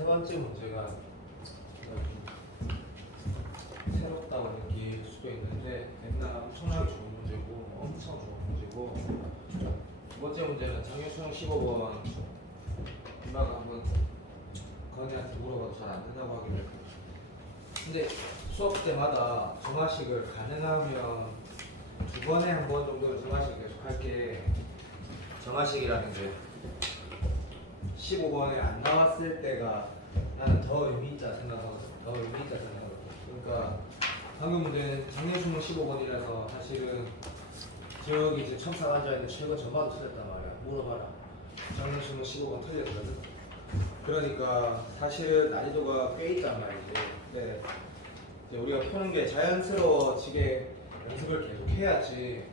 세 번째 문제가 좀 새롭다고 느낄 수도 있는데 옛날 엄청나게 좋은 문제고 엄청 좋은 문제고 두 번째 문제는 장유수형 15번 엄마가 한번 건이한테 물어봐도 잘 안 된다고 하길래 근데 수업 때마다 정화식을 가능하면 두 번에 한 번 정도는 정화식 계속 할게 정화식이라는 게 15번에 안 나왔을 때가 나는 더 의미 있다 생각하거든. 더 의미 있다 생각하거든. 그러니까 방금 문제는 장례수능 15번이라서 사실은 저기 이제 첨삭 앉아있는 최고 전반도 틀렸단 말이야. 물어봐라. 장례수능 15번 틀렸거든. 그러니까 사실은 난이도가 꽤 있단 말이지. 네. 이제 우리가 푸는 게 자연스러워지게 연습을 계속 해야지.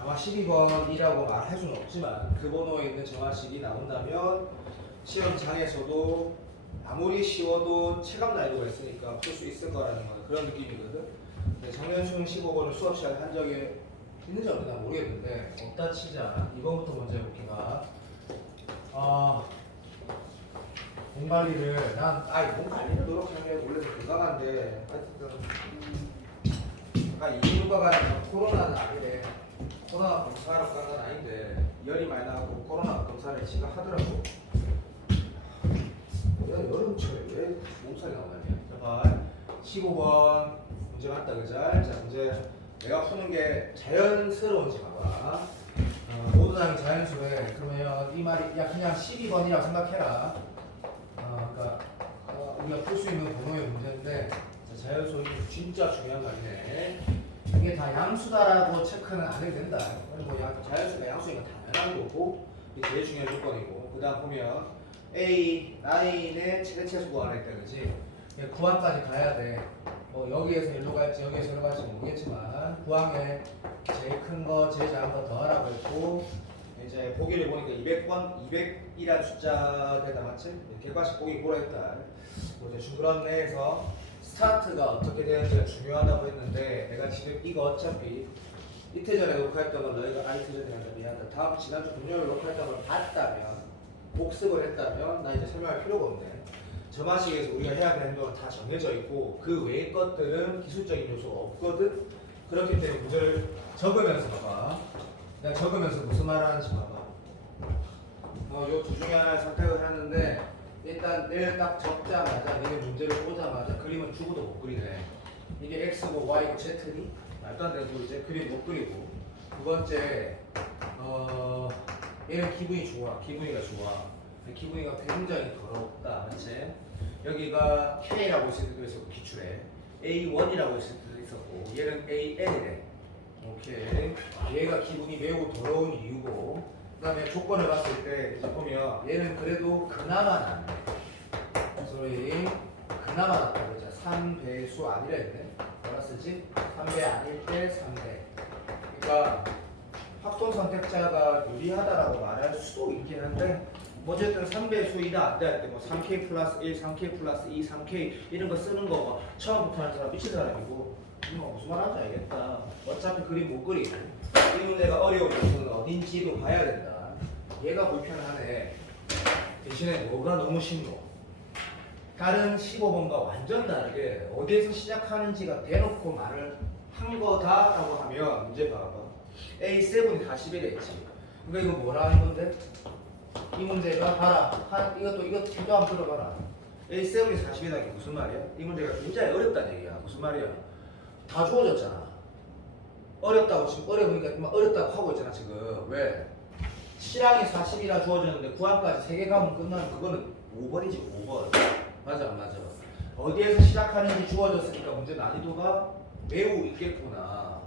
아마 12번이라고 말할 수는 없지만 그 번호에 있는 정화식이 나온다면 시험장에서도 아무리 쉬워도 체감 난이도가 있으니까 풀 수 있을 거라는 그런 느낌이거든. 작년 수능 15번을 수업 시간에 한 적이 있는지 없는지 난 모르겠는데 없다 치자. 이번부터 먼저 해볼게요. 몸 관리를 몸 관리를 노력하는 게 원래 건강한데 하여튼 약간 이유가 가지고 코로나는 아니래. 코로나 검사하러 간 건 아닌데 열이 많이 나고 코로나 검사를 지가 하더라고. 내가 여름철에 왜 몸살이 나오냐. 자, 15번 문제 맞다 그자. 자, 문제 내가 푸는 게 자연스러운지 봐봐. 모든 항이 자연스러워. 그러면 이 말이 야 그냥 12번이라고 생각해라. 그러니까 우리가 풀 수 있는 번호의 문제인데 자연스러움이 진짜 중요한 말이네. 이게 다 양수다라고 체크는 안 해도 된다. 뭐 자연수가 양수인 건 당연한 거고 이게 제일 중요한 조건이고 그 다음 보면 A 라인의 최대치수 구하라 했다 그지? 구항까지 가야 돼. 뭐 여기에서 일로 갈지 여기에서 일로 갈지 모르겠지만 구항에 제일 큰 거 제일 작은 거 더하라고 했고 이제 보기를 보니까 200번 200이라는 숫자 되다 맞지? 객관식 보기 보라 했다. 뭐 대충 그런 내에서 스타트가 어떻게 되는지가 중요하다고 했는데 내가 지금 이거 어차피 이틀 전에 녹화했던 걸 너희가 이틀 전에 한다 미안하다. 다음 지난주 금요일 녹화했던 걸 봤다면 복습을 했다면 나 이제 설명할 필요가 없네. 저마식에서 우리가 해야 되는 건 다 정해져 있고 그 외의 것들은 기술적인 요소가 없거든. 그렇기 때문에 문제를 적으면서 봐봐. 내가 적으면서 무슨 말을 하는지 봐봐. 요 두 중에 하나를 선택을 하는데 일단 내일 딱 적자마자 내일 문제를 보자마자 그림은 죽어도 못 그리네. 이게 x고 y고 z니? 말도 안 되는 소리지. 그림 못 그리고. 두 번째 얘는 기분이 좋아. 기분이가 좋아. 기분이가 굉장히 더럽다. 맞지? 여기가 K라고 있을 때도 있었고 기출에 A1이라고 있을 때도 있었고 얘는 AN이래. 오케이. 얘가 기분이 매우 더러운 이유고 그 다음에 조건을 봤을 때 이제 보면 얘는 그래도 그나마 낫네. 소리 그나마 낫다 그러자. 3배수 아니라 했네. 뭐라 쓰지? 3배 아닐 때 3배. 그러니까 확통 선택자가 유리하다라고 말할 수도 있긴 한데 어쨌든 3배수이다 안 돼 할 때 뭐 3k 플러스 1, 3k 플러스 2, 3k 이런 거 쓰는 거 처음부터 하는 사람 미친 사람이고 무슨 말하는지 알겠다. 어차피 그림 못 그리고 이 문제가 어려운 요소는 어딘지도 봐야 된다. 얘가 불편하네. 대신에 뭐가 너무 쉽노? 다른 15번과 완전 다르게 어디에서 시작하는지가 대놓고 말을 한 거다라고 하면 문제 봐봐. A7이 40이 됐지. 그러니까 이거 뭐라 하는 건데? 이 문제가 봐라. 이것도 뒤도 한번 들어봐라. A7이 40이다 게 무슨 말이야? 이 문제가 굉장히 어렵다는 얘기야. 무슨 말이야? 다 주어졌잖아. 어렵다고 지금 어려우니까 어렵다고 하고 있잖아 지금. 왜? 실항이 40이라 주어졌는데 구항까지 3개 가면 끝나는 그거는 5번이지 5번. 맞아 안 맞아? 어디에서 시작하는지 주어졌으니까 문제 난이도가 매우 있겠구나.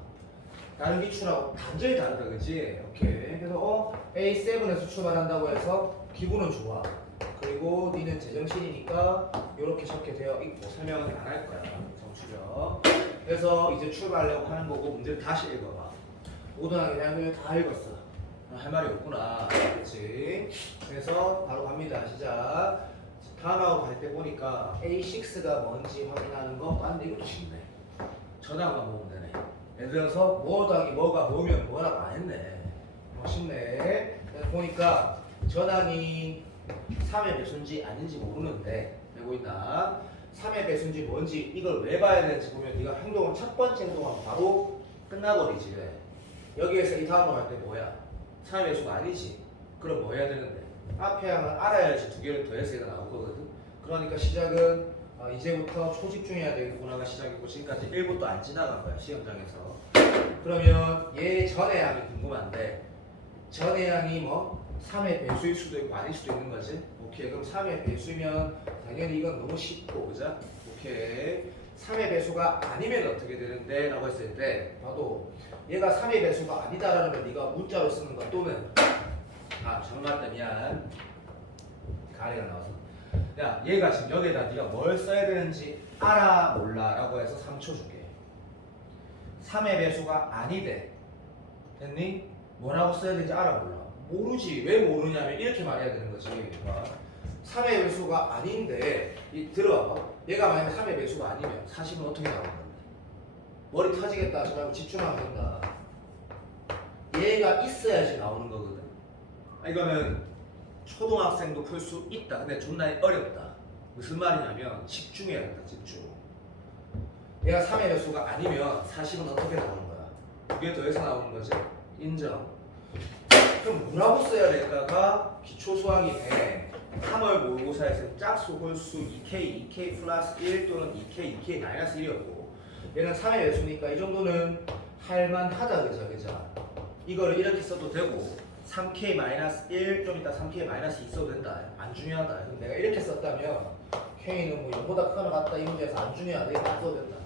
다른 기출하고 완전히 다르다 그치? 오케이. 그래서 A7에서 출발한다고 해서 기분은 좋아. 그리고 니는 제정신이니까 이렇게 적게 되어 있고 설명은 안 할 거야. 정추력. 그래서 이제 출발하려고 하는 거고 문제를 다시 읽어봐. 모든하게 대한 다 읽었어. 할 말이 없구나. 그렇지? 그래서 바로 갑니다. 시작. 다음하고 갈 때 보니까 A6가 뭔지 확인하는 거 맞는데 이것도 쉽네. 전화만 모으면 되네. 예를 들어서 뭐 더하기 뭐가 뭐면 뭐라고 안 했네. 쉽네. 그래서 보니까 전항이 3의 배수인지 아닌지 모르는데 되고 있나? 3의 배수인지 뭔지 이걸 왜 봐야 되는지 보면 네가 행동을 첫 번째 행동하면 바로 끝나버리지. 왜? 여기에서 이 다음으로 할 때 뭐야? 3의 배수가 아니지. 그럼 뭐 해야 되는데? 앞에 항을 알아야지 두 개를 더해서 얘가 나올 거거든. 그러니까 시작은 이제부터 초집중해야 되겠구나가 시작이고 지금까지 1부터 안 지나간 거야 시험장에서. 그러면 얘 전의 항이 궁금한데 전의 항이 뭐 3의 배수일 수도 있고 아닐 수도 있는 거지. 오케이. 그럼 3의 배수면 당연히 이건 너무 쉽고 그죠? 오케이. 3의 배수가 아니면 어떻게 되는데? 라고 했을 때 봐도 얘가 3의 배수가 아니다라는 걸 네가 문자로 쓰는 것 또는 정말 미안 가래가 나와서 야 얘가 지금 여기에다 네가 뭘 써야 되는지 알아 몰라 라고 해서 3초 줄게. 3의 배수가 아니대 됐니? 뭐라고 써야 되는지 알아 몰라. 모르지. 왜 모르냐면 이렇게 말해야 되는 거지. 3의 배수가 아닌데 들어봐봐. 얘가 만약에 3의 배수가 아니면 사실은 어떻게 나오는 건데? 머리 터지겠다 하지 말고 집중하면 된다. 얘가 있어야지 나오는 거거든. 이거는 초등학생도 풀 수 있다. 근데 존나 어렵다. 무슨 말이냐면 집중해야 된다. 집중. 얘가 3의 배수가 아니면 사실은 어떻게 나오는 거야? 두 개 더해서 나오는 거지. 인정. 그럼 뭐라고 써야 될까가 기초수학이네. 3월 모의고사에서는 짝수, 홀수, 2K, 2K 플러스 1 또는 2K, 2K 마이너스 1이었고 얘는 3의 배수니까 이 정도는 할만하다. 그죠? 이거를 이렇게 써도 되고 3K 마이너스 1 좀 이따 3K 마이너스 2 써도 된다. 안 중요하다. 그럼 내가 이렇게 썼다면 K는 뭐 0보다 크거나 같다 이 문제에서 안 중요하다. 이거 안 써도 된다.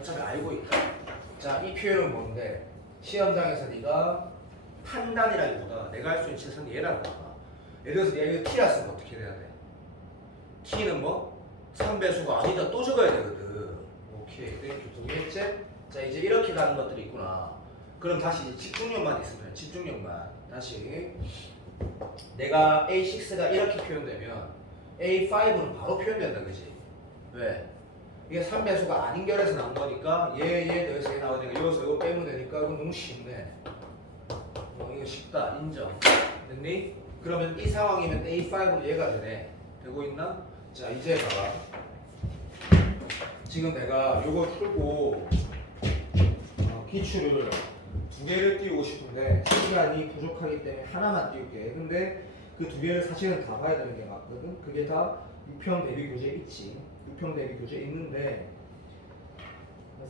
어차피 알고 있다. 자, 이 표현은 뭔데? 시험장에서 네가 판단이라기보다 내가 할 수 있는 최선 얘라고 봐. 예를 들어서 얘가 T라 쓰면 어떻게 해야 돼? T는 뭐? 3배수가 아니다 또 적어야 되거든. 오케이. 땡큐. 동의했지? 자, 이제 이렇게 가는 것들이 있구나. 그럼 다시 이제 집중력만 있으면 돼. 집중력만. 다시 내가 A6가 이렇게 표현되면 A5는 바로 표현된다. 그지? 왜? 이게 3배수가 아닌 결에서 나온 거니까 얘 더해서 얘 나오니까 여기서 이거 빼면 되니까 이건 너무 쉽네. 이거 쉽다. 인정. 됐니? 그러면 이 상황이면 A5로 얘가 되네. 되고 있나? 자, 이제 봐봐. 지금 내가 이거 풀고 기출을 두 개를 띄우고 싶은데 시간이 부족하기 때문에 하나만 띄울게. 근데 그 두 개를 사실은 다 봐야 되는 게 맞거든. 그게 다 6평 대비 교재 있지. 6평 대비 교재 있는데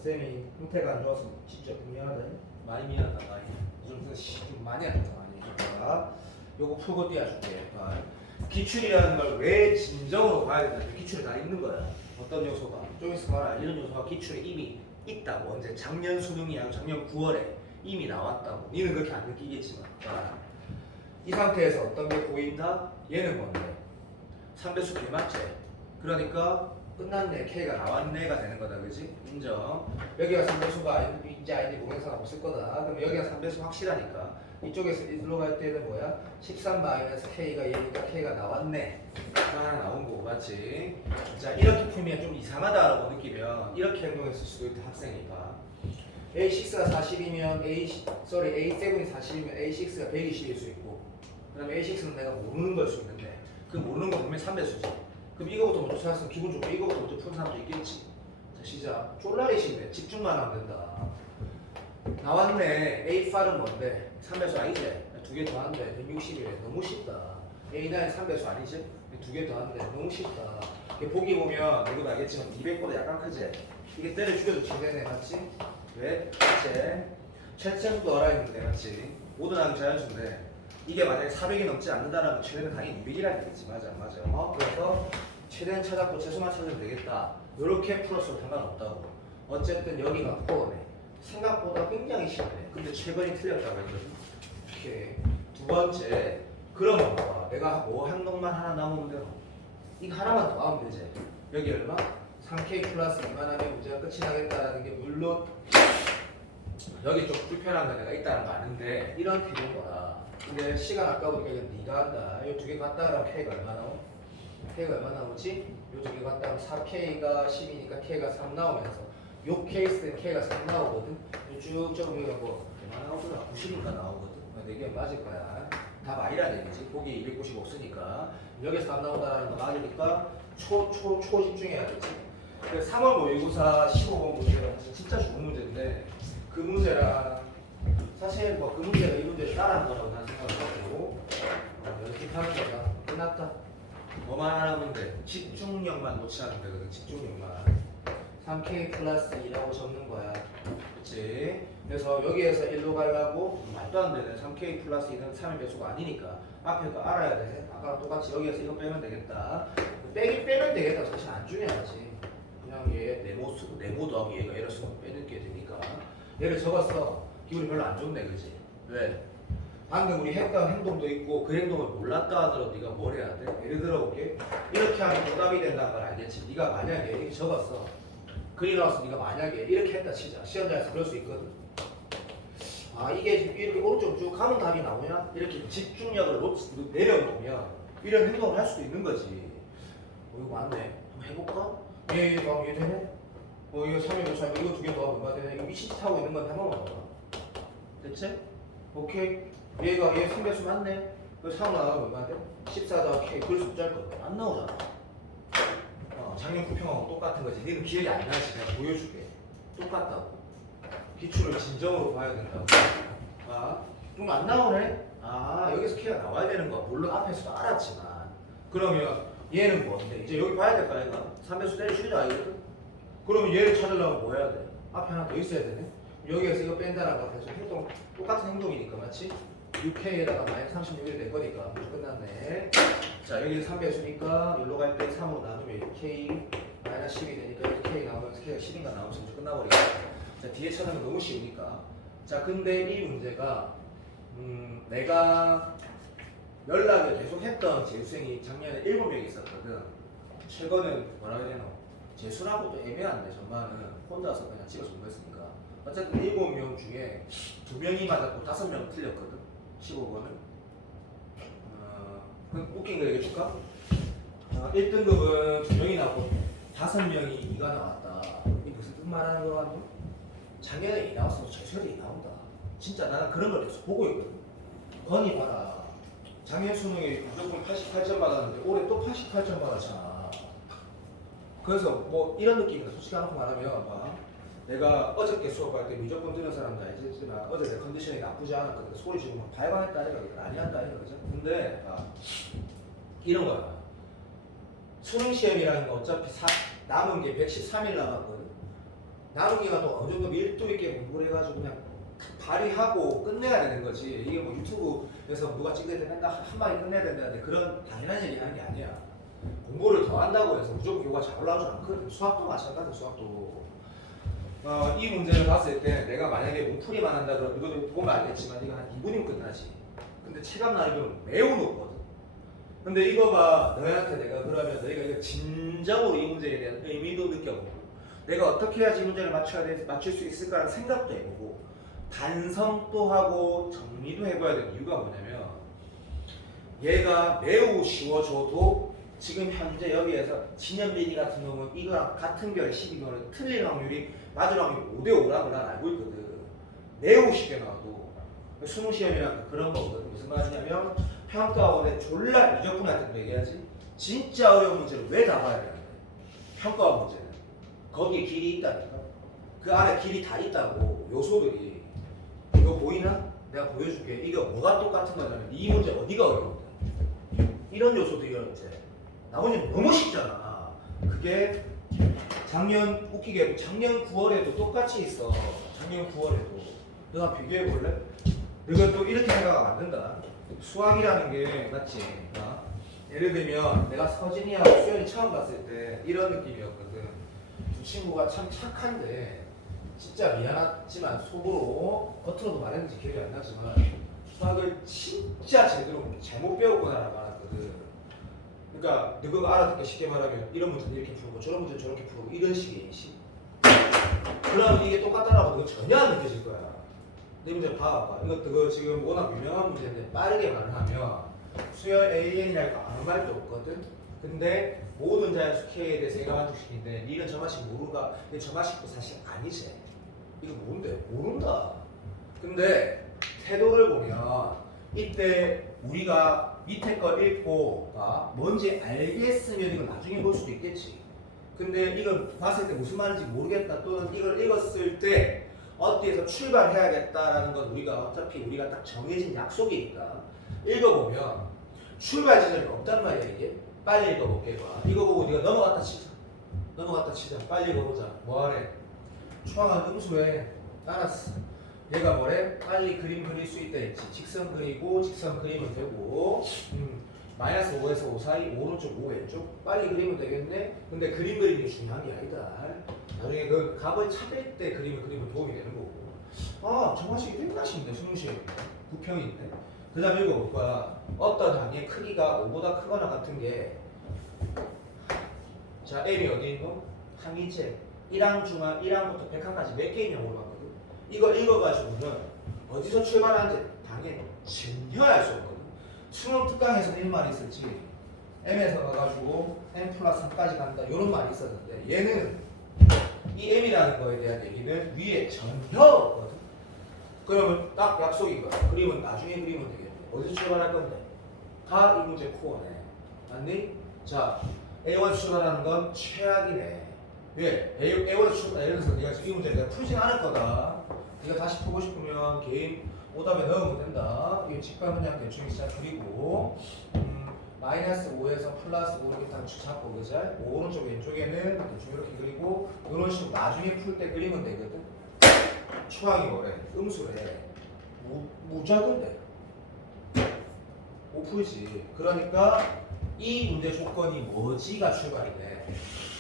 쌤이 형태가 안 좋아서 진짜 미안하다. 많이 미안하다. 좀 많이 안 좋아. 많이. 요거 풀고 띄워줄게. 기출이라는 걸 왜 진정으로 봐야 된다. 기출이 다 있는 거야. 어떤 요소가 좀 있으면 알아. 이런 요소가 기출에 이미 있다고. 언제 작년 수능이 아니고 작년 9월에 이미 나왔다고. 니는 그렇게 안 느끼겠지만 이 상태에서 어떤 게 보인다? 얘는 뭔데? 3배수 개맞지? 그러니까 끝났네. K가 나왔네가 되는 거다. 그지? 인정. 여기가 3배수가 아닌지 아닌지 모르겠어 없을 거다. 그럼 여기가 3배수 확실하니까 이쪽에서 일로 갈 때는 뭐야? 13-K가 얘니까 K가 나왔네. 하나 나온 거 맞지? 자, 이렇게 풀면 좀 이상하다라고 느끼면 이렇게 행동했을 수도 있다. 학생이니까 A6가 40이면 A7이 40이면 A6가 120일 수 있고 그 다음에 A6는 내가 모르는 걸 수 있는데 그 모르는 거 보면 3배수지. 그럼 이거부터 먼저 찾았으면 기본적으로 이거부터 먼저 푸는 사람도 있겠지. 자, 시작. 쫄라리 쉽네. 집중만 하면 된다. 나왔네. A8은 뭔데? 3배수 아니지? 두 개 더한데 160이래. 너무 쉽다. A9 3배수 아니지? 두 개 더한데 너무 쉽다. 보기 보면 이거 알겠지만 200보다 약간 크지? 이게 때려 죽여도 최대네. 맞지? 왜? 최대. 최첨도 알아있는데 맞지? 모든 항이 자연수인데 이게 만약에 400이 넘지 않는다면 최대는 당연히 200이라는 얘기지. 맞아. 그래서 최대는 찾았고 최소만 찾으면 되겠다. 이렇게 풀었어도 상관없다고. 어쨌든 여기가 코어네. 생각보다 굉장히 쉽네. 근데 최근이 틀렸다고 했거든. 오케이. 두 번째. 그러면 봐봐. 내가 뭐 행동만 하나 남으면 되노? 이거 하나만 더 하면 되지. 여기 얼마? 3K 플러스 2만 하면 문제가 끝이 나겠다라는 게 물론 여기 좀 불편한 거 내가 있다는 거 아는데 이런 필요인 거라. 근데 시간 아까우니까 이건 네가 한다. 이 두 개 갔다 그러면 K가 얼마 나오? K가 얼마 나오지? 이 두 개 갔다 그러면 4K가 10이니까 K가 3 나오면서 요 케이스는 K가 3 나오거든. 쭉 적으면 뭐 얼마 나오더라? 90인가 나오거든. 내 게 맞을 거야. 답 아니라는 얘기지. 보기 290 없으니까. 여기서 답 나온다는 거 맞으니까 초 집중해야겠지. 3월 모의고사 15번 문제가 사실 진짜 좋은 문제인데 그 문제랑 사실 뭐 그 문제가 이 문제를 따라한 거라고 나는 생각하고 연습하는 거다. 끝났다. 뭐만 하면 돼. 집중력만 놓지 않으면 되거든. 집중력만. 3K 플러스 2라고 적는 거야. 그치? 그래서 여기에서 1로 가려고 말도 안 되는 3K 플러스 2는 3의 배수가 아니니까 앞에 거 알아야 돼. 아까 똑같이 여기에서 이거 빼면 되겠다. 빼면 되겠다. 사실 안 중요하지. 그냥 얘 네모 더하기 얘가 얘를 쓰면 빼는 게 되니까. 얘를 적었어. 기분이 별로 안 좋네. 그치? 왜? 방금 우리 했던 행동도 있고 그 행동을 몰랐다 하더라도 네가 뭘 해야 돼? 예를 들어 볼게. 이렇게 하면 보답이 된다는 걸 알겠지? 네가 만약에 이렇게 적었어. 그리 나와서 네가 만약에 이렇게 했다 치자. 시험장에서 그럴 수 있거든. 아 이게 지금 이렇게 오른쪽 쭉 가면 답이 나오냐? 이렇게 집중력을 내려놓으면 이런 행동을 할 수도 있는 거지. 이거 맞네. 한번 해볼까? 얘 더하면 얘 되네? 이거 3의 몇 차이고 이거 두 개 더하면 얼마 되네? 이거 미친 짓 하고 있는 건데 한 번만 봐봐. 됐지? 오케이. 얘 3배수 맞네? 그래서 3 나가면 얼마 돼? 14 더하기 K. 그래서 숫자일 거야. 안 나오잖아. 작년 구평하고 똑같은 거지. 니는 기억이 안 나지. 내가 보여줄게. 똑같다고. 기출을 진정으로 봐야 된다고. 좀 안 나오네? 여기서 K가 나와야 되는 거야. 물론 앞에서도 알았지만. 그러면 얘는 뭔데? 이제 여기 봐야 될 거 아닌가? 3배수 때려주자, 알거든? 그러면 얘를 찾으려면 뭐 해야 돼? 앞에 하나 더 있어야 되네? 여기에서 이거 뺀다는 거 앞에서 행동, 똑같은 행동이니까, 맞지? 6K에다가 마이너스 36이 될 거니까. 끝났네. 자, 여기 3배수니까 여기로 갈 때 3으로 나누면 K 마이너스 10이 되니까 여기 K 나오면서 K가 10인가 나오면서 이제 끝나버리겠다. 자, 뒤에 찾으면 너무 쉬우니까. 자, 근데 이 문제가 내가 연락을 계속 했던 재수생이 작년에 7명이 있었거든. 최근은 뭐라 해야 되나? 재수라고도 애매한데 전반은 혼자서 그냥 집에서 공부했으니까. 어쨌든 7명 중에 2명이 맞았고 5명은 틀렸거든. 15번은. 웃긴 거 얘기해줄까? 1등급은 2명이 나오고 5명이 2가 나왔다. 이게 무슨 뜻 말하는 거 같니? 작년에 2 나왔어. 재수에도 2 나온다. 진짜 나는 그런 걸 계속 보고 있거든. 건이 봐라. 작년 수능에 무조건 88점 받았는데 올해 또 88점 받았잖아. 그래서 뭐 이런 느낌이다. 솔직히 한번 말하면 내가 어저께 수업할 때 무조건 들은 사람도 알지만 어제 내 컨디션이 나쁘지 않았거든. 소리 지금 막 발광했다 아니가 많이 한다 아니가 그죠? 근데 이런 거야. 수능 시험이라는 건 어차피 남은 게 113일 남았거든. 남은 기간 또 어느 정도 밀도 있게 공부를 해가지고 그냥 발휘하고 끝내야 되는 거지. 이게 뭐 유튜브에서 누가 찍을 때 맨날 한 방에 끝내야 된다는데 그런 당연한 얘기 하는 게 아니야. 공부를 더 한다고 해서 무조건 교과가 잘 올라오지 않거든. 수학도 마찬가지야. 수학도. 이 문제를 봤을 때 내가 만약에 문풀이만 한다 그러면 이것도 보면 알겠지만 이거 한 2분이면 끝나지. 근데 체감 난이도는 매우 높거든. 근데 이거가 너희한테 내가 그러면 너희가 이거 진정으로 이 문제에 대한 의미도 느껴보고 내가 어떻게 해야지 이 문제를 맞출 수 있을까라는 생각도 해보고 반성도 하고 정리도 해봐야 되는 이유가 뭐냐면 얘가 매우 쉬워져도 지금 현재 여기에서 진연비리 같은 경우는 이거랑 같은 별의 12개월은 틀릴 확률이 맞을 확률이 5대5라고 난 알고 있거든. 매우 쉽게 나와도 수능 시험이란 그런 거거든. 무슨 말이냐면 평가원에 졸라 미적분한테 얘기하지. 진짜 어려운 문제를 왜 다 봐야 되는데? 평가원 문제는 거기에 길이 있다니까. 그 안에 길이 다 있다고 요소들이. 이거 보이나? 내가 보여줄게. 이거 뭐가 똑같은 거냐면 이 문제 어디가 어려운데? 이런 요소들이 어렵지. 나머지는 너무 쉽잖아. 그게 작년 웃기게 작년 9월에도 똑같이 있어. 작년 9월에도. 너가 비교해 볼래? 너가 또 이렇게 생각하면 안 된다. 수학이라는 게 맞지? 예를 들면 내가 서진이하고 수연이 처음 봤을 때 이런 느낌이었거든. 두 친구가 참 착한데 진짜 미안하지만 속으로 겉으로도 말했는지 기억이 안 나지만 수학을 진짜 제대로 잘못 배우고나라고 알았거든. 그러니까 너가 알아듣기 쉽게 말하면 이런 문제는 이렇게 풀고 저런 문제는 저렇게 풀고 이런 식의 인식. 그러면 이게 똑같다라고 너 전혀 안 느껴질 거야. 이 문제 봐봐. 이거 지금 워낙 유명한 문제인데 빠르게 말을 하면 수열 AN이랄 거 아무 말도 없거든. 근데 모든 자연수 K에 대해서 얘가 만족식인데 니는 저만식 모르가. 근데 저만식도 사실 아니지. 이거 뭔데? 모른다. 근데 태도를 보면 이때 우리가 밑에 거 읽고 뭔지 알겠으면 이걸 나중에 볼 수도 있겠지. 근데 이걸 봤을 때 무슨 말인지 모르겠다 또는 이걸 읽었을 때 어디에서 출발해야겠다라는 건 우리가 딱 정해진 약속이니까 읽어보면 출발 지점이 없단 말이야 이게. 빨리 읽어볼게 봐. 이거 보고 네가 넘어갔다 치자. 빨리 읽어보자. 뭐하래? 초항은 음수해. 알았어. 얘가 뭐래? 빨리 그림 그릴 수 있다 했지. 직선 그리고 직선 그리면 되고 마이너스 5에서 5 사이 오른쪽 5 왼쪽 빨리 그리면 되겠네. 근데 그림 그리는 게 중요한 게 아니다. 나중에 그 값을 찾을 때 그림을 그리면 도움이 되는 거고. 아 정화식이 땡가시인데 수능식 부평인데. 그 다음 읽어볼 거야. 어떤 항의 크기가 5보다 크거나 같은 게 자 M이 어디 있노? 항이제 1항 중항 1항부터 100항까지 몇 개이냐 물어봤거든. 이걸 읽어가지고는 어디서 출발하는지 당연히 전혀 알 수 없거든. 수능 특강에서는 이런 말이 있었지. M에서 가가지고 M 플러스 3까지 간다 이런 말이 있었는데 얘는 이 M이라는 거에 대한 얘기는 위에 전혀 없거든. 그러면 딱 약속인 거야. 그림은 나중에 그리면 되겠네. 어디서 출발할 건데? 다 이 문제 코어네. 맞니? 자, A1 출발하는 건 최악이네. 왜? A1 출발, 예를 들어서 네가 이 문제를 내가 풀진 않을 거다. 네가 다시 풀고 싶으면 개인 오답에 넣으면 된다. 이게 직관 그냥 대충 시작 그리고 마이너스 5에서 플러스 5 이렇게 딱 잡고 그자? 오른쪽 왼쪽에는 대충 이렇게 그리고 이런 식으로 나중에 풀 때 그리면 되거든. 초항이 뭐래? 음수래. 무작은데. 못 풀지. 그러니까 이 문제 조건이 뭐지가 출발이네.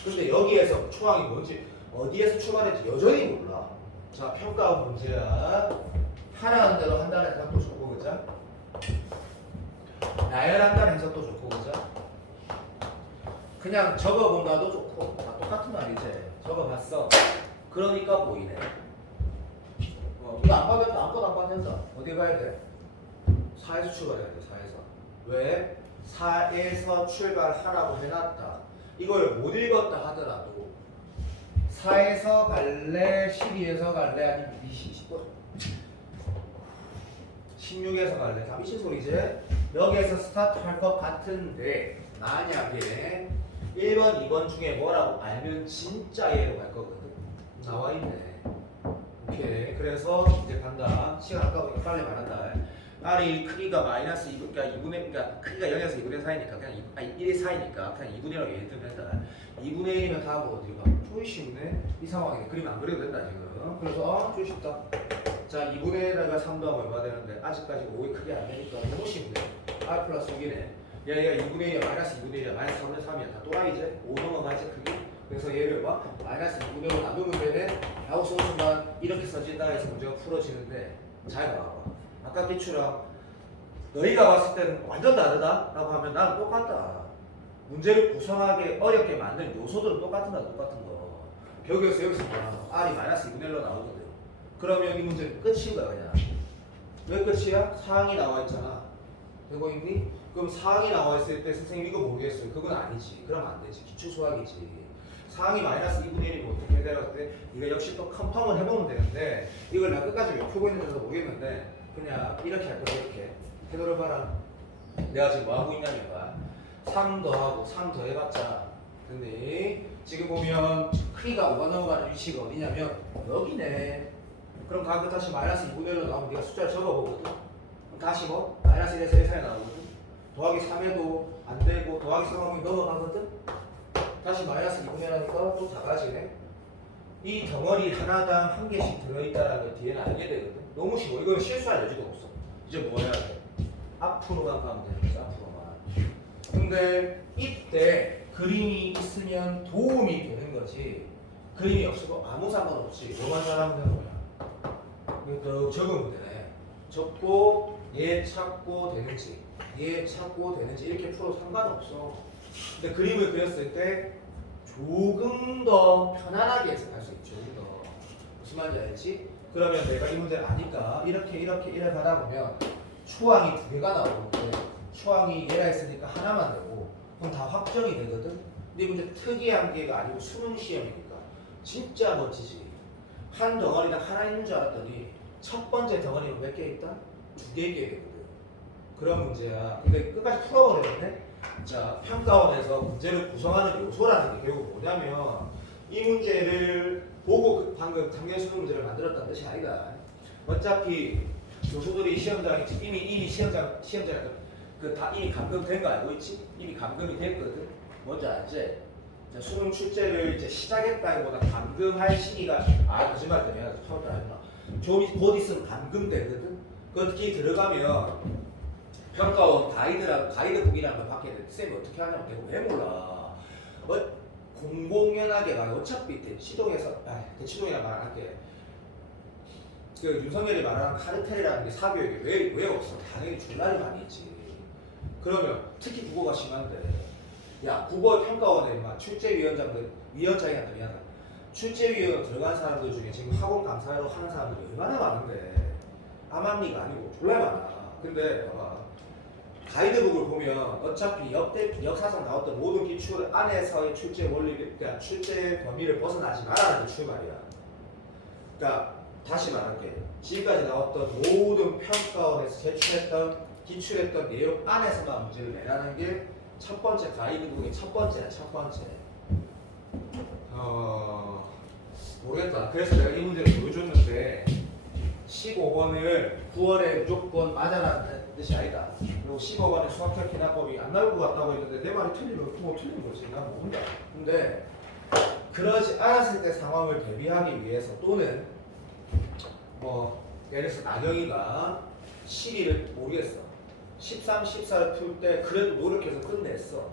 근데 여기에서 초항이 뭔지 어디에서 출발했지 여전히 몰라. 자 평가원 문제야. 하라는 대로 한다는 해석도 좋고 그자? 나열한다는 해석도 좋고 그자? 그냥 적어본다도 좋고 다 똑같은 말이지. 적어봤어. 그러니까 보이네. 이거 안 받으면 아무것도 안 받는다. 어디 가야 돼? 4에서 출발해야 돼. 4에서. 왜? 4에서 출발하라고 해놨다. 이걸 못 읽었다 하더라도 4에서 갈래? 12에서 갈래? 아니면 16에서 갈래? 다 미친 소리지? 여기에서 스타트 할 것 같은데 만약에 1번, 2번 중에 뭐라고 알면 진짜 얘로 갈 거거든. 나와있네. 오케이. 그래서 이제 간다. 시간 아까우니까 빨리 말한다. R이 크기가 마이너스 2분, 그러니까 2분의, 그러니까 크기가 0에서 2분의 4이니까 그냥 1의 4이니까 그냥 2분의라고 얘기 된다. 2분의 1이면 다음으로 어디로 가? 쪼이 쉽네. 이 상황에 그림 안 그려도 된다 지금. 그래서 쪼이 쉽다. 자 2분의 1에다가 3 더하면 얼마 되는데 아직까지 5의 크기 안 되니까 너무 쉽네. R 플러스 6이네. 얘가 2분의 1이야 마이너스 2분의 1이야 마이너스 3분의 3이야 다 또라이제 5 넘어가지 크기. 그래서 얘를 봐 마이너스 2분의 1로 나누면 되네. 라고 쓰는 순간 이렇게 써진다 해서 문제가 풀어지는데 잘 봐봐. 아까 기출아 너희가 봤을 때는 완전 다르다 라고 하면 나는 똑같다. 문제를 구성하게 어렵게 만든 요소들은 똑같은 거. 여기서 R이 마이너스 2분의 1로 나오거든. 그러면 이 문제는 끝인 거야 그냥. 왜 끝이야? 사항이 나와 있잖아. 되고 있니? 그럼 사항이 나와 있을 때 선생님 이거 모르겠어요. 그건 아니지. 그러면 안 되지. 기출 수학이지. 사항이 마이너스 2분의 1이면 어떻게 되라고 할 때 이거 역시 또 컴펌을 해보면 되는데 이걸 내가 끝까지 왜 풀고 있는지도 모르겠는데 그냥 이렇게 할 거야. 이렇게 해도를 봐라. 내가 지금 뭐 하고 있냐니까 3 더하고 3 더해봤자 근데 지금 보면 크기가 5가 넘어가는 위치가 어디냐면 여기네. 그럼 가격 다시 마이너스 2분의 1로 나오면 네가 숫자를 적어보거든. 그럼 다시 뭐 마이너스 1에서 1 사이 나오거든. 더하기 3해도 안 되고 더하기 3하면 넘어가거든. 다시 마이너스 2분의 1하니까 또 작아지네. 이 덩어리 하나당 한 개씩 들어있다는 걸 뒤에는 알게 되거든. 너무 쉬워. 이건 실수할 여지가 없어. 이제 뭐 해야 돼? 앞으로만 가면 되는 거지. 앞으로만. 근데 이때 그림이 있으면 도움이 되는 거지. 그림이 없어도 아무 상관없지. 뭐만 잘하면 되는 거야. 또 적으면 되네. 적고 얘 찾고 되는지 얘 찾고 되는지 이렇게 풀어도 상관없어. 근데 그림을 그렸을 때 조금 더 편안하게 해석할 수 있죠. 조금 더. 무슨 말인지 알지? 그러면 내가 이 문제를 아니까 이렇게 가다 보면 초항이 2개가 나오는데 초항이 얘라 했으니까 하나만 되고 그럼 다 확정이 되거든. 근데 이 문제 특이한 게가 아니고 수능 시험이니까 진짜 멋지지. 한 덩어리당 하나 있는 줄 알았더니 첫 번째 덩어리는 몇 개 있다? 2개 있거든. 그런 문제야. 근데 끝까지 풀어버렸네. 자, 평가원에서 문제를 구성하는 요소라는 게 결국 뭐냐면 이 문제를 보고 방금 당연 수능 문제를 만들었다는 뜻이 아니다. 어차피 요소들이 시험장에 이미 시험장에 그다 이미 감금된 거 알고 있지? 이미 감금이 됐거든. 뭔지 알지? 자, 수능 출제를 이제 시작했다기보다 감금할 시기가 거짓말 때문에 처음부터 하지 마. 좀 곧 있으면 감금되거든. 그 특히 들어가면 평가원 가이드북이라는 걸 받게 돼. 쌤이 어떻게 하냐면 내가 왜 몰라. 공공연하게 어차피 대치동이라 말 안 할게. 그 윤석열이 말하는 카르텔이라는 게 사교육에 왜 없어? 당연히 졸라를 많이 했지. 그러면 특히 국어가 심한데, 야 국어 평가원에 막 위원장이란다. 출제위원 들어간 사람들 중에 지금 학원 강사로 하는 사람들이 얼마나 많은데 암암리가 아니고 졸라 많아. 근데 봐봐. 가이드북을 보면 어차피 역사상 나왔던 모든 기출 안에서의 출제 원리, 그러니까 출제 범위를 벗어나지 말라는 게 출발이야. 그러니까 다시 말할게. 지금까지 나왔던 모든 평가원에서 기출했던 내용 안에서만 문제를 내라는 게 첫 번째 가이드북의 첫 번째. 모르겠다. 그래서 내가 이 문제를 보여줬는데 15번을 9월에 무조건 맞아라는 뜻이 아니다. 그리고 15번에 수학적 기납법이 안 나올 것 같다고 했는데 내 말이 틀리면 그거 틀린 거지. 난 모른다. 근데 그러지 않았을 때 상황을 대비하기 위해서 또는 예를 들어서 나경이가 12를 모르겠어. 13, 14를 풀 때 그래도 노력해서 끝냈어.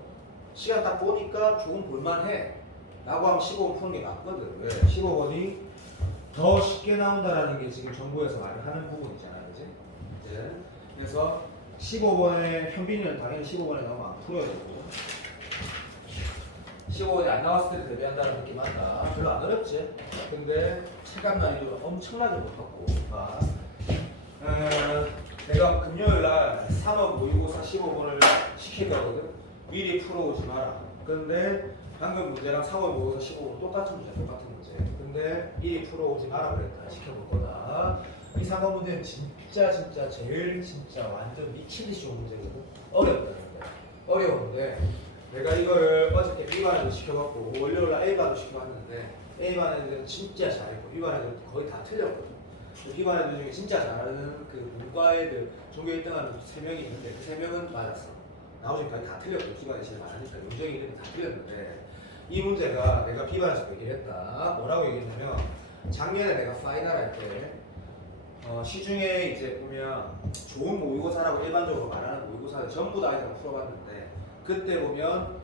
시간 딱 보니까 조금 볼만해. 라고 하면 15번 푸는 게 맞거든. 왜? 15번이 더 쉽게 나온다라는 게 지금 정부에서 말을 하는 부분이잖아. 그지? 네. 그래서 15번에 현빈이는 당연히 15번에 나오면 안 풀어야 되고 15번이 안 나왔을 때 대비한다는 느낌 한다. 별로 안 어렵지? 근데 체감 난이도 엄청나게 높았고 내가 금요일날 3억 모의고사 15번을 시킬 거거든. 미리 풀어오지 마라. 근데 방금 문제랑 3월 모의고사 15번 똑같은 문제. 근데 미리 풀어오지 마라 그랬다. 시켜볼 거다. 이 3번 문제는 진짜 제일 완전 미치듯이 좋은 문제거든. 어렵다. 어려운데 내가 이거를 어저께 B반에도 시켜봤고 월요일날 A반도 시켜봤는데 A반 애들은 진짜 잘했고 B반 애들은 거의 다 틀렸거든. B반 애들 중에 진짜 잘하는 그 문과 애들 전교 1등하는 3명이 있는데 그 3명은 맞았어. 나머지까지 다 틀렸고 B반에 제일 많으니까 용정이 이름이 다 틀렸는데 이 문제가 내가 B반에서 얘기를 했다. 뭐라고 얘기했냐면 작년에 내가 파이널 할 때 시중에 이제 보면 좋은 모의고사라고 일반적으로 말하는 모의고사를 전부 다 그냥 풀어봤는데 그때 보면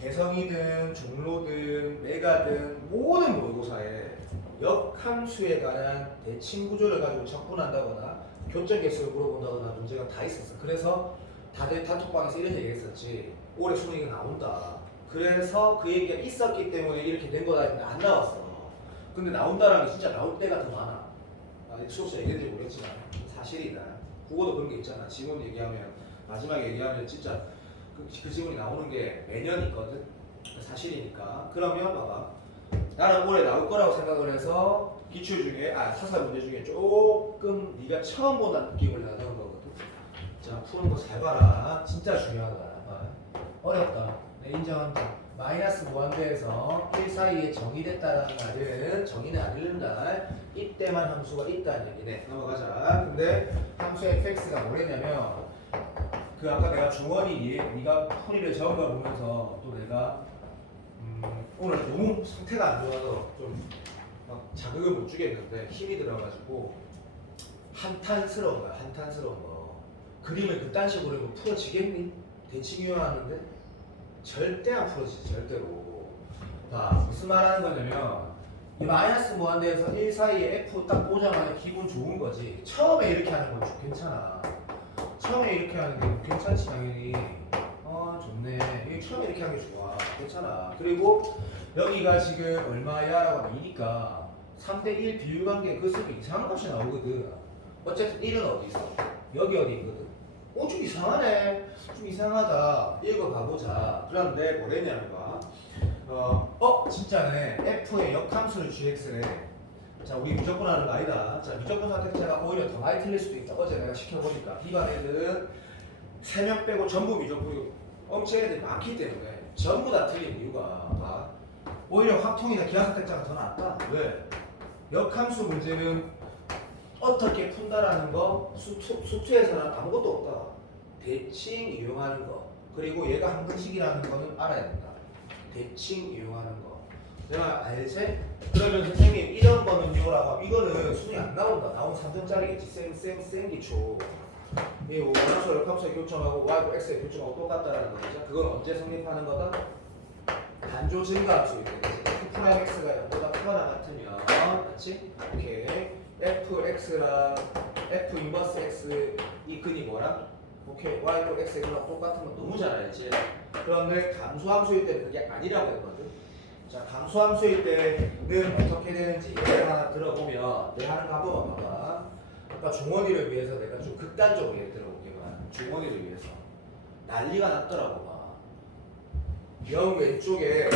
개성이든 종로든 메가든 모든 모의고사에 역함수에 관한 대칭 구조를 가지고 접근한다거나 교점 개수를 물어본다거나 문제가 다 있었어. 그래서 다들 단톡방에서 이렇게 얘기했었지. 올해 수능이 나온다. 그래서 그 얘기가 있었기 때문에 이렇게 된 거다 했는데 안 나왔어. 근데 나온다는 게 진짜 나올 때가 더 많아. 수업자 얘기했는지 모르겠지만 사실이다. 국어도 그런 게 있잖아. 지문 얘기하면 마지막에 얘기하면 진짜 그 지문이 나오는 게 매년 있거든. 사실이니까. 그러면 봐봐. 나는 올해 나올 거라고 생각을 해서 기출 중에 사설 문제 중에 조금 네가 처음 본다는 느낌을 내가 넣은 거거든. 자, 푸는 거 잘 봐라. 진짜 중요하다. 어렵다. 네, 인정한다. 마이너스 무한대에서 1 사이에 정의됐다는 말은 정의는 안 읽는다. 이때만 함수가 있다는 얘기네. 넘어가자. 근데 함수 fx가 뭐랬냐면 아까 내가 중원이 네가 풀이를 적은 걸 보면서 또 내가 오늘 너무 상태가 안 좋아서 좀 막 자극을 못 주겠는데 힘이 들어가지고 한탄스러운 거야. 한탄스러운 거. 그림을 그딴 식으로 풀어지겠니? 대칭 이용하는데 절대 안 풀어지지. 절대로. 무슨 말 하는 거냐면 이 마이너스 무한대에서 1 사이에 F 딱 보자마자 기분 좋은 거지. 처음에 이렇게 하는 건 괜찮아. 처음에 이렇게 하는 게 괜찮지 당연히. 좋네. 이게 처음에 이렇게 하는 게 좋아. 괜찮아. 그리고 여기가 지금 얼마야? 라고 하면 2니까 3대1 비율관계 그 속에 이상한 값이 나오거든. 어쨌든 1은 어디 있어? 여기 어디 있거든. 좀 이상하네. 좀 이상하다. 읽어가보자. 그런데 뭐랬냐는 거야. 진짜네. F의 역함수를 gx래. 자, 우리 무조건 하는 거 아니다. 자, 무조건 선택자가 오히려 더 많이 틀릴 수도 있다. 어제 내가 시켜보니까 B반 애들은 3명 빼고 전부 미적분이고 엄청 애들이 많기 때문에 전부 다 틀린 이유가 오히려 확통이나 기하선택자가 더 낫다. 왜? 역함수 문제는 어떻게 푼다라는 거 수투에서는 아무것도 없다. 대칭 이용하는 거. 그리고 얘가 한근식이라는 거는 알아야 된다. 대칭 이용하는 거. 내가 알지? 그러면 선생님 이런 거는요라고 하면 이거는 수능이 안 나온다. 나온 3점짜리겠지. 생 기초. 이 원함수 역함수의 교점하고 y고 x의 교점하고 똑같다라는 거죠. 그건 언제 성립하는 거다? 단조 증가함수일 때. f 프라임 x가 0보다 크거나 같으면, 맞지? 오케이. fx랑 f 인버스 x 이 근이 뭐랑? 오케이. y고 x의 근하고 똑같은 건 너무 잘 알지? 그런데 감소함수일 때는 그게 아니라고 했거든. 자, 감소함수일 때는 어떻게 되는지 예를 하나 들어보면 내가 하는 거 한번 봐봐. 아까 중원이를 위해서 내가 좀 극단적으로 예를 들어볼게만. 중원이를 위해서 난리가 났더라고 봐. 영 왼쪽에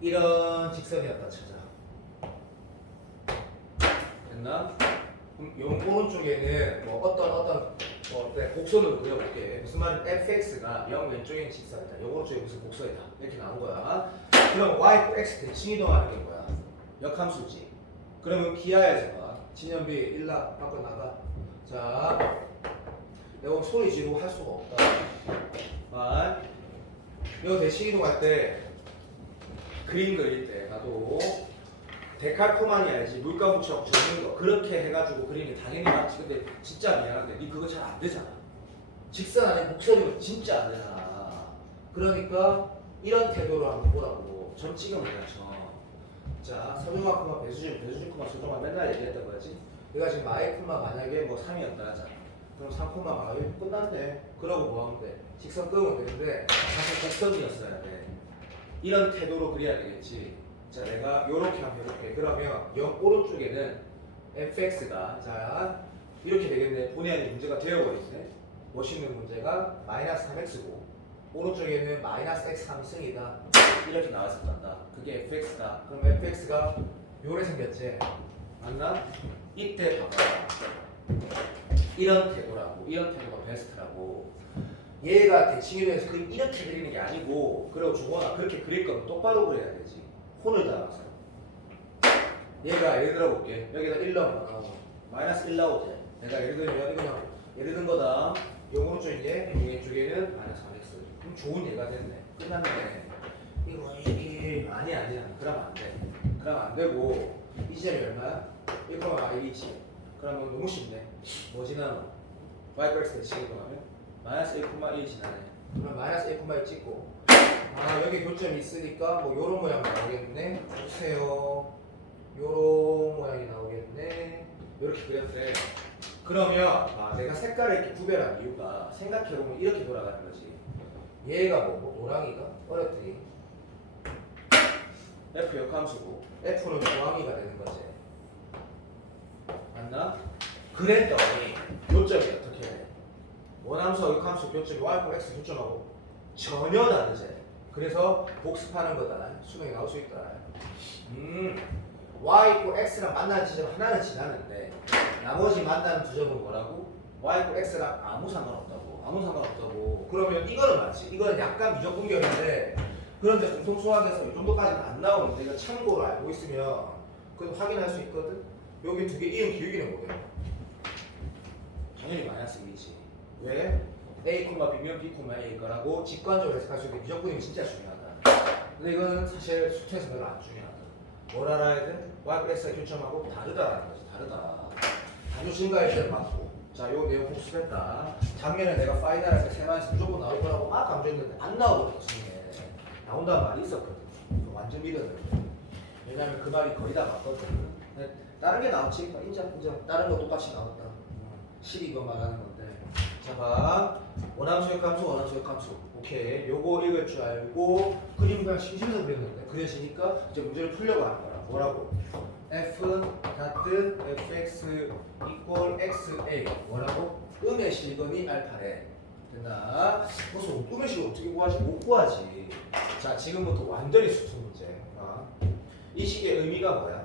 이런 직선이었다 쳐자. 됐나? 그럼 영 오른쪽에는 뭐 어떤 곡선으로 그려볼게. 무슨 말이냐면 fx가 영 왼쪽에 직선이다. 영 오른쪽에 무슨 곡선이다. 이렇게 나온 거야. 그럼 y, x 대칭 이동하는 게 뭐야? 역함수지. 그러면 기하에서 봐. 진연비 일라 밖으로 나가. 자, 내가 소리 지르고 할 수가 없다. 이거 대칭 이동할 때 그림 그릴 때 나도 데칼코마니 알지? 물감 붙여 적는 거 그렇게 해가지고 그림이 당연히 맞지. 근데 진짜 미안한데 니 그거 잘 안 되잖아. 직선 아니 곡선이면 진짜 안 되잖아. 그러니까 이런 태도로 한번 보라고. 점 찍으면 돼요. 자, 서정화 코마 배수진 코마 서정화 맨날 얘기했던 거지. 내가 지금 마의 코마 만약에 뭐 3이었다 하자. 그럼 3코마 마이 끝났네. 그러고 뭐 하면 돼? 직선 끄면 되는데 사실 곡선이었어야 돼. 이런 태도로 그려야 되겠지. 자, 내가 요렇게 하면 이렇게. 그러면 0 오른쪽에는 fx가 자 이렇게 되겠네. 본의 아닌 문제가 되어버리네. 멋있는 문제가 마이너스 3x고 오른쪽에는 마이너스 x 3승이다. 이렇게 나왔을 거다. 그게 fx다. 그럼 fx가 요래 생겼지. 맞나? 이때 봐봐. 이런 태도라고. 이런 태도가 베스트라고. 얘가 대칭이동해서 그림 이렇게 그리는 게 아니고, 그리고 주거나 그렇게 그릴 거면 똑바로 그려야 되지. 혼을 달아서. 얘가 예를 들어 볼게. 여기다 1 넣으면 마이너스 1 나오지. 내가 예를 들면 이거 예를 든 거다. 영어로 쪽에 왼쪽에는 마이너스 3x. 그럼 좋은 예가 됐네. 끝났네. 이거 이게 아니야. 그러면 안 돼. 그러면 안 되고 이 지점이 얼마야? 1,1이지. 그러면 너무 쉽네. 뭐 지나면 y x 대칭이 동하면 마이너스 1,1 지나네. 그럼 마이너스 1,1 찍고 여기 교점이 있으니까 뭐 요런 모양 나오겠네. 보세요. 요런 모양이 나오겠네. 이렇게 그려도 돼. 그러면 내가 색깔을 이렇게 구별한 이유가 생각해보면 이렇게 돌아가는 거지. 얘가 뭐 노랑이가 어렵더니 F 역함수고 F는 노랑이가 되는 거지. 맞나? 그랬더니 교점이 어떻게 돼? 원함수와 역함수 교점이 y, x 교점하고 전혀 다르지. 그래서 복습하는 거다. 수능에 나올 수 있다. y 있고 x랑 만나는 지점 하나는 지나는데 나머지 만나는 두 점은 뭐라고? y 있고 x랑 아무 상관없다고. 그러면 이거는 맞지. 이거는 약간 미적 공격인데 그런데 공통 수학에서 이 정도까지는 안 나오는데 이거 참고로 알고 있으면 그래도 확인할 수 있거든. 여기 두 개 이응 기울기는 뭐예요? 당연히 마이너스 2지. 왜? A, B면 B, A 거라고 직관적으로 해석할 수 있는 미적분이 진짜 중요하다. 근데 이거는 사실 수트에서 별로 안 중요하다. 뭘 알아야 돼? y, x의 교점하고 다르다라는 거지. 다르다. 단조 증가일 때는 맞고. 자, 요 내용 복습했다. 작년에 내가 파이널에서 세마에서 무조건 나올 거라고 막 강조했는데 안 나오거든. 나온다는 말이 있었거든. 완전 믿었는데. 왜냐면 그 말이 거의 다 맞거든. 다른 게 나왔지. 인정. 다른 거 똑같이 나왔다. 12번 말하는 건데. 자, 봐. 원함수 역함수. 오케이. 요거 읽을 줄 알고 그림 그냥 심심해서 그렸는데 그려지니까 이제 문제를 풀려고 하는 거야. 뭐라고? F 같은 fx equal xa. 뭐라고? 음의 실근이 알파래. 됐나? 그래서 음의 실근 어떻게 구하지? 못 구하지. 자, 지금부터 완전히 수투 문제. 이 식의 의미가 뭐야?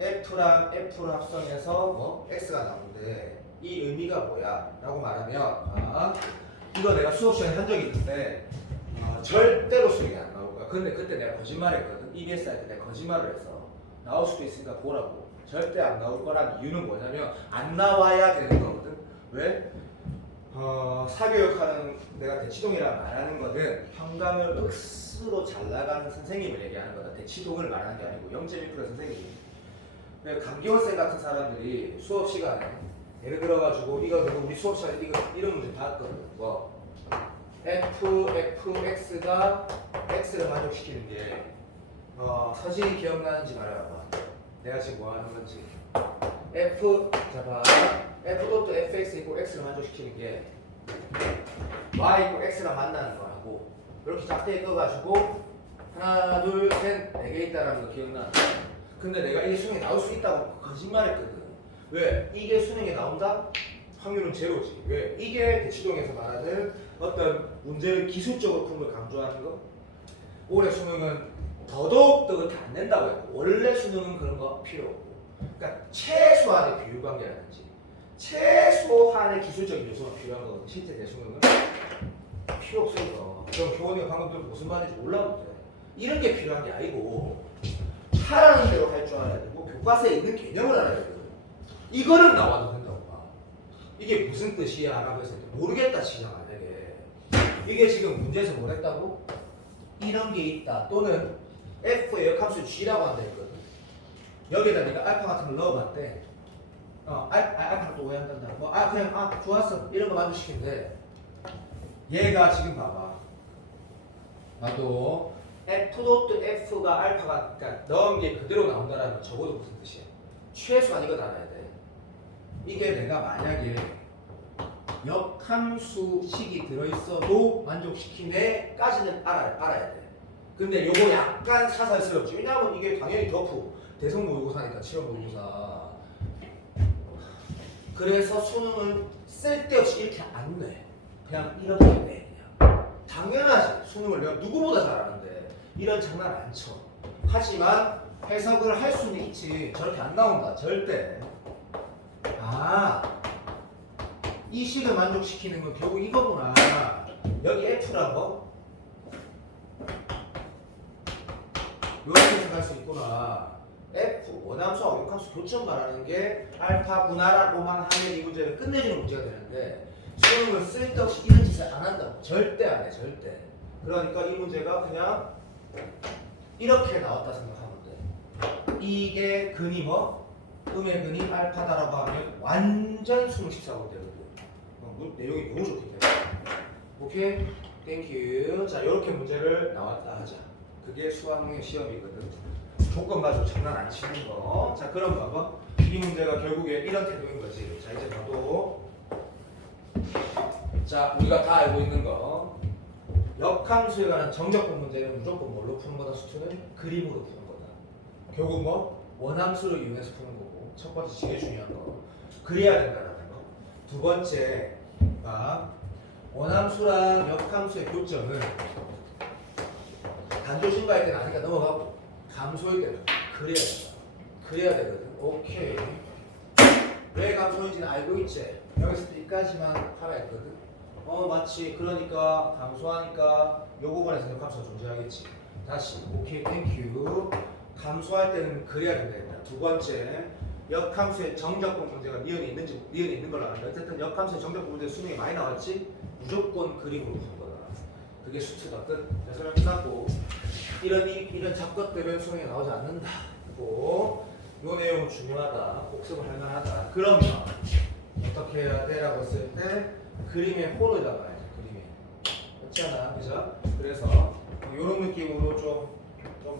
F랑 F를 합성해서 뭐? X가 나오는데 이 의미가 뭐야? 라고 말하면 이거 내가 수업 시간에 한 적이 있는데 절대로 수익이 안 나올 거야. 근데 그때 내가 거짓말했거든. EBS 할 때 내가 거짓말을 해서 나올 수도 있으니까 보라고. 절대 안 나올 거란 이유는 뭐냐면 안 나와야 되는 거거든. 왜? 사교육하는 내가 대치동이라 말하는 거는 현감을 억수로 잘 나가는 선생님을 얘기하는 거다. 대치동을 말하는 게 아니고 0.1% 선생님. 강기원 쌤 같은 사람들이 수업 시간에 예를 들어가지고 이거 우리 수업 시간에 이런 문제 봤거든. 뭐 fx가 x를 만족시키는 게 서진이 기억나는지 말해봐봐. 내가 지금 뭐 하는 건지. f fx 이고 x를 만족시키는 게 y 이고 x랑 만나는 거라고 이렇게 작대에 떠가지고 하나 둘셋 4개 있다라는 거 기억나? 근데 내가 이게 수능에 나올 수 있다고 거짓말했거든. 왜? 이게 수능에 나온다? 확률은 제로지. 왜? 이게 대치동에서 말하는 어떤 문제를 기술적으로 푸는 걸 강조하는 거. 올해 수능은 더더욱 그렇게 안 낸다고 했고 원래 수능은 그런 거 필요 없고 그러니까 최소한의 비율관계라든지 최소한의 기술적인 요소가 필요한 거거든. 실제 대수능은 필요 없어요. 그럼 교원이가 방금 무슨 말인지 몰라도 돼. 이런 게 필요한 게 아니고 하라는 대로 할 줄 알아야 되고 교과서에 있는 개념을 알아야 되거든. 이거는 나와도 된다고 봐. 이게 무슨 뜻이야? 라고 해서 모르겠다 치냐 만약에 이게 지금 문제에서 뭘 했다고? 이런 게 있다 또는 F의 역함수 G라고 한다 했거든. 여기다 네가 알파 같은 걸 넣어봤대. 알파 또 왜 한단다? 그냥 좋았어 이런 거 만족시키는데 얘가 지금 봐봐. 나도 F.F가 알파가 그러니까 넣은 게 그대로 나온다라는 건 적어도 무슨 뜻이야? 최소한 이거 알아야 돼. 이게 내가 만약에 역함수식이 들어있어도 만족시키네까지는 알아야 돼. 근데 요거 약간 사살스럽지. 왜냐하면 이게 당연히 더프 대성 모의고사니까 7월 모의고사. 그래서 수능은 쓸데없이 이렇게 안 내. 그냥 이렇게 내. 그냥 당연하지. 수능을 내가 누구보다 잘 아는데 이런 장난 안 쳐. 하지만 해석을 할 수는 있지. 저렇게 안 나온다. 절대. 이 식을 만족시키는 건 결국 이거구나. 여기 F란 거. 이렇게 생각할 수 있구나. F, 원함수와 역함수 교점 말하는 게 알파구나라고만 하면 이 문제를 끝내주는 문제가 되는데 수능을 쓸데없이 이런 짓을 안 한다고. 절대 안 해. 절대. 그러니까 이 문제가 그냥 이렇게 나왔다 생각하면 돼. 이게 근이 뭐? 음의 근이 알파다라고 하면 완전 수능 14번 되거든. 내용이 너무 좋기 때문에. 오케이? 땡큐. 자, 이렇게 문제를 나왔다 하자. 그게 수학의 시험이거든. 조건 가지고 장난 안 치는 거. 자, 그럼 봐봐. 이 문제가 결국에 이런 태도인 거지. 자, 이제 봐도. 자, 우리가 다 알고 있는 거. 역함수에 관한 정적분 문제는 무조건 뭘로 푸는 거다? 수투는 그림으로 푸는 거다. 결국 뭐? 원함수를 이용해서 푸는 거고. 첫 번째 제일 중요한 거. 그래야 된다는 거. 두 번째가 원함수랑 역함수의 교점은 단조심가일 때는 아니까 넘어가고 감소일 때는 그래야 된다. 그래야 되거든. 오케이. 왜 감소인지는 알고 있지? 여기서 여기까지만 하라 했거든. 마치 그러니까 감소하니까 요 부분에서 역함수가 존재하겠지. 다시 오케이 땡큐. 감소할 때는 그래야 된다. 두 번째 역함수의 정적분 문제가 니은이 있는 걸 아는데 어쨌든 역함수의 정적분 문제 수능이 많이 나왔지. 무조건 그림으로 푸는 거다. 그게 수트가 끝. 그래서 끝났고 이런 잡것들은 수능에 나오지 않는다고. 요 내용 중요하다. 복습을 할 만하다. 그러면 어떻게 해야 돼라고 했을 때 그림의 호를 잡아야지. 그림에 맞잖아, 그죠? 그래서 이런 느낌으로 좀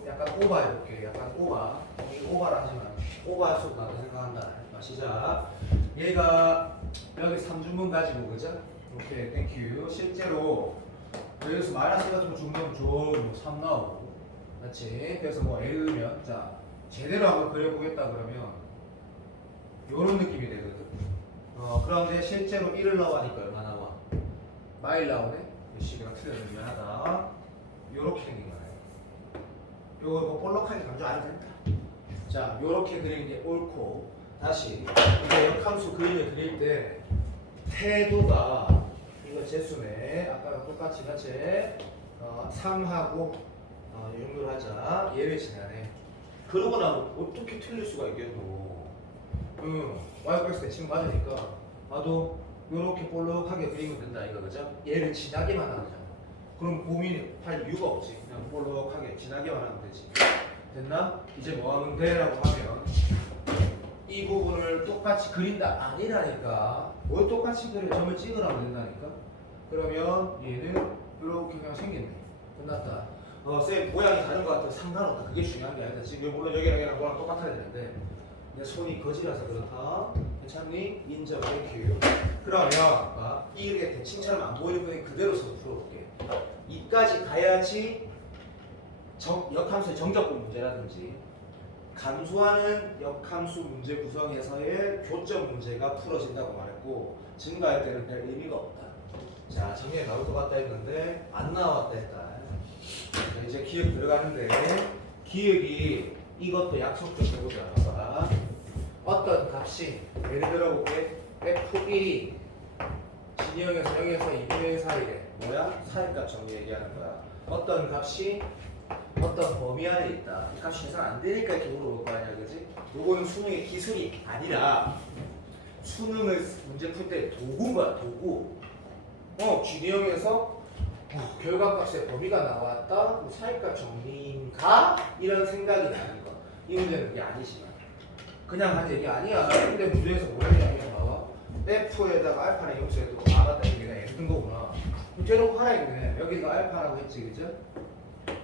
약간 오버해볼게. 약간 오버라지만 오버할 수 없다고 생각한다. 시작. 얘가 여기 3중분 가지고 그죠? 오케이, 땡큐. 실제로 여기서 마이너스 같은 거 중간은 좀 3 나오고, 맞지? 그래서 뭐 L면 자 제대로 한번 그려보겠다 그러면 요런 느낌이 되거든. 그런데 실제로 1을 넣어하니까 얼마 나와? 마일 나오네? 시계가 틀려서 미안하다. 요렇게 생긴 거예요. 요거 뭐 볼록하게 강조 안 해도 된다. 자, 요렇게 그리는 게 옳고, 다시 이제 역함수 그림을 그릴 때 태도가 이거 재수네. 아까랑 똑같이 같이 3하고 이 정도로 하자. 얘를 지나네. 그러고 나면 어떻게 틀릴 수가 있겠노? yx 대칭 맞으니까 나도 이렇게 볼록하게 그리면 된다 이거 그죠? 얘를 지나게만 하면 되잖아. 그럼 고민할 이유가 없지. 그냥 볼록하게 지나게만 하면 되지. 됐나? 이제 뭐 하면 돼? 라고 하면 이 부분을 똑같이 그린다 아니라니까. 뭘 똑같이 그려? 점을 찍으라면 된다니까. 그러면 얘는 이렇게 그냥 생겼네. 끝났다. 쌤 모양이 다른 것 같아도 상관없다. 그게 중요한 게 아니다. 지금 물론 여기랑 뭐랑 똑같아야 되는데 내 손이 거지라서 그렇다. 괜찮니? 인정. 땡큐. 그러면 이게 대칭처럼 안 보이는 분이 그대로 써서 풀어볼게. 이까지 가야지 역함수의 정적분 문제라든지 감소하는 역함수 문제 구성에서의 교점 문제가 풀어진다고 말했고 증가할 때는 별 의미가 없다. 자, 정리에 나올 것 같다 했는데 안 나왔다 했다. 자, 이제 기억 들어가는데 기억이 이것도 약속 좀 해보자. 봐봐. 어떤 값이 예를 들어 볼게. F1이 진영에서 0에서 2분의 1 사이에 뭐야? 사이값 정리 얘기하는 거야. 어떤 값이 어떤 범위 안에 있다. 이 값이 계산 안 되니까 이렇게 물어볼 거 아니야, 그지? 요거는 수능의 기술이 아니라 수능을 문제 풀 때 도구인 거야, 도구. 진영에서 결과값의 범위가 나왔다. 사이값 정리인가? 이런 생각이 나는 거. 이 문제는 그게 아니지만 그냥 한 얘기 아니야. 근데 문제에서 뭐라는 이야기가 나와? F에다가 알파랑 영수에도 맞다 이게 그냥 예를 든 거구나. 대놓고 하나 있네. 여기가 알파라고 했지, 그죠?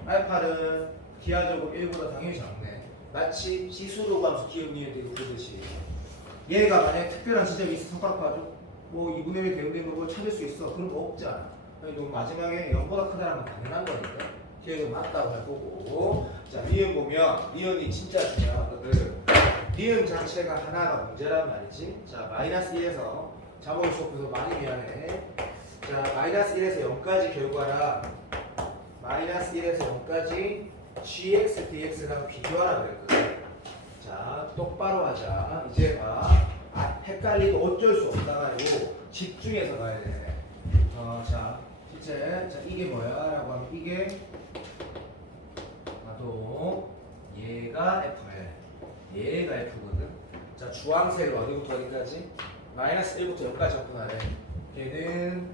알파는 기하적으로 1보다 당연히 작네. 마치 지수로 감수 기억 니은도 그러듯이 얘가 만약에 특별한 지점이 있어 손가락 봐줘. 뭐 2분의 1 대응된 걸 찾을 수 있어. 그런 거 없잖아. 너 마지막에 0보다 크다는 건 당연한 거니까 기억은 맞다고 할 거고. 자, 니은 보면 니은이 진짜 중요하거든. 니은 자체가 하나가 문제란 말이지. 자, 마이너스 1에서 자본 수업에서 많이 미안해. 자, 마이너스 1에서 0까지 결과라 마이너스 1에서 0까지 gx dx랑 비교하라 그랬거든. 자, 똑바로 하자. 이제 봐. 헷갈리고 어쩔 수 없다가 아니고 집중해서 가야 돼. 자, 실제 자 이게 뭐야? 라고 하면 이게 나도 얘가 F래. 얘가 F거든. 자, 주황색으로 어디부터 어디까지? 마이너스 1부터 0까지 접근하래. 걔는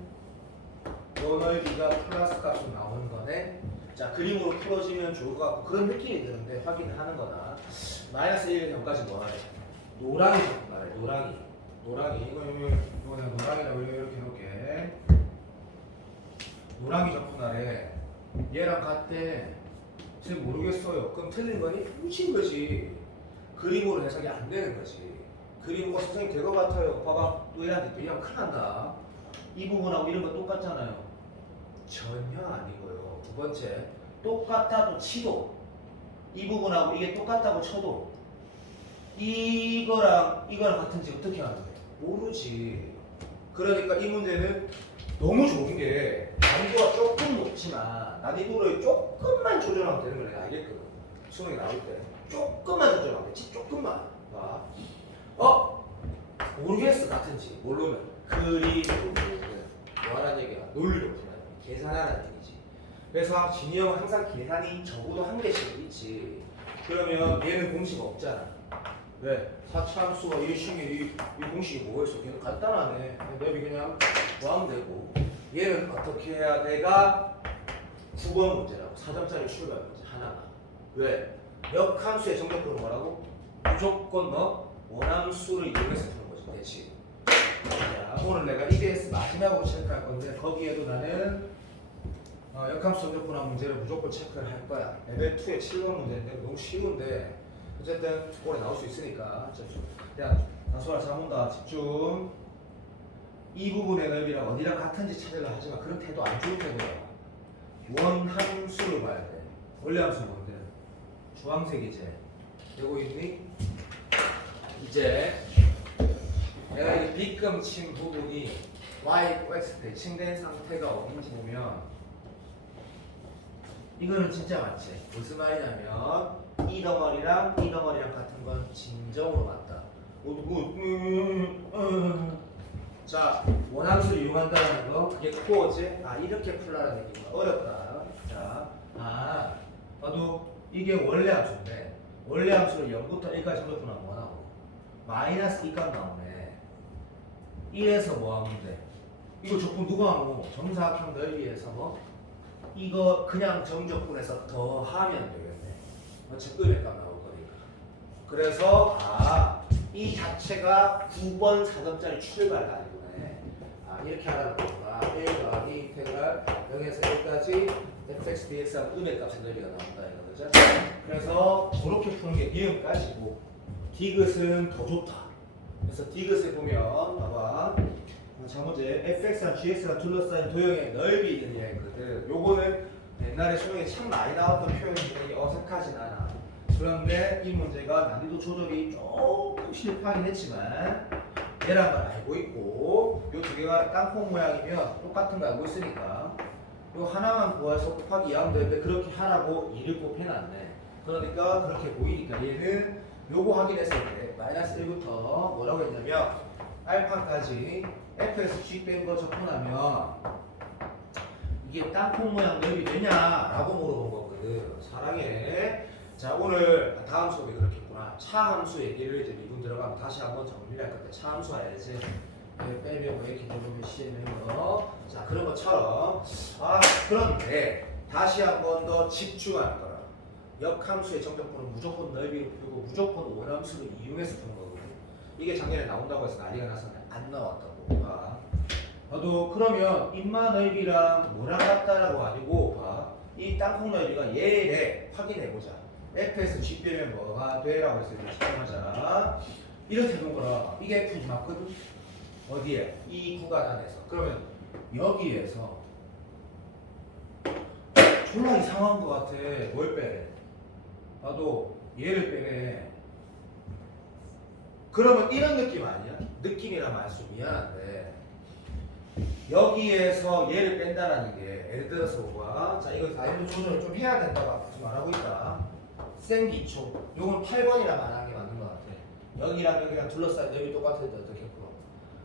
요 넓이가 플러스 값으로 나오는 거네. 자, 그림으로 풀어지면 좋을 것 같고 그런 느낌이 드는데 확인을 하는 거다. 마이너스 1에서 0까지 뭐 하래? 노랑이 접근하래. 노랑이 이거는 노랑이라고 이렇게 해놓을게. 노랑이 접근하래. 얘랑 같대. 잘 모르겠어요. 그럼 틀린 거니? 훔친 거지. 그림으로 해석이 안 되는 거지. 그림으로 선생님 될 것 같아요. 봐봐. 또 얘한테 또 얘랑 큰일 난다. 이 부분하고 이런 거 똑같잖아요. 전혀 아니고요. 두 번째, 똑같다고 치도 이 부분하고 이게 똑같다고 쳐도 이거랑 같은지 어떻게 하는 거야? 모르지. 그러니까 이 문제는 너무 좋은 게 난이도가 조금 높지만 난이도를 조금만 조절하면 되는 걸 내가 알겠거든. 수능에 나올 때 조금만 조절하면 되지. 조금만. 봐. 모르겠어. 같은지 모르면 그림으로 뭐 하라는 얘기야? 논리로 풀어야 돼. 계산하라는 얘기지. 그래서 진이 형은 항상 계산이 적어도 한 개씩 있지. 그러면 얘는 공식 없잖아. 왜? 사차함수가 이 공식이 뭐였어? 걔는 간단하네. 너희 그냥 구하면 되고. 얘는 어떻게 해야 돼가 9번 문제라고. 4점짜리 출발 문제 하나가. 왜? 역함수의 정적표는 뭐라고? 무조건 뭐 원함수를 이용해서 푸는 거지. 대신. 자, 오늘 내가 EBS 마지막으로 체크할 건데 거기에도 나는 역함수 정적분한 문제를 무조건 체크를 할 거야. 레벨 2의 7번 문제인데 너무 쉬운데 어쨌든 올해 나올 수 있으니까. 야, 나소라 잘 본다. 집중. 이 부분의 넓이랑 어디랑 같은지 찾으려 하지만 그런 태도 안 좋은 태도야. 원함수를 봐야 돼. 원래 함수 뭔데? 주황색이지. 되고 있니? 이제 내가 이 빗금 친 부분이 YX 대칭된 상태가 어딘지 보면 이거는 진짜 맞지? 무슨 말이냐면 이 덩어리랑 같은 건 진정으로 맞다. 자, 원함수를 이용한다는 거 그게 코어지? 아 이렇게 풀라는 얘기가 어렵다. 자, 봐도 이게 원래 함수인데 원래 함수를 0부터 1까지 적어보면 뭐 나오고 마이너스 2값 나오네. 1에서 뭐 하면 돼? 이거 적분 누가 하고 정사각형 넓이에서 뭐 이거 그냥 정적분에서 더 하면 되겠네. 어차피 음의 값 나올 거니까. 그래서 이 자체가 9번 4점짜리 출발 가지고네. 이렇게 하라는 거구나. A 더하기 인테그랄 0에서 1까지 fx dx하고 음의 값의 넓이가 나온다 이거죠. 그래서 저렇게 푸는 게 니은까지고 디귿은 더 좋다. 그래서 디귿에 보면 봐봐. 자 문제 fx랑 gx랑 둘러싸인 도형의 넓이 있는 얘기거든. 요거는 옛날에 수능에 참 많이 나왔던 표현인데 이게 어색하진 않아. 그런데 이 문제가 난이도 조절이 조금 실패하긴 했지만 얘란 걸 알고 있고 요 두 개가 땅콩 모양이면 똑같은 거 알고 있으니까 요 하나만 구해서 곱하기 2하면 되는데 그렇게 하라고 2를 곱해놨네. 그러니까 그렇게 보이니까 얘는 요거 확인했을 때 마이너스 1부터 뭐라고 했냐면 알파까지 fx g 뺀 거 적분하면 이게 땅콩 모양 넓이 되냐라고 물어본 거거든. 사랑해. 자 오늘 다음 수업이 그렇겠구나. 차함수 얘기를 이제 미분 들어가면 다시 한번 정리를 할 건데 차함수 알지? 빼면 왜 이렇게 되면 시에는 거. 자 그런 것처럼 그런데 다시 한 번 더 집중할 거라. 역함수의 정적분은 무조건 넓이로 풀고 무조건 원함수를 이용해서 푸는 거거든. 이게 작년에 나온다고 해서 난리가 나서 안 나왔다고. 봐도 그러면 인마 넓이랑 뭐랑 같다라고 아니고 이 땅콩 넓이가 얘래 확인해 보자. f에서 g 빼면 뭐가 돼라고 해서 이렇게 집중하자. 이렇게 해놓은 거라 이게 f지 맞거든. 어디에? 이 구간 안에서. 그러면 여기에서 졸라 이상한 거 같아. 뭘 빼래? 봐도 얘를 빼래. 그러면 이런 느낌 아니야? 느낌이라 말수 미안한데 여기에서 얘를 뺀다라는 게 예를 들어서 뭐야? 자 이거 난이도 조절을 좀 해야 된다고 지금 말하고 있다. 생기초 요건 8번이라 말하는 게 맞는 것 같아. 여기랑 둘러싸인 넓이 똑같은데 어떻게 풀어?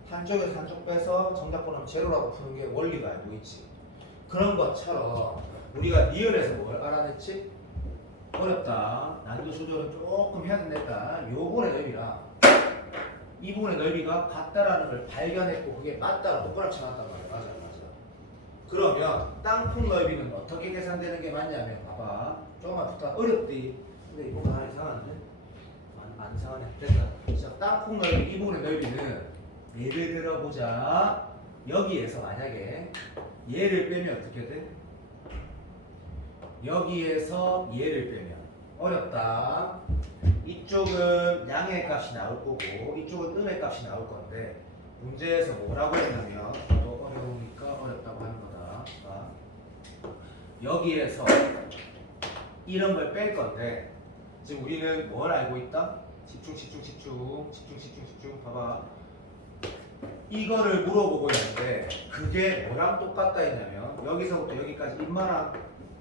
한쪽에서 한쪽 빼서 정답번호는 제로라고 푸는 게 원리가 알고 있지. 그런 것처럼 우리가 니은에서 뭘 알아냈지? 어렵다. 난이도 조절은 조금 해야 된다. 요 부분의 넓이랑 이 부분의 넓이가 같다라는 걸 발견했고 그게 맞다라고 똑같이 맞단 말이야. 맞아. 그러면 땅콩 넓이는 어떻게 계산되는 게 맞냐면 봐봐. 조금만 부탁. 어렵디. 근데 이거 하나 이상한데? 안 이상하네. 됐다. 자, 땅콩 넓이 이 부분의 넓이는 예를 들어보자. 여기에서 만약에 얘를 빼면 어떻게 돼? 여기에서 얘를 빼면 어렵다. 이쪽은 양의 값이 나올 거고 이쪽은 음의 값이 나올 건데 문제에서 뭐라고 했냐면 또 어려우니까 어렵다고 하는 거다. 여기에서 이런 걸 뺄 건데 지금 우리는 뭘 알고 있다? 집중. 봐봐. 이거를 물어보고 있는데 그게 뭐랑 똑같다 했냐면 여기서부터 여기까지 인마랑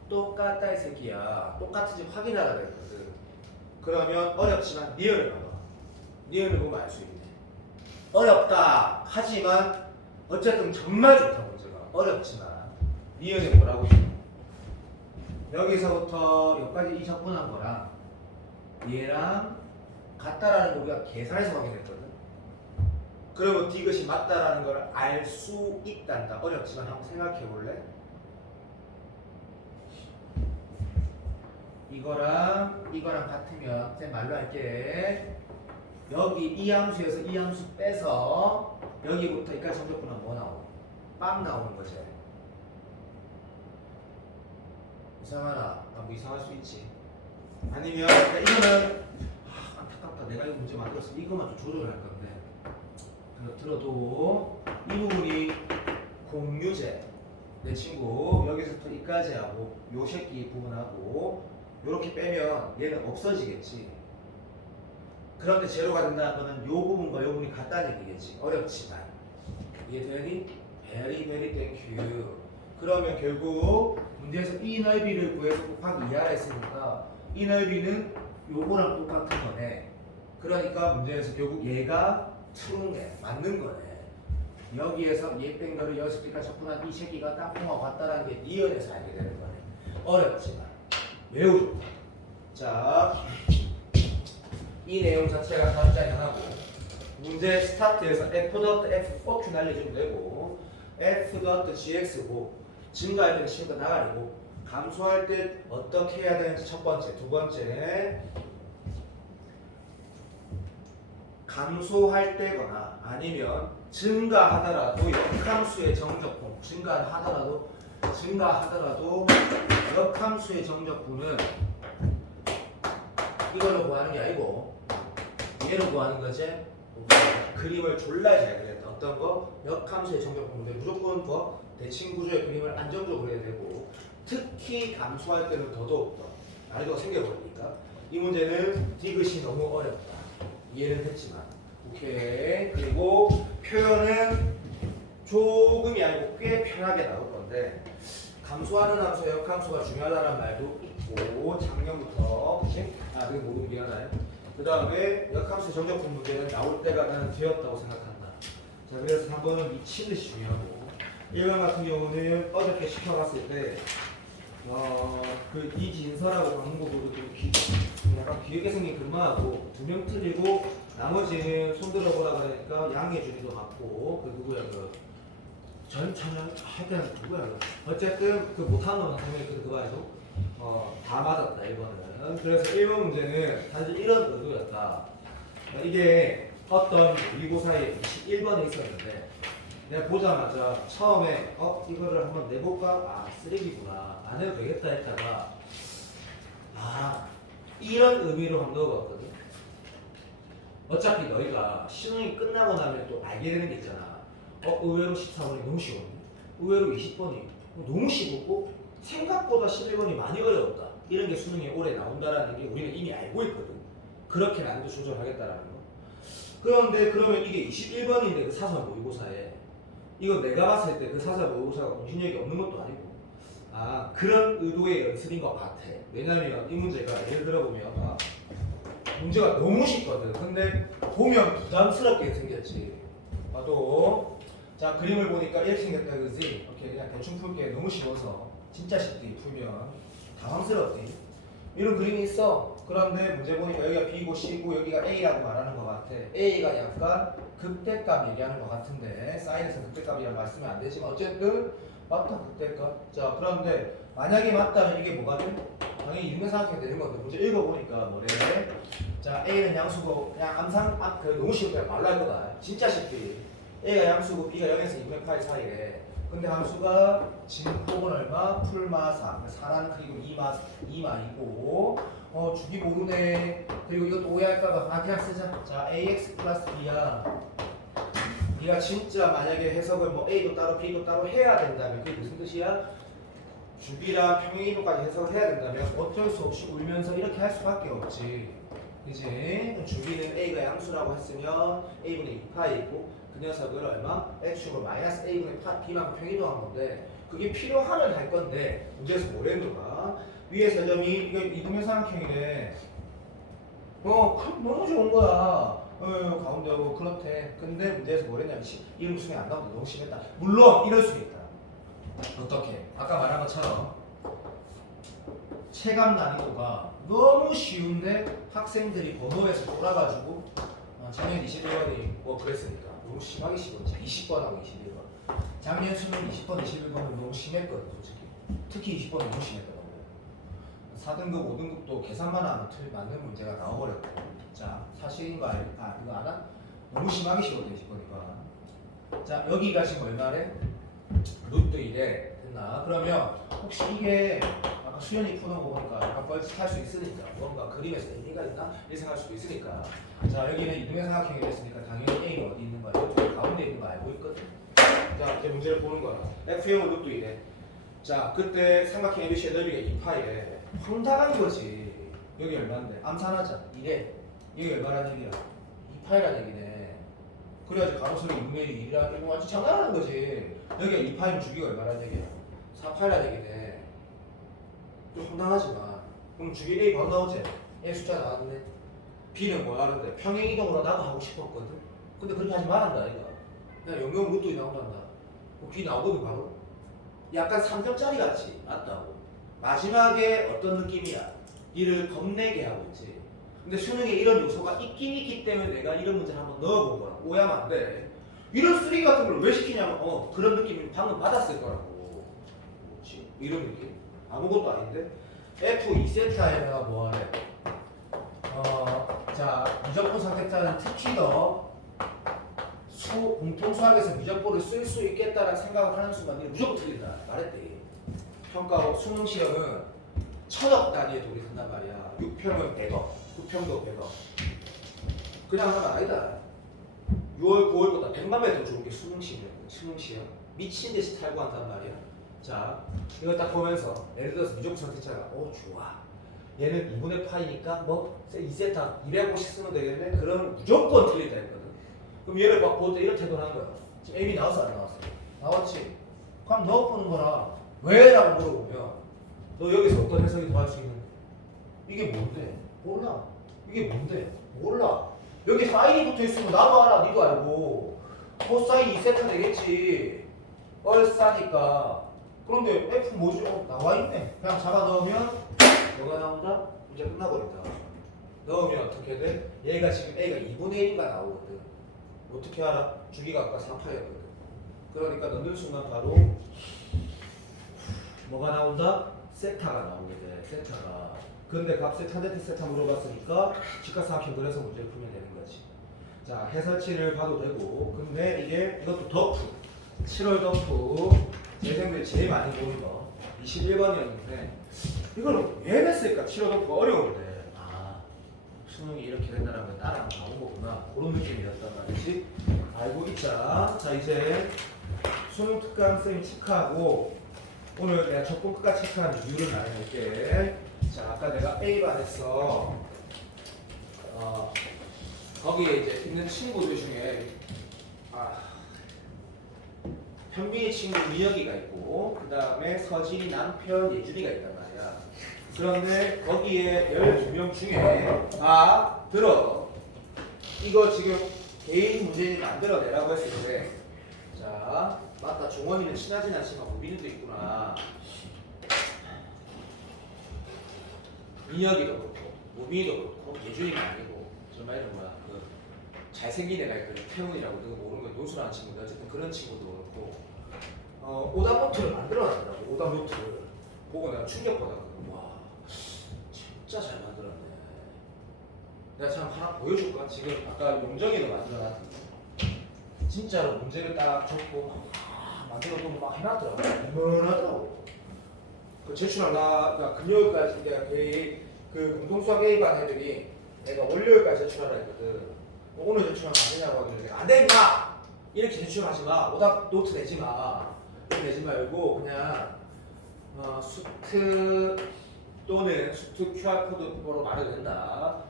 똑같다 이 새끼야. 똑같은지 확인하라 그랬거든. 그러면 어렵지만 니은을 봐봐. 니은을 보면 알 수 있네. 어렵다 하지만 어쨌든 정말 좋다 문제가. 어렵지만 니은이 뭐라고 있어? 여기서부터 여기까지 이 적분한 거랑 얘랑 같다라는 거 우리가 계산해서 확인했거든. 그리고 디귿이 맞다라는 걸 알 수 있단다. 어렵지만 한번 생각해 볼래? 이거랑 같으면 쌤 말로 할게. 여기 이 함수에서 이 함수 빼서 여기부터 여기까지 정적분은 뭐 나오고? 빵 나오는 거지. 이상하나? 뭐 이상할 수 있지. 아니면 이거는 안타깝다. 내가 이거 문제 만들었어. 이거만 좀 조절을 할 건데 들어도 이 부분이 공유제. 내 친구 여기서부터 이까지 하고 요 새끼 부분하고 요렇게 빼면 얘는 없어지겠지. 그런데 제로가 된다는 거는 요 부분과 요 부분이 같다는 얘기겠지. 어렵지만 이해되니? very thank you. 그러면 결국 문제에서 이 넓이를 구해서 곱하기 2하라 했으니까 이 넓이는 요거랑 똑같은 거네. 그러니까 문제에서 결국 얘가 트루네, 맞는 거네. 여기에서 얘 뺀 거를 여기서 여기까지 접근한 이 새끼가 땅콩하고 같다라는 게 리얼에서 알게 되는 거네. 어렵지만 매우 좋다. 자, 이 내용 자체가 가장 하나고 문제 스타트에서 f.f4q 날려주면 되고 f.gx고 증가할 때는 식으로 나가리고 감소할 때 어떻게 해야 되는지 첫 번째, 두 번째 감소할 때거나 아니면 증가하더라도 역함수의 정적분 증가하더라도 역함수의 정적분은 이걸로 구하는 게 아니고 얘로 구하는 거지. 그림을 졸라 잘 그렸다. 어떤 거? 역함수의 정적분인데 무조건 더 대칭 구조의 그림을 안정적으로 해야 되고 특히 감소할 때는 더더욱 더 난이도가 생겨버리니까 이 문제는 디귿이 너무 어렵다. 이해는 했지만 오케이. 그리고 표현은 조금이 아니고 꽤 편하게 나올 건데 감소하는 함수, 역함수가 중요하다는 말도 있고 작년부터 그치? 아 그거 모르는 게 하나요? 그 다음에 역함수 정적분 문제는 나올 때가 나는 되었다고 생각한다. 자 그래서 3번은 미친듯이 중요하고 1번 같은 경우는 어저께 시켜봤을 때 그 이진서라고 광고도 약간 귀하게 생긴 글만 하고 2명 틀리고 나머지는 손들어 보라 그러니까 양해준이도 맞고 그 누구야 그 전찬영 하여튼 누구야 그 어쨌든 그 못하는 놈은 당연히 그거 아니고 다 맞았다 1번은. 그래서 1번 문제는 사실 이런 의도였다. 이게 어떤 모의고사에 21번에 있었는데 내가 보자마자 처음에 이거를 한번 내볼까? 아 쓰레기구나 안 해도 되겠다 했다가 이런 의미로 한번 넣어봤거든. 어차피 너희가 수능이 끝나고 나면 또 알게 되는 게 있잖아. 의외로 14번이 너무 쉬웠네. 의외로 20번이 너무 쉽고 생각보다 11번이 많이 어려웠다. 이런 게 수능에 올해 나온다라는 게 우리는 이미 알고 있거든. 그렇게 난이도 조절하겠다라는 거. 그런데 그러면 이게 21번인데 그 사설 모의고사에 이거 내가 봤을 때 그 사설 모의고사가 공신력이 없는 것도 아니고 그런 의도의 연습인 것 같아. 왜냐면 이 문제가 예를 들어보면 문제가 너무 쉽거든. 근데 보면 부담스럽게 생겼지. 봐도 자 그림을 보니까 이렇게 생겼다 그지? 이렇게 그냥 대충 풀게 너무 쉬워서 진짜 쉽지 풀면 당황스럽지. 이런 그림이 있어. 그런데 문제 보니까 여기가 B고 C고 여기가 A라고 말하는 것 같아. A가 약간 극대값 얘기하는 것 같은데 사인에서 극대값이라고 말씀은 안 되지만 어쨌든 맞다 극대값. 자 그런데 만약에 맞다면 이게 뭐가 돼? 당연히 있는 생각해야 되는 건데 문제 읽어보니까 뭐래? 자 A는 양수고 그냥 너무 쉬우니까 말로 할 거다. 진짜 쉽지. A가 양수고 B가 0에서 200파이 사이래. 근데 함수가 진폭은 얼마? 풀마 4랑 그리고 2마이고 주기 모르네. 그리고 이것도 오해할까봐 그냥 쓰자. 자 ax 플러스 b야. 네가 진짜 만약에 해석을 뭐 a도 따로 b도 따로 해야 된다면 그게 무슨 뜻이야? 주기랑 평행이동까지 해석을 해야 된다면 어쩔 수 없이 울면서 이렇게 할 수밖에 없지. 그치? 주기는 a가 양수라고 했으면 a분의 2파이고 그 녀석을 얼마? x축으로 마이너스 a분의 b만큼 평이동한 건데 그게 필요하면 할 건데 문제에서 뭐랬는가? 위에 설점이 이거 이등변 삼각형이래. 너무 좋은 거야. 가운데 오고 그렇대. 근데 문제에서 뭐랬냐면 이름 수에 안 나오는데 너무 심했다. 물론 이럴 수 있다. 어떻게? 아까 말한 것처럼 체감 난이도가 너무 쉬운데 학생들이 번호에서 돌아가지고 작년 21번이 뭐 그랬으니까 너무 심하게 쉬웠지. 20번하고 21번. 작년 수능 20번, 21번은 너무 심했거든 솔직히. 특히 20번은 너무 심했더라고. 4등급, 5등급도 계산만 하면 맞는 문제가 나와버렸고. 자, 사실인가? 이거 알아? 너무 심하게 쉬웠대 20번이가. 자, 여기가 지금 얼마래? 루트 1에 됐나? 그러면 혹시 이게 아까 수연이 푸는 거 보니까 약간 뻘짓할 수 있으니까 뭔가 그림에서 의미가 있나? 이렇게 생각할 수도 있으니까. 자, 여기는 이등변 삼각형이 됐으니까 당연히 A는 어디 있는 거야? 이쪽 가운데 있는 거 알고 있거든. 자, 이제 문제를 보는 거야. F형은 루트 1에. 자, 그때 삼각형 ABC의 넓이가 2파이래. 황당한 거지. 여기 얼마인데? 암산하자. 1에. 여기 얼마라는 얘기야? 2파이라는 얘기네. 그래야지 가로세로 6분의 1이라 이거 완전 장난하는 거지. 여기가 2파이면 주기가 얼마라는 얘기야? 4파이라는 얘기네. 좀 황당하지만 그럼 주기 A 바로 나오지? A 숫자 나왔네. B는 뭐 하는데 평행이동으로 나도 하고 싶었거든. 근데 그렇게 하지 말란다 아이가. 그냥 영영 루트에 나온단다. B 나오거든 바로. 약간 3점짜리 같이 맞다고. 마지막에 어떤 느낌이야? 이를 겁내게 하고 있지. 근데 수능에 이런 요소가 있긴 있기 때문에 내가 이런 문제를 한번 넣어본 거야. 오해하면 안 돼. 이런 쓰레기 같은 걸 왜 시키냐면 그런 느낌을 방금 받았을 거라고. 그렇지? 이런 느낌. 아무것도 아닌데. F2세타에다가 뭐하래? 자, 미적분 선택자는 특히 더 공통수학에서 미적분을 쓸 수 있겠다라는 생각을 하는 순간 이게 무조건 틀린다 말했대. 평가 수능 시험은 천억 단위의 돈이 든단 말이야. 6평은 100억, 9평도 100억. 그냥 하면 아니다. 6월, 9월보다 100만 배 더 좋은 게 수능 시험이야. 수능 시험. 미친 듯이 탈구한단 말이야. 자, 이거 딱 보면서 예를 들어서 미적분 선택자가 좋아. 얘는 2분의 파이니까 뭐 2세타 250 쓰면 되겠네. 그럼 무조건 틀린다 했거든. 그럼 얘를 막 볼 때 이런 태도를 한 거야. 지금 A이 나왔어 안 나왔어? 나왔지. 그럼 넣어보는 거라 왜? 라고 물어보면 너 여기서 어떤 해석이 더 할 수 있는데? 이게 뭔데? 몰라. 이게 뭔데? 몰라. 여기 사인이 붙어 있으면 나도 알아. 니도 알고. 코사인 2세타 되겠지. 얼싸니까. 그런데 F 뭐지? 나와 있네. 그냥 잡아 넣으면 뭐가 나온다? 문제 끝나버린다. 넣으면 어떻게 돼? 얘가 지금 A가 2분의 1가 나오거든. 어떻게 알아? 주기가 아까 4파였거든. 그러니까 넣는 순간 바로 뭐가 나온다? 세타가 나오게 돼. 세타가. 근데 값에 탄젠트 세타 물어봤으니까 직각삼각형 그래서 문제를 풀면 되는 거지. 자, 해설치를 봐도 되고. 근데 이게 이것도 덕후. 7월 덕후. 재생들 제일 많이 보는 거. 21번이었는데 이걸 왜 냈을까? 7월 덕후가 어려운데. 수능이 이렇게 된다는 걸 따라가 나온 거구나. 그런 느낌이었단 말이지. 알고 있자. 자, 이제 수능 특강 쌤이 체크하고 오늘 내가 적분 끝까지 체크한 이유를 알려줄게. 자, 아까 내가 A반에서 거기에 이제 있는 친구들 중에 현빈이 친구 민혁이가 있고 그 다음에 서진이 남편 예준이가 있단 말이야. 그런데 거기에 12명 중에 들어 이거 지금 개인 문제집 만들어내라고 했을 때 자, 맞다. 종원이는 친하진 않지만 우빈이도 있구나. 민혁이도 그렇고 우빈이도 그렇고 예준이는 아니고 정말 이름 뭐야 그 잘생긴 애가 있거든. 태훈이라고 누가 모르는 거 노수라는 친구인데 어쨌든 그런 친구도 그렇고 오답 노트를 만들어놨더라고. 오답 노트를 보고 내가 충격받았거든. 와 진짜 잘 만들었네. 내가 참 하나 보여줄까? 지금 아까 용정이도 만들어놨는데 진짜로 문제를 딱 적고 만들어보면 막 해놨더라고. 이만하더라고. 그 제출하려가 금요일까지 내가 그 공통수학 A반 애들이 내가 월요일까지 제출하라 했거든. 오늘 제출하면 안 되냐고 하길래 내가 안 돼 임마! 이렇게 제출하지 마. 오답 노트 내지 마. 이렇게 내지 말고 그냥 수트 또는 수트 QR코드로 말해도 된다.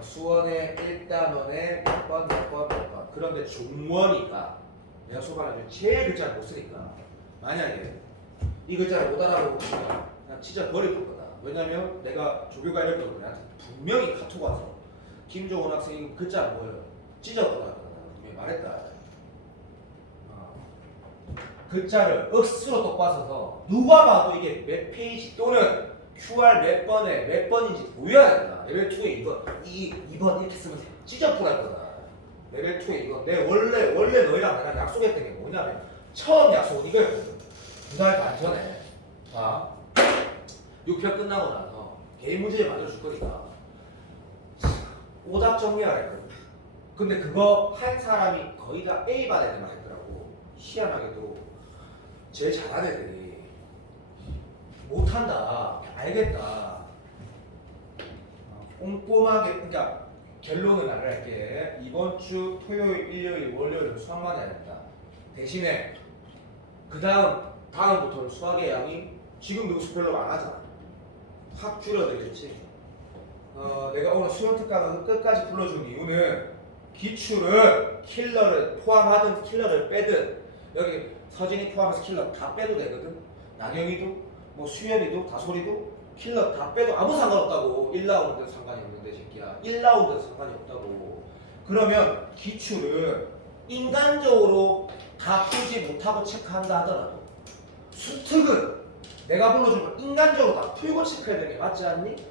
수원의 1단원에 몇 번. 그런데 종원이가 내가 수업하는 중에 제일 글자를 못 쓰니까 만약에 이 글자를 못 알아보고 그냥 진짜 버릴 거다. 왜냐면 내가 조교가 이럴 거거든. 나한테 분명히 카톡 와서 김종원 학생이 글자 뭐예요? 찢어버려 거다. 분명히 말했다. 글자를 억수로 똑바서서 누가 봐도 이게 몇 페이지 또는 QR 몇 번에 몇 번인지 보여야 된다. 레벨 2에 이거 2번 이렇게 쓰면 찢어버릴 거다. 레벨 2에 이거 내 원래 너희랑 나랑 약속했던 게 뭐냐면 처음 약속은 이거였거든. 2달 반 전에 6편 끝나고 나서 개인 문제 만들어줄 거니까 오답 정리하라 했거든. 근데 그거 한 사람이 거의 다 A반 애들만 했더라고. 희한하게도 제일 잘하는 애들이 못한다. 알겠다. 꼼꼼하게 그러니까 결론을 말할게. 이번 주 토요일, 일요일, 월요일은 수학만 해야 된다. 대신에 그 다음부터는 수학의 양이 지금도 별로 안 하잖아. 확 줄어들겠지. 내가 오늘 수능 특강을 끝까지 불러준 이유는 기출을 킬러를 포함하든 킬러를 빼든 여기 서진이 포함해서 킬러 다 빼도 되거든. 나경이도 뭐 수연이도 다솔이도 킬러 다 빼도 아무 상관없다고. 1라운드도 상관이 없는데 새끼야. 1라운드도 상관이 없다고. 그러면 기출을 인간적으로 다 풀지 못하고 체크한다 하더라도 수특은 내가 불러준 걸 인간적으로 다 풀고 체크해야 되는 게 맞지 않니?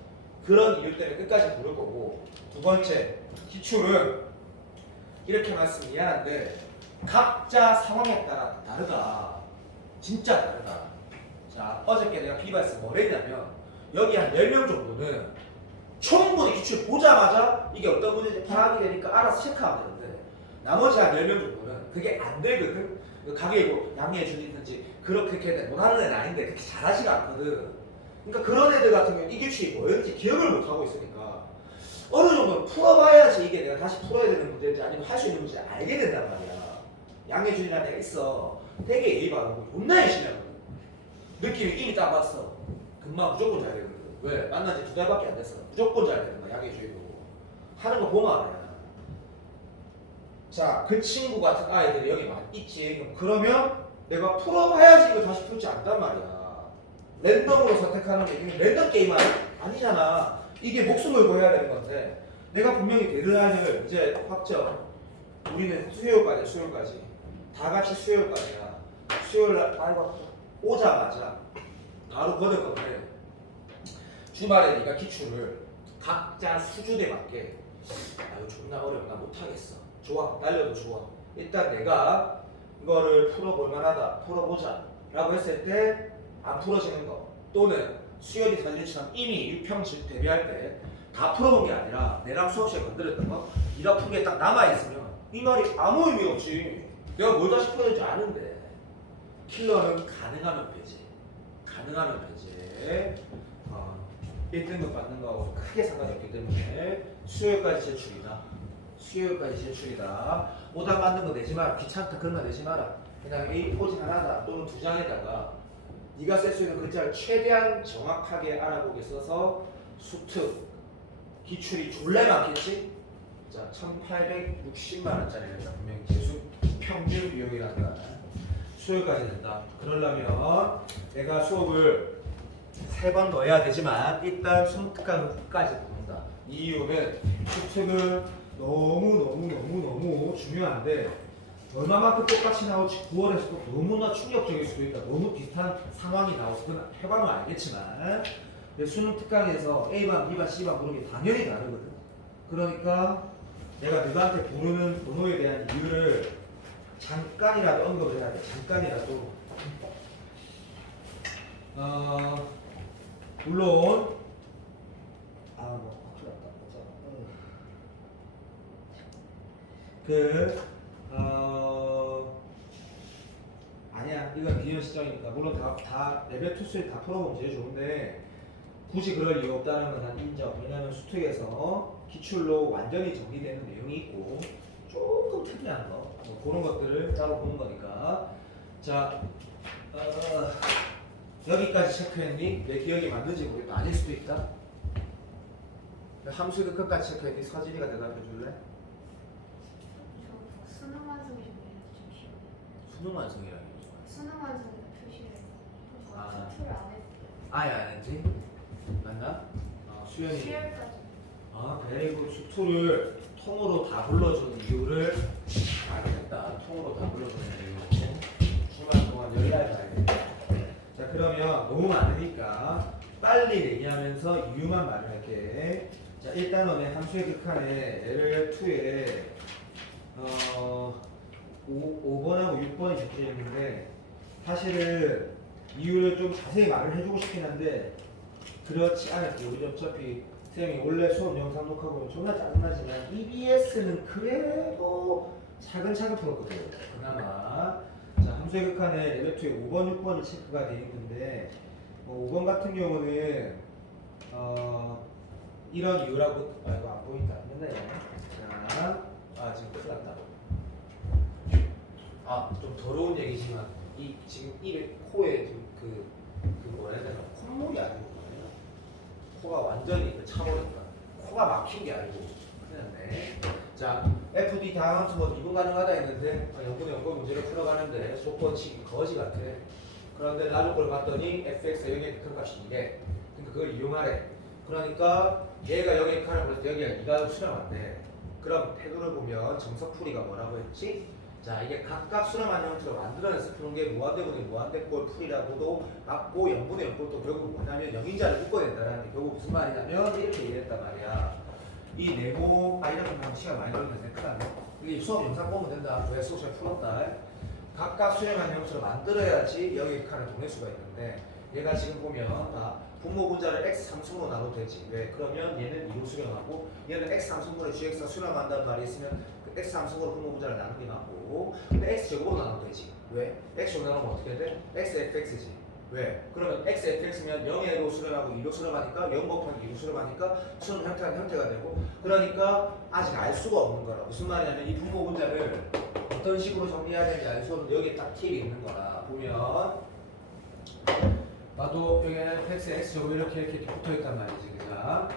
그런 이유 때문에 끝까지 부를 거고. 두 번째, 기출은 이렇게 말씀 미안한데 각자 상황에 따라 다르다. 진짜 다르다. 자, 어저께 내가 비발스 뭘 했냐면 여기 한 10명 정도는 충분히 기출 보자마자 이게 어떤 문제인지 파악이 되니까 알아서 체크하면 되는데 나머지 한 10명 정도는 그게 안 되거든. 가게에 뭐 양해해 주든지 그렇게 못하는 애는 아닌데 그렇게 잘하지가 않거든. 그러니까 그런 애들 같은 경우는 이 기출이 뭐였는지 기억을 못하고 있으니까 어느 정도는 풀어봐야지 이게 내가 다시 풀어야 되는 문제인지 아니면 할 수 있는 문제인지 알게 된단 말이야. 양해해 주는 애가 있어. 되게 예의 바르고 존나 열심히 하거든. 느낌이 이미 딱 봤어. 금방 무조건 잘 되거든. 왜? 만난 지 2달밖에 안 됐어. 무조건 잘 되는 거야. 양해해 주고 하는 거 보면 알아요. 자, 그 친구 같은 아이들이 여기 많이 있지. 그러면 내가 풀어봐야지 이거 다시 풀지 않단 말이야. 랜덤으로 선택하는 게 이게 랜덤 게임 아니잖아. 이게 목숨을 걸어야 되는 건데 내가 분명히 데드라인을 이제 확정. 우리는 수요일까지 다 같이 수요일까지야. 수요일날 오자마자 바로 거둘 건데 주말에 네가 기출을 각자 수준에 맞게 이거 존나 어렵다 못하겠어. 좋아, 날려도 좋아. 일단 내가 이거를 풀어볼 만하다, 풀어보자 라고 했을 때 안 풀어지는 거 또는 수연이 사진처럼 이미 유평 대비할 때 다 풀어본 게 아니라 내랑 수업 시간에 건드렸던 거 네가 푼 게 딱 남아있으면 이 말이 아무 의미 없지. 내가 뭘 다시 풀어야 될지 아는데 킬러는 가능하면 배제. 가능하면 배제. 1등급 받는 거하고 크게 상관이 없기 때문에 수요일까지 제출이다. 수요일까지 제출이다. 오답 만든 거 내지 마라. 귀찮다 그런 거 내지 마라. 그냥 A4지 하나다 또는 2장에다가 네가 쓸 수 있는 글자를 최대한 정확하게 알아보게 써서 수특 기출이 졸래 많겠지? 자, 1,860만 원짜리입니다. 분명히 재수 평균 비용이라는 거 수요일까지 된다. 그러려면 내가 수업을 3번 더 해야 되지만 일단 수특강까지 본다. 이유는 수특은 너무 중요한데 얼마만큼 똑같이 나올지 9월에서도 너무나 충격적일 수도 있다. 너무 비슷한 상황이 나와서 그건 해봐도 알겠지만 수능 특강에서 A반, B반, C반 부르는 게 당연히 다르거든. 그러니까 내가 너한테 부르는 번호에 대한 이유를 잠깐이라도 언급을 해야 돼. 잠깐이라도. 물론 아니야. 이건 비교 시점이니까 물론 다 레벨 2, 3 다 풀어보면 제일 좋은데 굳이 그럴 이유 없다는 건 난 인정. 왜냐면 수특에서 기출로 완전히 정리되는 내용이 있고 조금 특이한 거 그런 것들을 따로 보는 거니까. 자, 여기까지 체크했니? 내 기억이 맞는지 모르겠다. 아닐 수도 있다. 함수의 끝까지 체크했니? 서진이가 대답해 줄래? 수능 완성이 좀 쉬워요. 수능 완성이라는 게 수능 완성이 표시를 아. 투표를 안 했어요. 아예 안 했지? 맞나? 수연이. 수요일까지. 베리굿 수투를 통으로 다 불러주는 이유를 알겠다. 통으로 다 불러주는 이유. 주말 동안 열날 봐야겠다. 자, 그러면 너무 많으니까 빨리 얘기하면서 이유만 말을 할게. 자, 일단 너네 함수의 극한에 L2에 5번하고 6번이 적혀 있는데 사실은 이유를 좀 자세히 말을 해주고 싶긴 한데 그렇지 않을게요. 우리 어차피 쌤이 원래 수업 영상 녹화 보면 존나 짜증나지만 EBS는 그래도 차근차근 풀었거든요. 그나마. 자, 함수의 극한에 레벨 2에 5번, 6번이 체크가 되어 있는데 5번 같은 경우는 이런 이유라고 이거 안 보인다. 맨날 자, 지금 큰일 났다. 좀 더러운 얘기지만 이 지금 입에 코에 지금 그 뭐라 해야 되나 콧물이 아니고 코가 완전히 차버렸다. 코가 막힌 게 아니고 큰일났네. 자, FD 다음 수업 2분 가능하다 했는데 연분의 연분 문제를 풀어가는데 조건식이 거지 같아. 그런데 나조건을 봤더니 fx가 여기에 극한값이 2래. 그러니까 그걸 이용하래. 그러니까 얘가 여기에 극한을 보냈을 때 여기가 2가 수렴한대. 그럼 태도를 보면 정석풀이가 뭐라고 했지? 자, 이게 각각 수렴한 형태로 만들어내서 푸는 게 무한대분의 무한대꼴 풀이라고도 맞고 0분의 0꼴도 결국 뭐냐면 영인자를 묶어낸다는 게 결국 무슨 말이냐면 이렇게 이해했단 말이야. 이 네모 이렇게 하면 시간 많이 걸리는데 크다네. 이게 수업 영상 보면 된다. 왜 수업 잘 풀었다. 각각 수렴한 형태로 만들어야지 여기 칸을 보낼 수가 있는데 얘가 지금 보면 분모 분자를 x 상승으로 나눠도 되지. 왜? 그러면 얘는 2로 수렴하고 얘는 x 상승분의 gx가 수렴한다는 말이 있으면 그 x 상승으로 분모 분자를 나누는 게 맞고 근데 x 제곱으로 나눠도 되지. 왜? x로 나누면 어떻게 돼? x fx지. 왜? 그러면 x fx면 0으로 수렴하고 2로 수렴하니까 0 곱하기 2로 수렴하니까 수렴 형태가 되고 그러니까 아직 알 수가 없는 거라. 무슨 말이냐면 이 분모 분자를 어떤 식으로 정리해야 되는지 알 수 없는 여기에 딱 팁이 있는 거라. 보면 봐도 여기 fx, x제곱 이렇게 붙어있단 말이지. 그죠?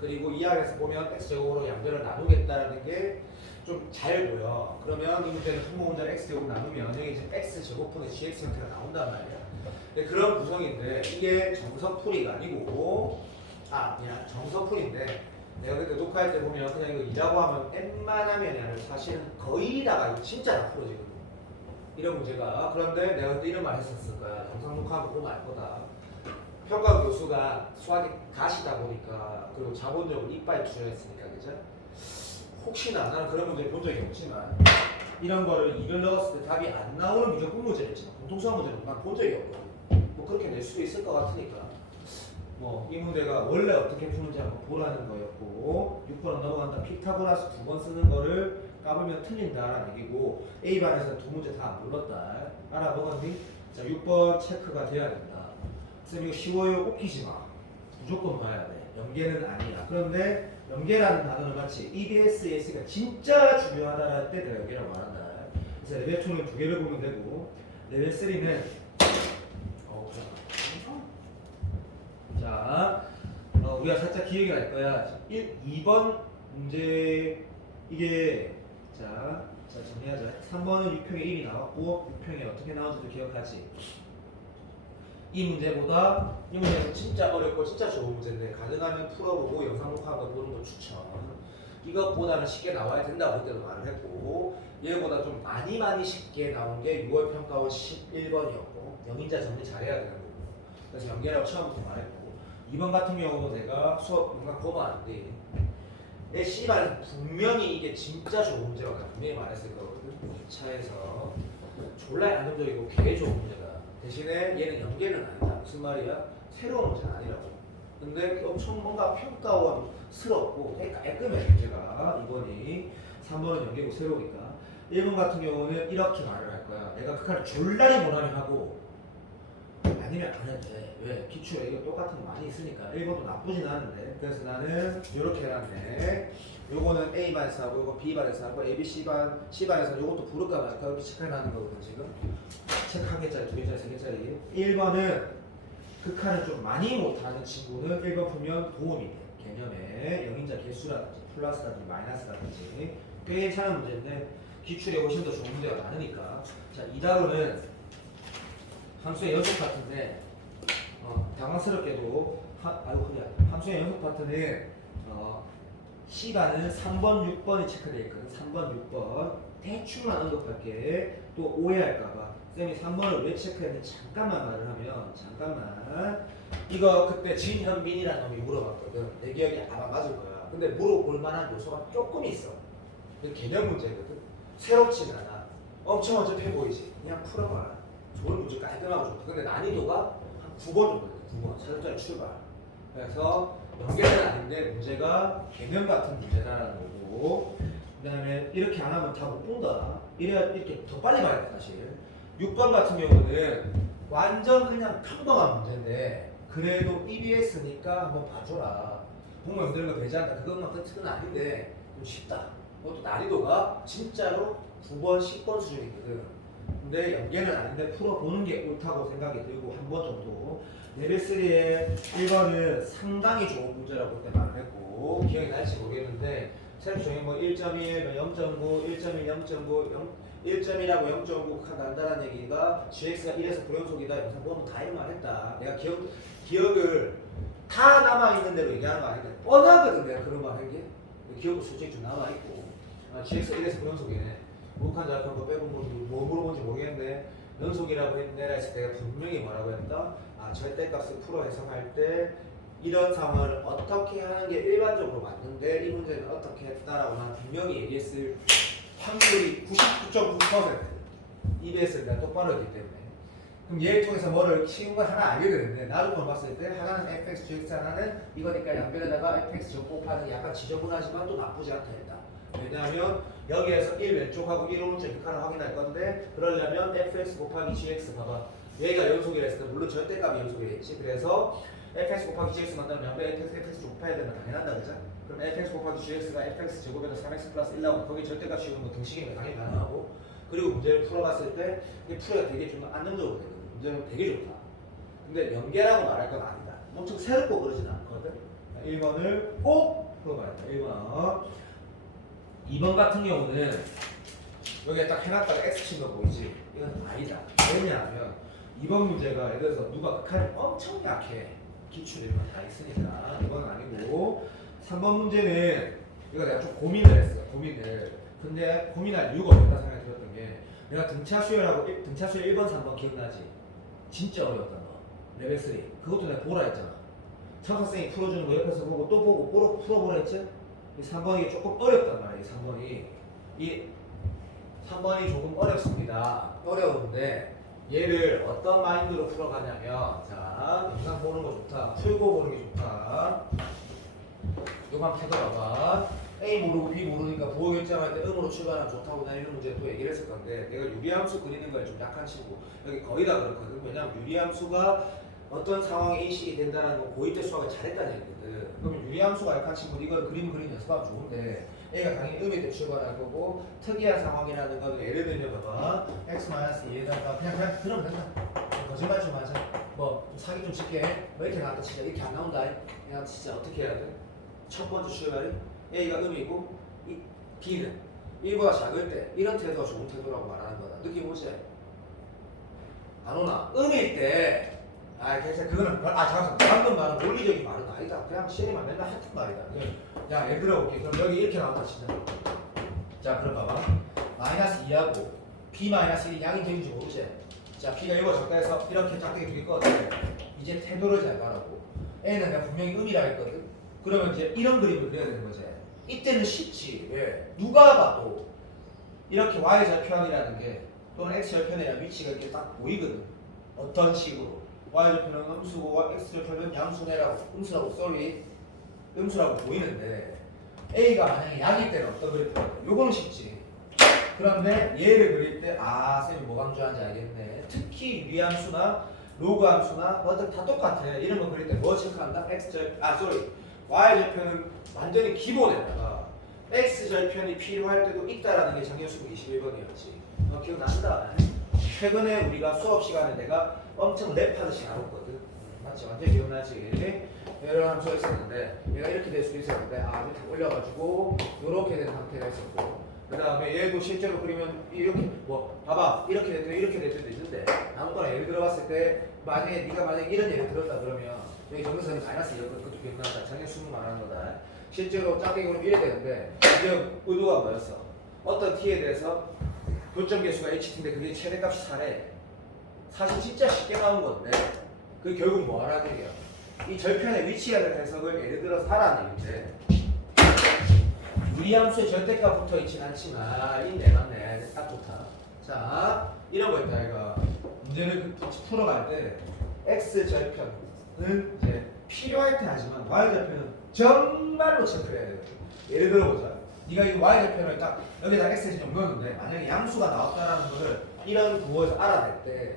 그리고 이 안에서 보면 x제곱으로 양변을 나누겠다는 게 좀 잘 보여. 그러면 이 문제는 분모 분자를 x제곱 나누면 여기 이제 x제곱분의 gx 형태가 나온단 말이야. 근데 그런 구성인데 이게 정석풀이가 아니고 그냥 정석풀인데 내가 그때 녹화할 때 보면 그냥 이거 2라고 하면 n만 하면이 아니라 사실은 거의 다가 이거 진짜 다 풀어지거든. 이런 문제가. 그런데 내가 그때 이런 말 했었을 거야. 영상 녹화하고 보면 알 거다. 평가 교수가 수학이 가시다 보니까 그리고 자본적으로 이빨 투자했으니까 그죠? 혹시나 나는 그런 문제를 본 적이 없지만 이런 거를 이걸 넣었을 때 답이 안 나오는 미적분 문제를 있지만 공통수학 문제는 난 본 적이 없거든. 뭐 그렇게 낼 수도 있을 것 같으니까 뭐 이 문제가 원래 어떻게 푸는지 한번 보라는 거였고 6번은 넘어간다. 피타고라스 2번 쓰는 거를 까불면 틀린다라는 얘기고 A반에서 두 문제 다 안 불렀다. 알아먹었니? 자 6번 체크가 돼야 된다. 쌤 이거 쉬워요. 웃기지 마. 무조건 봐야 돼. 연계는 아니야. 그런데 연계라는 단어는 마치 EBS, 진짜 중요하다 할 때 내가 연계라고 말한다. 그래서 레벨 2는 두 개를 보면 되고 레벨 3는 자, 우리가 살짝 기억이 날 거야. 2번 문제 이게 자 정리하자. 3번은 6평에 1이 나왔고 6평에 어떻게 나온지도 기억하지. 이 문제보다 이 문제는 진짜 어렵고 진짜 좋은 문제인데 가능하면 풀어보고 영상 녹화하고 보는 걸 추천. 이것보다는 쉽게 나와야 된다고 그때도 말을 했고 얘보다 좀 많이 쉽게 나온 게 6월 평가원 11번이었고 영인자 정리 잘해야 되는 거고 그래서 연계라고 처음부터 말했고 2번 같은 경우도 내가 수업 뭔가 보면 안 돼. 내 C반은 분명히 이게 진짜 좋은 문제라고 내가 분명히 말했을 거거든. 2차에서 졸라 안정적이고 개 좋은 문제다. 대신에 얘는 연계는 아니다. 무슨 말이야? 새로운 문제는 아니라고. 근데 엄청 뭔가 평가원스럽고 되게 깔끔해 문제가 2번이 3번은 연계고 새로우니까 1번 같은 경우는 이렇게 말을 할 거야. 내가 극한을 졸라리 못하면 하고 아니면 안 해도 돼. 왜? 기출에 이거 똑같은 거 많이 있으니까 1번도 나쁘진 않은데 그래서 나는 이렇게 해놨네. 요거는 A반에서 하고 요거 B반에서 하고 A, B, C반, C반에서는 요것도 부를까 말까 이렇게 체크해놨는 거거든 지금. 책 한 개짜리, 두 개짜리, 세 개짜리. 1번은 극한을 좀 많이 못하는 친구는 1번 풀면 도움이 돼. 개념에 영인자 개수라든지 플러스라든지 마이너스라든지 꽤 괜찮은 문제인데 기출에 훨씬 더 좋은 문제가 많으니까. 자, 이다로는 함수의 연속 파트인데 당황스럽게도 함수의 연속 파트는 C반은 3번, 6번이 체크되어 있거든. 3번, 6번 대충만 언급할게. 또 오해할까봐 쌤이 3번을 왜 체크했는지 잠깐만 말을 하면 잠깐만 이거 그때 진현민이라는 놈이 물어봤거든. 내 기억이 아마 맞을 거야. 근데 물어볼 만한 요소가 조금 있어. 개념 문제거든. 새롭지는 않아. 엄청 어접해 보이지. 그냥 풀어봐. 좋은 문제 깔끔하고 좋다. 근데 난이도가 한 9번 정도 돼. 9번. 4점짜리 출발. 그래서 연계는 아닌데 문제가 개념 같은 문제다라는 거고 그 다음에 이렇게 안 하면 다 못 본다. 이렇게 더 빨리 봐야 돼 사실. 6번 같은 경우는 완전 그냥 평범한 문제인데 그래도 EBS니까 한번 봐줘라. 공부 만드는 거 되지 않다. 그것만 끝은 아닌데 좀 쉽다. 그것도 난이도가 진짜로 9번, 10번 수준이거든. 근데 연계는 아닌데 풀어보는 게 옳다고 생각이 들고 한 번 정도. 레벨 3의 1번은 상당히 좋은 문제라고 그때 말을 했고 기억이 날지 모르겠는데 새로 정해 뭐 1.1, 0.9, 1.1, 0.9, 1.1하고 0.9 극한 단다는 얘기가 gx가 1에서 불연속이다. 영상 보면 다 이런 말 했다. 내가 기억을 다 남아있는 대로 얘기하는 거 아닌데 뻔하거든 내가 그런 말 한 게. 기억도 솔직히 좀 남아있고 gx가 1에서 불연속이네. 극한 작은 거 빼고 뭐 물어본지 모르겠는데 연속이라고 내라 했을 때 내가 분명히 뭐라고 했다. 절대값을 풀어 해석할 때 이런 상황을 어떻게 하는 게 일반적으로 맞는데 이 문제는 어떻게 했다라고 난 분명히 얘기했을 확률이 99.9% EBS를 내가 똑바로 했기 때문에. 그럼 얘를 통해서 뭐를 쉬운 걸 하나 알게 되는데 나도 봤을 때 하나는 fx, gx 하나는 이거니까 양변에다가 fx 저 곱하는 게 약간 지저분하지만 또 나쁘지 않다 했다. 왜냐하면 여기에서 1 왼쪽하고 1 오른쪽 극한을 확인할 건데 그러려면 fx 곱하기 gx 봐봐. 얘가 연속이라 했을 때 물론 절대값이 연속이겠지. 그래서 fx 곱하기 gx 만나면 양변 fx 곱해야 되는 거 당연하다 그죠? 그럼 fx 곱하기 gx가 fx 제곱에서 3x 플러스 1 나오고 거기 절대값이 오는 거 등식이면 당연히 가능하고 그리고 문제를 풀어봤을 때 이게 풀이가 되게 좀 안정적으로 되거든. 문제는 되게 좋다. 근데 명계라고 말할 건 아니다. 엄청 새롭고 그러진 않거든. 1번을 꼭 풀어봐야 돼. 1번. 2번 같은 경우는 여기에 딱 해놨다가 X 친 거 보이지? 이건 아니다. 왜냐하면 2번 문제가 예를 들어서 누가 극한이 엄청 약해. 기출 이런 거 다 있으니까 이건 아니고 3번 문제는 이거 내가 좀 고민을 했어. 근데 고민할 이유가 없다 생각이 들었던 게 내가 등차수열 1번, 3번 기억나지? 진짜 어려웠던 거. 레벨 3. 그것도 내가 보라 했잖아. 청사생이 풀어주는 거 옆에서 보고 또 보고 풀어보라 했지? 이 3번이 조금 어렵단 말이야. 이 3번이 조금 어렵습니다. 어려운데 얘를 어떤 마인드로 풀어가냐면 자 영상 보는 거 좋다. 풀고 보는 게 좋다. 요만 해봐봐. A 모르고 B 모르니까 부호 결정할 때 음으로 출발하면 좋다고 나 이런 문제 또 얘기를 했을 건데 내가 유리함수 그리는 거에 좀 약한 친구 여기 거의 다 그렇거든. 왜냐면 유리함수가 어떤 상황에 인식이 된다는 건 고2 때 수학을 잘했다는 얘기거든. 그러면 유리함수가 약한 친구는 이걸 그림 연습하면 좋은데 A가 당연히 음이 때 출발할 거고 특이한 상황이라는 거는 예를 들면 봐봐 x-2에다가 그냥 들으면 된다. 거짓말 좀 하자. 뭐 사기 좀 칠게. 뭐 이렇게 나왔다 진짜 이렇게 안 나온다. 야 진짜 어떻게 해야 돼? 첫 번째 출발이 A가 음이고 이 B는 1보다 작을 때 이런 태도가 좋은 태도라고 말하는 거다. 느낌 오지? 안 오나? 음일 때 그래서 그거는 잠깐만 방금 말한 논리적인 말은 아니다. 그냥 시험만 맨날 했던 말이다. 야 예를 들어볼게. 그럼 여기 이렇게 나온다 진짜. 자 그럼 봐봐. 마이너스 2하고 B 마이너스 1이 양이 되는지 모르지? 자 B가 이거 적다 해서 이렇게 짝대기 두개 꺼내. 이제 태도를 잘 말하고 A는 내가 분명히 음이라 했거든. 그러면 이제 이런 그림을 그려야 되는 거지. 이때는 쉽지. 왜? 누가 봐도 이렇게 y절편이라는 게 또는 x절편이라는 위치가 이렇게 딱 보이거든. 어떤 식으로 y절편은 음수고 x절편은 양수네라고 음수라고 음수라고 보이는데 a가 만약에 양일 때는 어떤 그림을 그릴까? 요거는 쉽지. 그런데 얘를 그릴 때 쌤이 뭐 강조하는지 알겠네. 특히 유리함수나 로그함수나 뭐든 다 똑같아. 이런 거 그릴 때 뭐 체크한다? y절편은 완전히 기본에다가 x절편이 필요할 때도 있다라는 게 작년 수능 21번이었지. 기억난다. 최근에 우리가 수업 시간에 내가 엄청 랩하듯이 나눴거든. 맞지? 완전 기억나지? 이런 함수가 있었는데 얘가 이렇게 될 수도 있었는데 밑에 올려가지고 이렇게 된 상태가 있었고 그 다음에 얘도 실제로 그리면 이렇게 뭐 봐봐 이렇게 될 수도 있는데 아무거나 예를 들어봤을 때 네가 만약에 이런 예를 들었다 그러면 여기 정근선이 마이너스였거든. 그것도 기억난다. 작년 수능 말하는 거다. 실제로 짝대기로 이래 되는데 지금 의도가 뭐였어? 어떤 t에 대해서 교점 개수가 ht인데 그게 최대값이 4래. 사실 진짜 쉽게 나온 건데 그 결국 뭐 하라는 얘기야? 이 절편의 위치에 대한 해석을 예를 들어서 하라는 얘기인데 유리함수의 절대값 붙어 있진 않지만 이 내놨네. 딱 좋다. 자 이런 거 있다. 이거 문제를 풀어갈 때 x절편은 이제 필요할 때 하지만 y절편은 정말로 체크해야 돼요. 예를 들어보자. 네가 이 y절편을 딱 여기다 x를 넣었는데 만약에 양수가 나왔다라는 거를 이런 구호에서 알아낼 때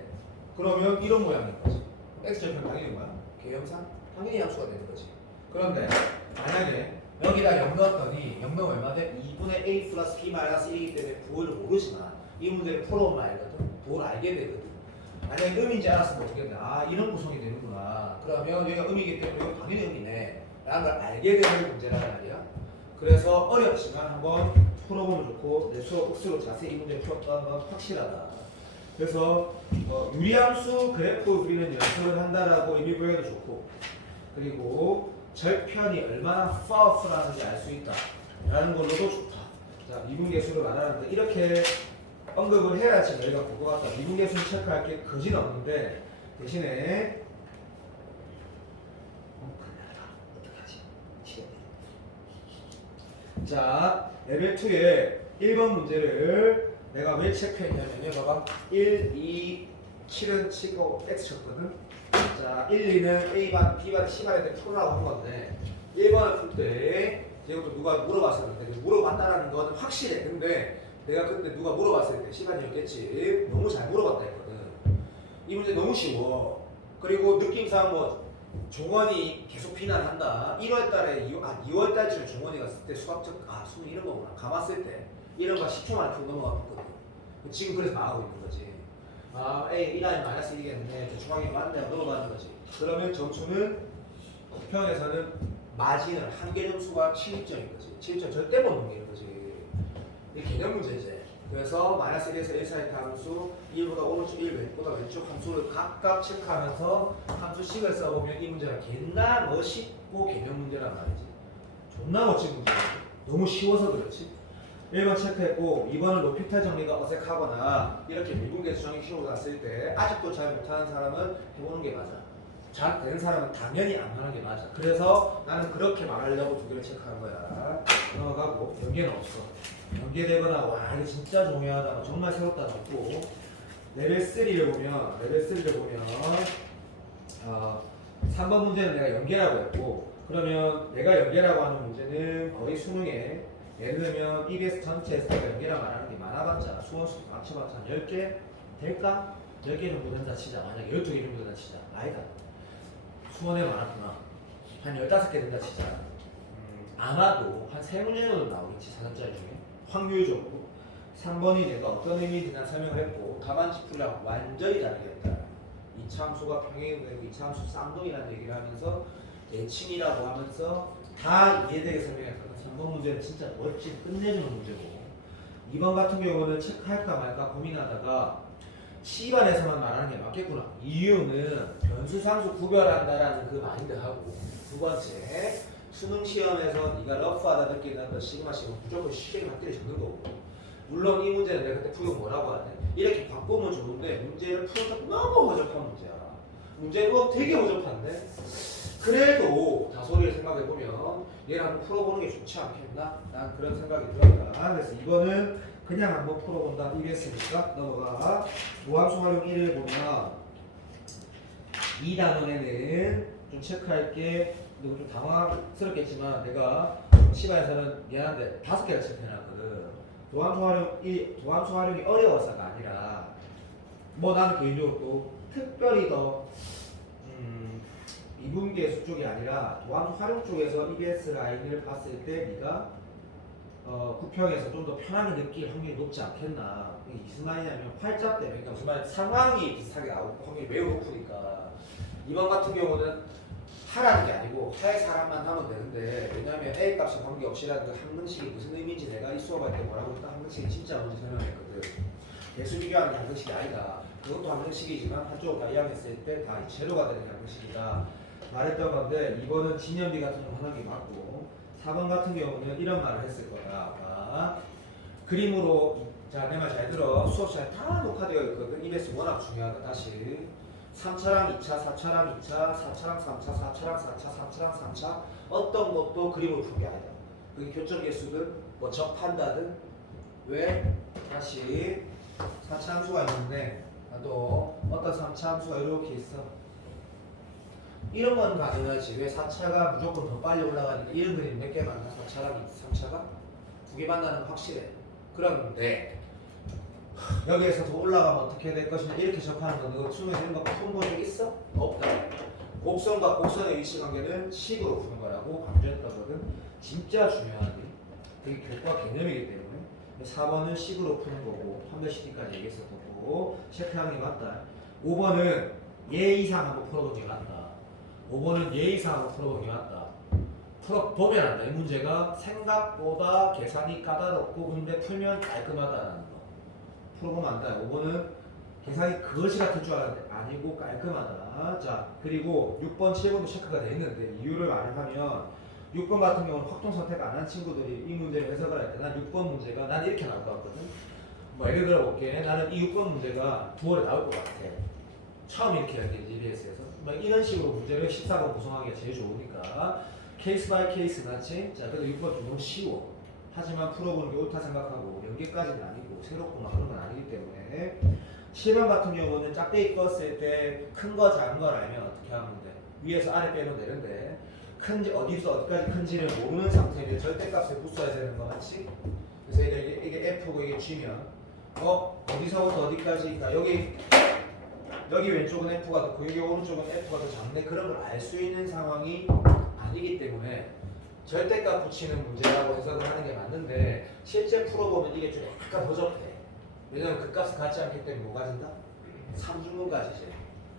그러면 이런 모양인 거지. x절편 당연히 뭐야? 계형상 당연히 양수가 되는 거지. 그런데 만약에 여기다 0 넣었더니 0 넣으면 얼마 돼? 2분의 a 플러스 b 마이너스 1이기 때문에 부호를 모르지만 이 문제를 풀어보면 알거든. 부호를 알게 되거든. 만약에 음인지 알았으면 어떻게 했나? 이런 구성이 되는구나. 그러면 얘가 음이기 때문에 당연히 음이네 라는 걸 알게 되는 문제란 말이야. 그래서 어렵지만 한번 풀어보면 좋고 내 수업 억수로 자세히 이 문제 풀었다는 건 확실하다. 그래서 유리함수 그래프 그리는 연습을 한다라고 의미 부여해도 좋고, 그리고 절편이 얼마나 파워풀하는지 알 수 있다라는 걸로도 좋다. 자, 미분계수를 말하는데 이렇게 언급을 해야지 너희가 볼 것 같다. 미분계수를 체크할 게 거진 없는데 대신에 어떡하지? 자, 레벨 2의 1번 문제를 내가 왜 체크했냐면요. 봐봐. 1, 2, 7은 치고 X 쳤거든. 자, 1, 2는 A반, B반, C반에 대해 풀으라고 한 건데 1번을 풀 때 이것도 누가 물어봤었는데 물어봤다라는 건 확실해. 근데 내가 그때 누가 물어봤을 때 시간이었겠지. 너무 잘 물어봤다 했거든. 이 문제 너무 쉬워. 그리고 느낌상 뭐 종원이 계속 비난한다. 1월 달에 2월 달쯤에 종원이가 쓸 때 수학적 수능 이런 거구나. 감았을 때 이런 거 10초 만에 풀 넘어갔거든. 지금 그래서 망하고 있는 거지. A 1라인 마이너스 1이겠네. 중앙이 맞네. 넘어가는 거지. 그러면 점수는 부평에서는 마진을 한계 점수가 7점인 거지. 7점 절대 못 넘기는 거지. 이 개념 문제지. 그래서 마이너스 1에서 1 사이 함수 1보다 오른쪽 1 왼보다 왼쪽 함수를 각각 체크하면서 함수식을 써보면 이 문제가 개나 멋있고 개념 문제란 말이지. 존나 멋진 문제. 너무 쉬워서 그렇지. 1번 체크했고 2번은 로피탈 정리가 어색하거나 이렇게 미분계수 정리 쉬우고 갔을 때 아직도 잘 못하는 사람은 해보는 게 맞아. 잘 되는 사람은 당연히 안 하는 게 맞아. 그래서 나는 그렇게 말하려고 두 개를 체크한 거야. 넘어가고 연계는 없어. 연계되거나 와 이게 진짜 중요하다. 정말 새롭다 싶고 레벨 3를 보면 3번 문제는 내가 연계라고 했고, 그러면 내가 연계라고 하는 문제는 거의 수능에 예를 들면 EBS 전체에서 내가 연계라 말하는 게 많아봤자 수원수 맞춰봤자 한 10개 될까? 10개 정도 된다 치자. 만약 12개 정도 된다 치자. 아니다. 수원에 많았구나. 한 15개 된다 치자. 아마도 한 3문제 정도 나오겠지. 4점짜리 중에 확률적으로. 3번이 내가 어떤 의미인지 설명을 했고 답안지 풀이랑 완전히 다르겠다. 이차함수가 평행되고 이차함수 쌍둥이라는 얘기를 하면서 대칭이라고 하면서 다 이해되게 설명했거든. 3번 문제는 진짜 멋진 끝내주는 문제고, 2번 같은 경우는 체크할까 말까 고민하다가 C반에서만 말하는 게 맞겠구나. 이유는 변수 상수 구별한다라는 그 마인드하고, 두 번째 수능 시험에서 네가 러프하다 느끼는 그 시그마 시그마 무조건 쉽게 맞들이 적는 거고, 물론 이 문제는 내가 그때 풀고 뭐라고 하네. 이렇게 바꾸면 좋은데 문제를 풀어서 너무 허접한 문제야. 문제가 되게 허접한데 그래도 다소리를 생각해보면 얘를 한번 풀어보는 게 좋지 않겠나? 난 그런 생각이 들었다. 그래서 이거는 그냥 한번 풀어본다 이랬으니까 넘어가. 모함수 활용 1을 보면 이 단원에는 좀 체크할 게 좀 당황스럽겠지만 내가 시간에서는 미안한데 5개를 체크해놨거든. 도함수 활용이 어려워서가 아니라 뭐 나는 개인적으로 또 특별히 더 미분계수 쪽이 아니라 도함수 활용 쪽에서 EBS 라인을 봤을 때 네가 구평에서 좀 더 편하게 느낄 확률이 높지 않겠나. 이게 무슨 말이냐면 활자 때문에, 그러니까 무슨 말 상황이 비슷하게 나오고 확률이 매우 높으니까. 이번 같은 경우는 하라는 게 아니고 할 사람만 하면 되는데, 왜냐면 A 값이 관계없이라는 그 항등식이 무슨 의미인지 내가 이 수업할 때 뭐라고 했다. 항등식이 진짜 뭔지 설명했거든. 대수 비교하는 항등식이 아니다. 그것도 항등식이지만 한쪽을 다 이항했을 때 다 제로가 되는 항등식이다 말했던 건데, 2번은 진연비 같은 거 하는 게 맞고, 4번 같은 경우는 이런 말을 했을 거야. 그림으로, 자, 내 말 잘 들어. 수업 시간에 다 녹화되어 있거든. EBS 워낙 중요하다. 다시 3차랑 2차, 4차랑 2차, 4차랑 3차, 4차랑 4차, 4차랑 3차 어떤 것도 그림으로 푼 게 아니다. 그게 교점 개수든 뭐 접한다든. 왜? 다시 4차 함수가 있는데 또 어떤 3차 함수가 이렇게 있어. 이런 건 가능하지. 왜 4차가 무조건 더 빨리 올라가니까 이런 그림 몇 개 만나? 4차랑 3차가? 2개 만나는 건 확실해. 그런데 여기에서 더 올라가면 어떻게 될 것이냐 이렇게 접하는 건 이거 수능에서 이런 거 푼 적 있어? 없다. 곡선과 곡선의 위치 관계는 식으로 푸는 거라고 강조했거든. 진짜 중요한 게 되게 교과 개념이기 때문에 4번은 식으로 푸는 거고, 판별시키까지 얘기했었던 거고 체크하는 게 맞다. 5번은 예 이상 한번 풀어본 게 맞다. 5번은 예 이상 한번 풀어본 게 맞다. 풀어보면 안다. 이 문제가 생각보다 계산이 까다롭고 근데 풀면 깔끔하다는 거. 풀어보면 안다. 이거는 계산이 그것이 같을 줄 알았는데 아니고 깔끔하다. 자, 그리고 6번, 7번도 체크가 돼 있는데 이유를 말을 하면 6번 같은 경우는 확정 선택 안 한 친구들이 이 문제를 해석을 할 때 난 6번 문제가 난 이렇게 나올 것 같거든. 뭐 예를 들어 볼게. 나는 이 6번 문제가 9월에 나올 것 같아. 처음 이렇게 해야 돼, EBS에서. 막 이런 식으로 문제를 14번 구성하기가 제일 좋으니까 케이스 바이 케이스 같이. 자, 그래도 6번 좀 너무 쉬워. 하지만 풀어보는 게 옳다 생각하고 연계까지는 아니고 새롭거나 그런 건 아니기 때문에 7번 같은 경우는 짝대기 껐을 때 큰 거 작은 걸 알면 어떻게 하면 돼? 위에서 아래 빼면 되는데 큰지 어디서 어디까지 큰지를 모르는 상태인데 절대값에 붙여야 되는 거 맞지? 그래서 이게 F고 이게 G면 어디서부터 어디까지 그러니까 여기 왼쪽은 F가 더 크고 여기 오른쪽은 F가 더 작네 그런 걸 알 수 있는 상황이 아니기 때문에 절대값 붙이는 문제라고 해석을 하는 게 맞는데 실제 풀어보면 이게 좀 약간 버접해. 왜냐면 그 값을 갖지 않기 때문에 뭐가 진다? 삼중근까지지.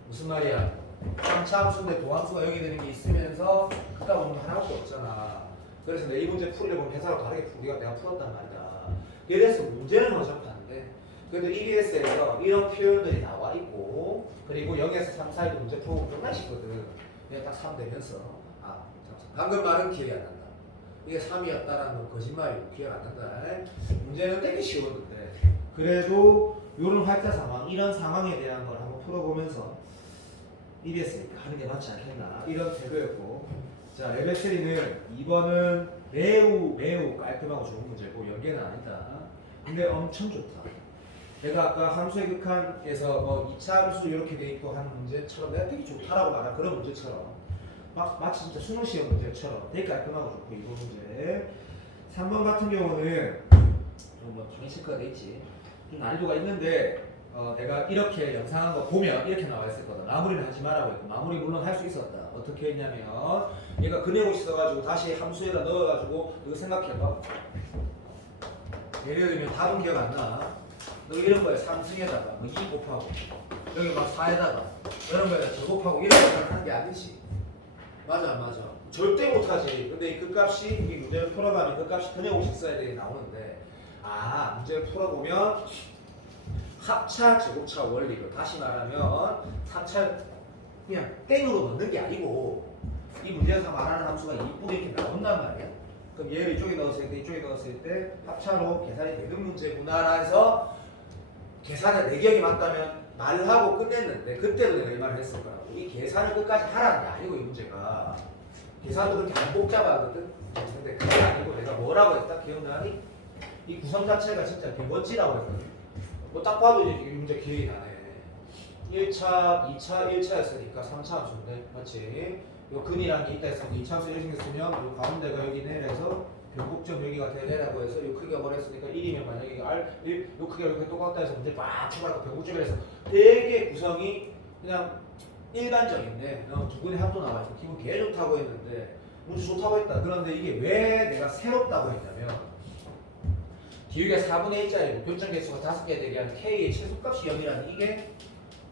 무슨 말이야? 3차 함수인데 도함수가 여기 되는 게 있으면서 그 값은 하나밖에 없잖아. 그래서 내 이 문제 풀이를 보면 해석을 다르게 풀기가 내가 풀었단 말이야. 이래서 문제는 어접한데 그래도 EBS에서 이런 표현들이 나와 있고 그리고 0에서 3 사이도 문제 풀고 정말 쉽거든. 그냥 딱 3 되면서 방금 말은 기억이 안 난다. 이게 3이었다라는 건 거짓말이고 기억 안 난다. 문제는 되게 쉬웠는데 그래도 이런 활자 상황, 이런 상황에 대한 걸 한번 풀어보면서 EBS 하는 게 맞지 않겠나 이런 태도였고 자 레벨 3는 2번은 매우 깔끔하고 좋은 문제고 연계는 아니다. 근데 엄청 좋다. 내가 아까 함수의 극한에서 2차 함수 이렇게 돼 있고 하는 문제처럼 내가 되게 좋다라고 말한 그런 문제처럼 마치 진짜 수능 시험 문제처럼 되게 깔끔하고 좋고 이거 문제 3번 같은 경우는 좀뭐 정의실크가 돼 있지 좀 난이도가 있는데 내가 이렇게 영상한 거 보면 이렇게 나와 있을 거다. 마무리는 하지 말라고 했고 마무리 물론 할 수 있었다. 어떻게 했냐면 얘가 그네고 있어가지고 다시 함수에다 넣어가지고 이거 생각해봐. 예를 들면 답은 기억 안 나. 너 이런 거에 3승에다가 뭐 2 곱하고 여기 막 4에다가 이런 거에다 제곱하고 이런 거 하는 게 아니지. 맞아 안 맞아? 절대 못하지. 근데 이 값이 이 문제를 풀어가면 그 값이 그네고 있어야 되게 나오는데 문제를 풀어보면 합차 제곱차 원리로 다시 말하면 3차 그냥 땡으로 넣는 게 아니고 이 문제에서 말하는 함수가 이쁘게 이렇게 나온단 말이야. 그럼 얘를 이쪽에 넣었을 때 이쪽에 넣었을 때 합차로 계산이 되는 문제구나 해서 계산을 내 기억이 맞다면 말을 하고 끝냈는데 그때도 내가 이 말을 했을 거라고. 이 계산을 끝까지 하라는 게 아니고 이 문제가 계산도 그렇게 안 복잡하거든. 근데 그게 아니고 내가 뭐라고 했다 기억나니? 이 구성 자체가 진짜 개멋지라고 했거든. 뭐 딱 봐도 이제 이 문제 기억이 나네. 1차, 2차, 1차였으니까 3차 함수인데 맞지? 요 근이라는 게 있다 했으면 2차 함수 이렇게 생겼으면 요 가운데가 여기네 그래서 변곡점 여기가 되네라고 해서 요 크기가 뭐랬으니까 1이면 만약에 R1 요 크기가 이렇게 똑같다 해서 문제 막 출발하고 변곡점에 해서 되게 구성이 그냥 일반적인데 두 분의 합도 나와있고 기분 개 좋다고 했는데 문제 좋다고 했다. 그런데 이게 왜 내가 새롭다고 했냐면 기울기가 4분의 1짜리고 교점 개수가 5개 되게 하는 K의 최소값이 0이라는 이게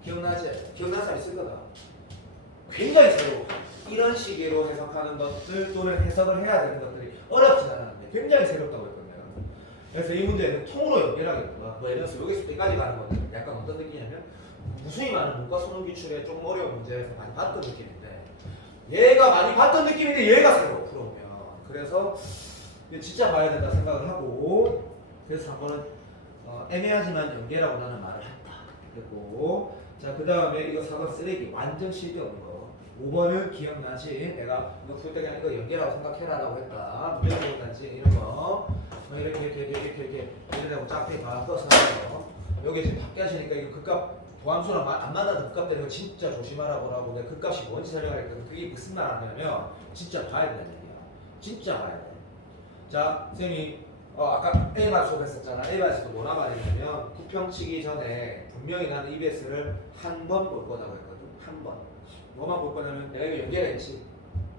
기억나지? 기억나는 사람 있을 거다. 굉장히 새로워. 이런 식으로 해석하는 것들 또는 해석을 해야 되는 것들이 어렵진 않았는데 굉장히 새롭다고 했거든요. 그래서 이 문제는 통으로 연결하겠구나. 뭐 예를 들어서 여기서 여기까지 가는 거는 약간 어떤 느낌이냐면 무수히 많은 문과 수능 기출에 좀 어려운 문제에서 많이 봤던 느낌인데 얘가 많이 봤던 느낌인데 얘가 새로워 풀어보면. 그래서 진짜 봐야 된다 생각을 하고 그래서 한 번은 애매하지만 연계라고 나는 말을 했다. 그리고 자 그 다음에 이거 4번 쓰레기 완전 쓸데없는 거. 5번은 기억나지? 내가 이거 풀 때 그냥 이거 연계라고 생각해라라고 했다. 무슨 기억나지? 이런 거 이렇게 이러고 짝대 바꿔서 하는 거. 여기 지금 밖에 하시니까 이거 극값 도함수랑 안 맞는 극값 되는 거 진짜 조심하라고 내가 극값이 뭔지 설명하니까 그게 무슨 말 하냐면 진짜 봐야 된다는 얘기야. 진짜 봐야 돼. 자 선생님이 아까 A만 수업했었잖아. A만에서도 뭐라 말했냐면 부평치기 전에 분명히 나는 EBS를 한 번 볼 거라고 했거든. 한 번. 뭐만 볼 거냐면 내가 이거 연결했지.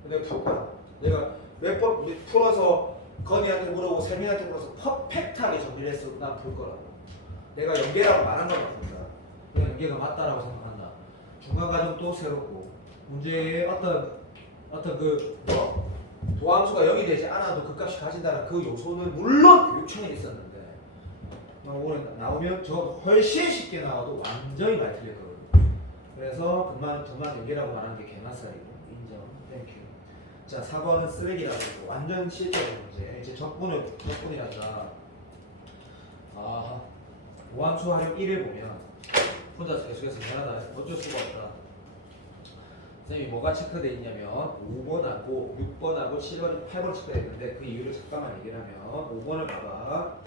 내가 풀 거야. 내가 몇 번 풀어서 건이한테 물어보고 세민한테 물어서 퍼펙트하게 정리를 했어. 난 풀 거라고. 내가 연계라고 말한 건 없습니다. 내가 연계가 맞다라고 생각한다. 중간 과정도 새롭고 문제의 어떤 도함수가 0이 되지 않아도 그 값이 가진다는 그 요소는 물론 교육청에 있었는데 오늘 나오면 저 훨씬 쉽게 나와도 완전히 많이 틀릴 거거든요. 그래서 그만 연계라고 말하는 게 개나살이고 인정. 땡큐. 자 4번은 쓰레기라고 했고 완전 실제적인 문제. 이제 적분이란다. 아 도함수 활용 1을 보면 혼자서 계속해서 미안하다 어쩔 수가 없다. 선생님이 뭐가 체크되어 있냐면 5번하고 6번하고 7번, 8번 체크되어 있는데 그 이유를 잠깐만 얘기를 하면 5번을 봐봐.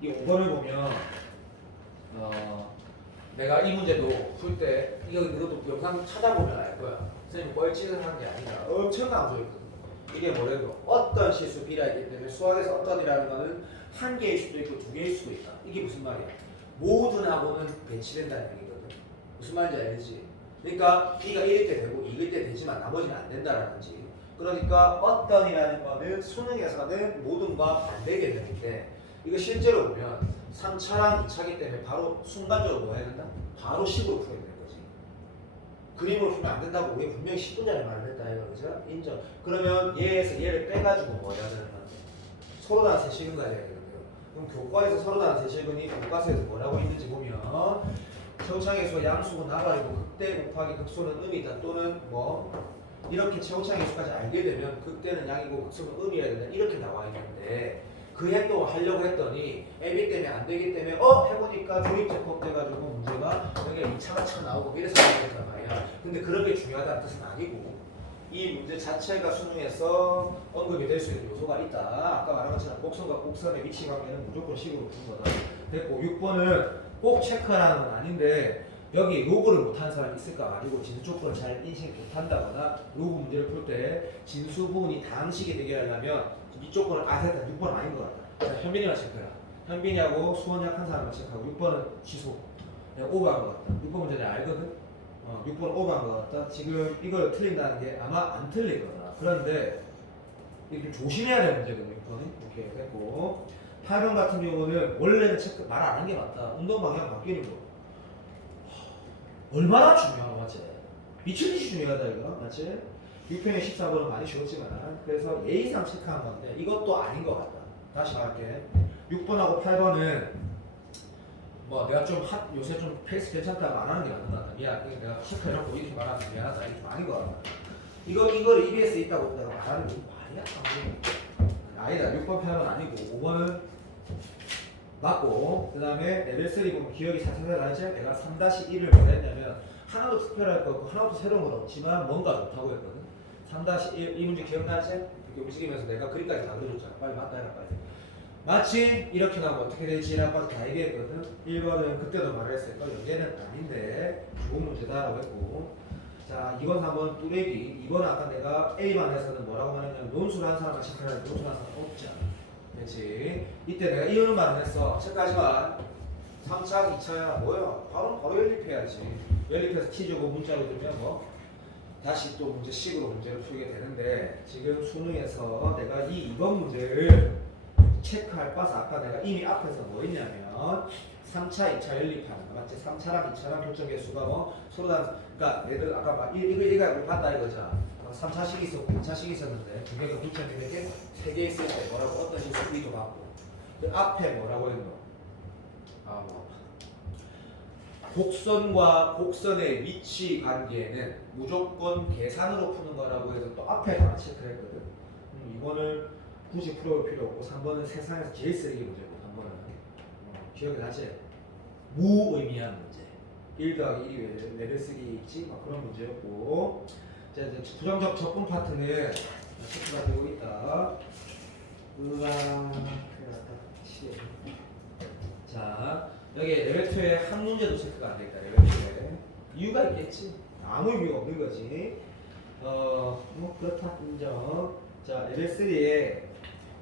이 5번을 보면 내가 이 문제도 풀 때 이것도 영상 찾아보면 알 거야. 선생님이 뻘짓을 하는 게 아니라 엄청 강조했거든. 이게 뭐래도 어떤 실수 비례이기 때문에 수학에서 어떤이라는 거는 한 개일 수도 있고 두 개일 수도 있다. 이게 무슨 말이야? 모든하고는 배치된다는 얘기거든. 무슨 말인지 알지? 그러니까 B가 1일 때 되고 2일 때 되지만 나머지는 안 된다라는 거지. 그러니까 어떤이라는 거는 수능에서는 모든과 반대 개념인데 이거 실제로 보면 3차랑 2차기 때문에 바로 순간적으로 뭐 해야 된다? 바로 10으로 풀어야 되는 거지. 그림으로 풀면 안 된다고 우리 분명히 10분 전에 말을 했다 이거 그죠? 인정. 그러면 얘에서 얘를 빼가지고 뭐 해야 되는 건데? 서로 다른 세식은 가야 되거든요. 그럼 교과에서 서로 다른 세식은이 교과서에서 뭐라고 있는지 보면 최우창의 양수고 나발이고 극대 곱하기 극소는 음이다 또는 뭐 이렇게 최우창의 수까지 알게 되면 극대는 양이고 극소는 음이어야 된다 이렇게 나와 있는데 그 행동을 하려고 했더니 애비 때문에 안 되기 때문에 해보니까 조립제법 돼가지고 문제가 여기가 2차가 쳐 나오고 이래서 나오겠단 말이야. 근데 그런 게 중요하다는 뜻은 아니고 이 문제 자체가 수능에서 언급이 될 수 있는 요소가 있다. 아까 말한 것처럼 곡선과 곡선의 위치 관계는 무조건 식으로 푸는 거다. 됐고 6번은 꼭 체크하는 건 아닌데 여기 로그를 못하는 사람이 있을까 가지고 진수 조건을 잘 인식 못한다거나 로그 문제를 풀 때 진수분이 다항식이 되게 하려면 이 조건을 됐다 6번 아닌 것 같다. 자, 현빈이만 체크해라. 현빈이하고 수원 약한 사람만 체크하고 6번은 취소. 내가 오버한 것 같다. 6번 문제 내가 알거든. 6번 오버한 것 같다. 지금 이걸 틀린다는 게 아마 안 틀릴 거다. 그런데 이게 좀 조심해야 될 문제거든요. 6번은 오케이 됐고 8번 같은 경우는 원래는 체크 말 안 한 게 맞다. 운동 방향 바뀌는 거. 얼마나 중요한 거지? 미친 듯이 중요하다 이거 맞지? 6편의 14번은 많이 쉬웠지만 그래서 예의상 체크한 건데 이것도 아닌 것 같다. 다시 말할게. 6번하고 8번은 뭐 내가 좀 요새 좀 페이스 괜찮다고 안 하는 게 맞는 것 같다. 미안. 내가 체크해놓고 이렇게 말하면 미안하다. 이게 좀 아닌 것 같다. 이거를 EBS 있다고 내가 말하는 게 말이야? 아니다. 6번 8번 아니고 5번은 맞고 그 다음에 레벨 3 보면 기억이 살살 나지? 내가 3-1을 뭐 했냐면 하나도 특별할 거 없고 하나도 새로운 건 없지만 뭔가 좋다고 했거든. 3-1 이 문제 기억나지? 이렇게 움직이면서 내가 그리까지 다 그려줬잖아. 빨리 맞다 해라 빨리. 마치 이렇게 나오면 어떻게 될지라고 다 얘기했거든. 1번은 그때도 말을 했을걸. 연계는 아닌데 좋은 문제다라고 했고 자 2번 3번 뚜레기 2번은 아까 내가 A만 해서는 뭐라고 말했냐면 논술 한 사람만 체크하는데 논술 한 사람 없잖아. 그렇지. 이때 내가 이유는 말을 했어. 체크하지만 3차, 2차야 뭐야? 바로 연립해야지. 연립해서 T 주고 문자로 들면 뭐 다시 또 문제식으로 문제를 풀게 되는데 지금 수능에서 내가 이 2번 문제를 체크할 바서 아까 내가 이미 앞에서 뭐 했냐면 3차, 2차 연립하는 거 맞지? 3차랑 2차랑 결정 개수가 뭐 서로 다른 그러니까 얘들 아까 막 이거 봤다 이거잖아. 3차식이 있었고 2차식이 있었는데 두 개가 붙였는데 이렇게 세 개 있을 때 뭐라고 어떤 식으로 V도 받고 그 앞에 뭐라고 했노? 곡선과 곡선의 위치 관계는 무조건 계산으로 푸는 거라고 해서 또 앞에 다 체크를 했거든. 이거는 굳이 풀어볼 필요 없고 3번은 세상에서 제일 쓰레기 문제고 3번은 기억이 나지? 무의미한 문제 1 더하기 1이 레벨 3 있지? 막 그런 문제였고 자 이제 부정적 적분 파트는 체크가 되고 있다. 으아 자 여기 레벨 2에 한 문제도 체크가 안 되겠다. 레벨 2에 이유가 있겠지. 아무 의미가 없는 거지. 뭐 그렇다 인정. 자 레벨 3에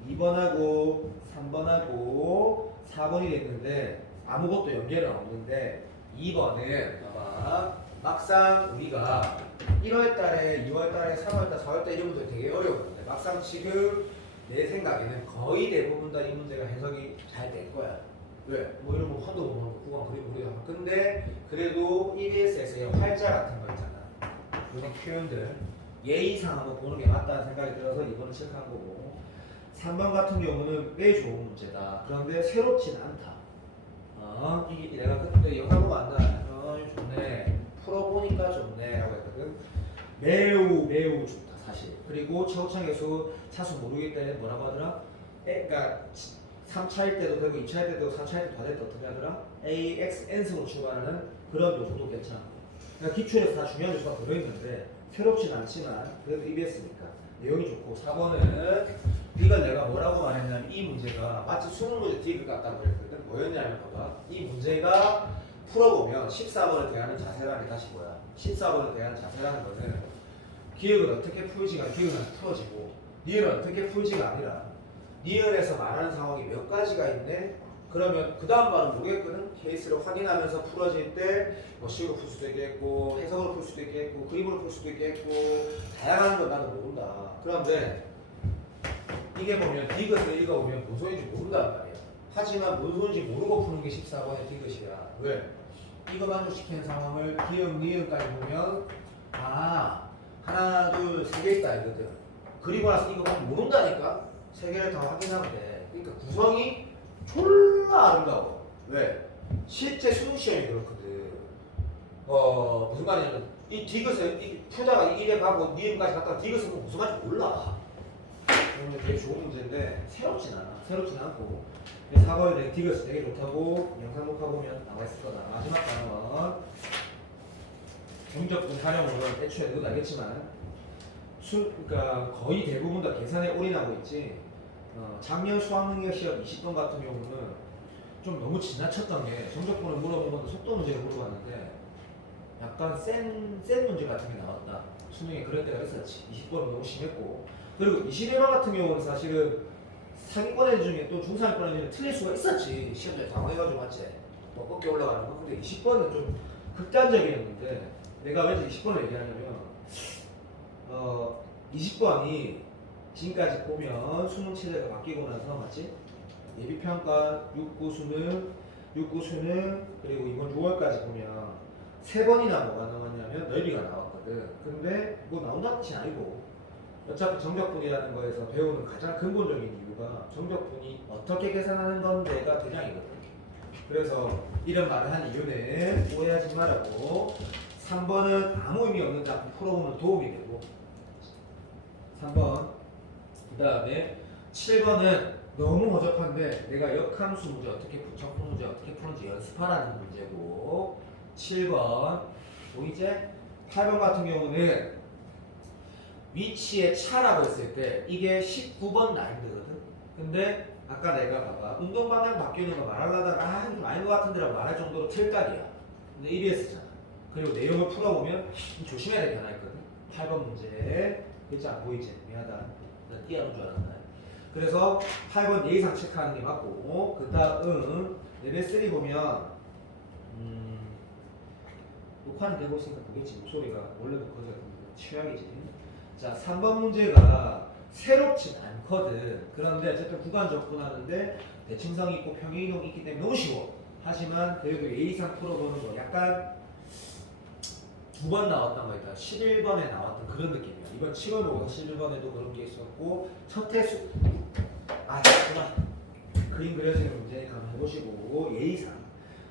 2번하고 3번하고 4번이 됐는데 아무것도 연계는 없는데 2번은 봐봐 막상 우리가 1월달에 2월달에 3월달 4월달 이런 문제 되게 어려웠는데 막상 지금 내 생각에는 거의 대부분 다 이 문제가 해석이 잘 될 거야. 왜? 뭐 이런 거 한도 못 하고 구간 그리고 우리가 근데 그래도 EBS에서 활자 같은 거 있잖아. 이런 표현들 예의상 한번 보는 게 맞다는 생각이 들어서 이번을 체크한 거고 3번 같은 경우는 꽤 좋은 문제다. 그런데 새롭진 않다. 이게 내가 그때 영상 보고 안다. 좋네. 풀어보니까 좋네 라고 했거든. 매우 좋다 사실. 그리고 차우창계수 차수 모르기 때문에 뭐라고 하더라? 그러니까 3차일 때도 되고 2차일 때도 4차일 때도 다 됐다. 어떻게 하더라? AX, N승으로 출발하는 그런 요소도 괜찮고 그러니까 기출에서 다 중요한 요소가 들어있는데 새롭진 않지만 그래도 EBS니까 내용이 좋고 4번은 이걸 내가 뭐라고 말했냐면 이 문제가 마치 수능 문제 D를 같다고 그랬거든. 뭐였냐면 봐봐. 이 문제가 풀어보면 14번을 대하는 자세라는 게 다시 뭐야? 14번을 대하는 자세라는 거는 기억을 어떻게 풀지가 기억은 풀어지고 니은은 어떻게 풀지가 아니라 니은에서 말하는 상황이 몇 가지가 있네? 그러면 그 다음 말은 모르겠거든? 케이스를 확인하면서 풀어질 때 뭐 식으로 풀 수도 있겠고 해석으로 풀 수도 있겠고 그림으로 풀 수도 있겠고 다양한 건 나도 모른다. 그런데 이게 보면 디귿을 읽어보면 뭔 소리인지 모른단 말이야. 하지만 뭔 소리인지 모르고 푸는 게 14번의 디귿이야. 왜? 이거 만족시키는 상황을 기억, 니은까지 보면 하나, 둘, 세 개 있다 이거든. 그리고 나서 이거 보면 모른다니까? 세 개를 다 확인하면 돼. 그러니까 구성이 졸라 아름다워. 왜? 실제 수능 시험이 그렇거든. 무슨 말이냐면 이 디귿을 풀다가 이래 가고 니은까지 갔다가 디귿을 보면 무슨 말인지 몰라. 그러면 되게 좋은 문제인데 새롭진 않고 4번에 대해 디귿이 되게 좋다고 영상 녹화보면 나와 있을 거다. 마지막 단원 정적분 활용으로는 애초에 너도 알겠지만 그러니까 거의 대부분 다 계산에 올인하고 있지. 작년 수학능력 시험 20번 같은 경우는 좀 너무 지나쳤던 게 정적분을 물어본 건데 속도 문제를 물어봤는데 약간 센 문제 같은 게 나왔다. 수능에 그럴 때가 있었지. 20번은 너무 심했고 그리고 21번 같은 경우는 사실은 상위권 중에 또 중상위권 중에 틀릴 수가 있었지. 시험장에 당황해가지고 맞지. 뭐 꺾여 올라가는 거. 근데 20번은 좀 극단적이었는데 내가 왜 20번을 얘기하냐면 20번이 지금까지 보면 수능 체제가 바뀌고 나서 맞지? 예비평가 6구 수능 그리고 이번 6월까지 보면 3번이나 뭐가 나왔냐면 넓이가 나왔거든. 근데 뭐 나온다는 뜻이 아니고 어차피 정적분이라는 거에서 배우는 가장 근본적인 이유가 정적분이 어떻게 계산하는 건데가 대장이거든. 그래서 이런 말을 한 이유는 오해하지 말라고 3번은 아무 의미 없는 작품 풀어보면 도움이 되고 3번 그 다음에 7번은 너무 허접한데 내가 역함수 문제 어떻게 적분 문제 어떻게 푸는지 연습하라는 문제고 7번 보이지? 8번 같은 경우는 위치의 차라고 했을 때 이게 19번 난이도거든. 근데 아까 내가 봐봐 운동 방향 바뀌는 거 말하려다가 좀 아닌 것 같은데라고 말할 정도로 틀딱이야. 근데 EBS잖아. 그리고 내용을 풀어보면 조심해야 될 게 하나 있거든. 8번 문제 글자 안 보이지? 미안하다. 나 띄어놓은 줄 알았나. 그래서 8번 예의상 체크하는 게 맞고 그 다음 레벨 3 보면 녹화는 되고 있으니까 보겠지. 목소리가 원래도 거기서 취약이지. 자 3번 문제가 새롭진 않거든. 그런데 어쨌든 구간 접근하는데 대칭성이 있고 평행이동이 있기 때문에 너무 쉬워. 하지만 그래도 예의상 풀어보는 거 약간 2번 나왔던 거 있다. 11번에 나왔던 그런 느낌이야. 이번 7월 보고 11번에도 그런 게 있었고 첫 해수 됐구나. 그림 그려지는 문제 한번 해보시고 예의상.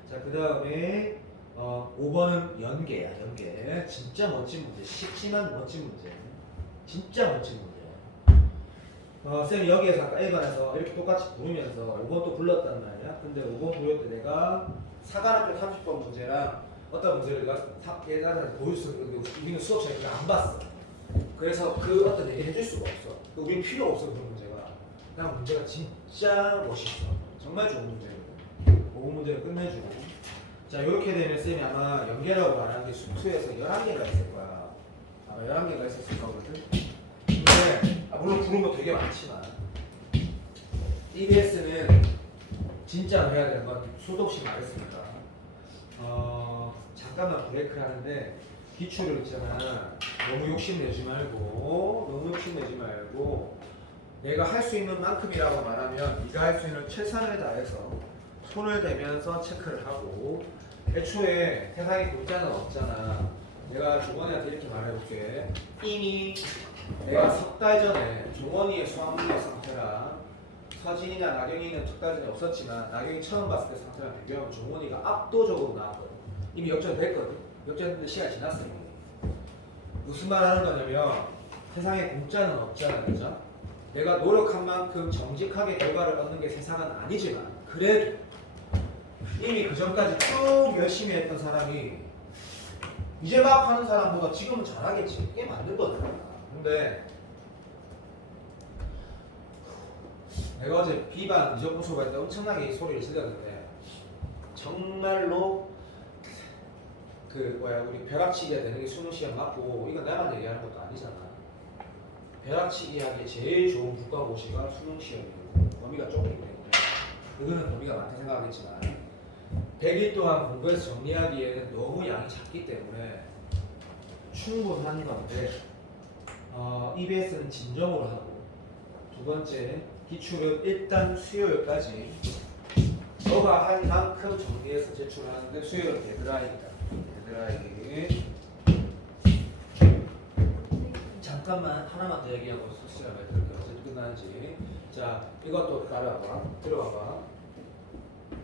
자 그 다음에 5번은 연계야. 연계. 진짜 멋진 문제. 쉽지만 멋진 문제. 진짜 멋진 문제. 쌤이 여기에서 아까 1번에서 이렇게 똑같이 부르면서 5번 또 불렀단 말이야. 근데 5번 부를 때 내가 사관학교 30번 문제랑 어떤 문제를 예전에 보일 수 있는데 우리는 수업 시간에 안 봤어. 그래서 그 어떤 얘기 해줄 수가 없어. 우리는 필요 없어 그런 문제가. 그냥 문제가 진짜 멋있어. 정말 좋은 문제거든. 5번 문제를 끝내주고. 자 이렇게 되면 쌤이 아마 연계라고 말하는 게 수투에서 11개가 있을 거야. 아마 11개가 있었을 거거든. 근데 물론 부른 거 되게 많지만 EBS는 진짜 해야 되는 건 수도 없이 말했습니다. 잠깐만 브레이크를 하는데 기출을 있잖아. 너무 욕심내지 말고 내가 할 수 있는 만큼이라고 말하면 네가 할 수 있는 최선을 다해서 손을 대면서 체크를 하고 애초에 세상에 글자는 없잖아. 내가 종원이한테 이렇게 말해볼게. 이미 내가 석 달 전에 종원이의 수학 능력 상태랑 서진이나 나경이는 석 달 전에 없었지만 나경이 처음 봤을 때 상태랑 비교하면 종원이가 압도적으로 나았거든. 이미 역전됐거든. 역전됐는데 시간이 지났어 이미. 무슨 말 하는 거냐면 세상에 공짜는 없잖아, 그죠? 내가 노력한 만큼 정직하게 결과를 얻는 게 세상은 아니지만 그래도 이미 그 전까지 쭉 열심히 했던 사람이 이제 막 하는 사람보다 지금은 잘하겠지. 이게 맞는 거잖아. 근데 내가 어제 비반 미적분 수업할 때 엄청나게 이 소리를 질렀는데 정말로 우리 벼락치기가 되는 게 수능 시험 맞고 이거 나만 얘기하는 것도 아니잖아. 벼락치기 하기에 제일 좋은 국가고시가 수능 시험이고 범위가 좁기 때문에 그거는 범위가 많다 생각하겠지만 100일 동안 공부해서 정리하기에는 너무 양이 작기 때문에 충분한 건데 EBS는 진정으로 하고 두 번째 기출은 일단 수요일까지 너가 한 만큼 정리해서 제출하는데 수요일은 데드라인이다. 데드라인 잠깐만 하나만 더 얘기하고 수시간 몇 분 어떻게 끝나는지. 자 이것도 따라봐 들어봐봐.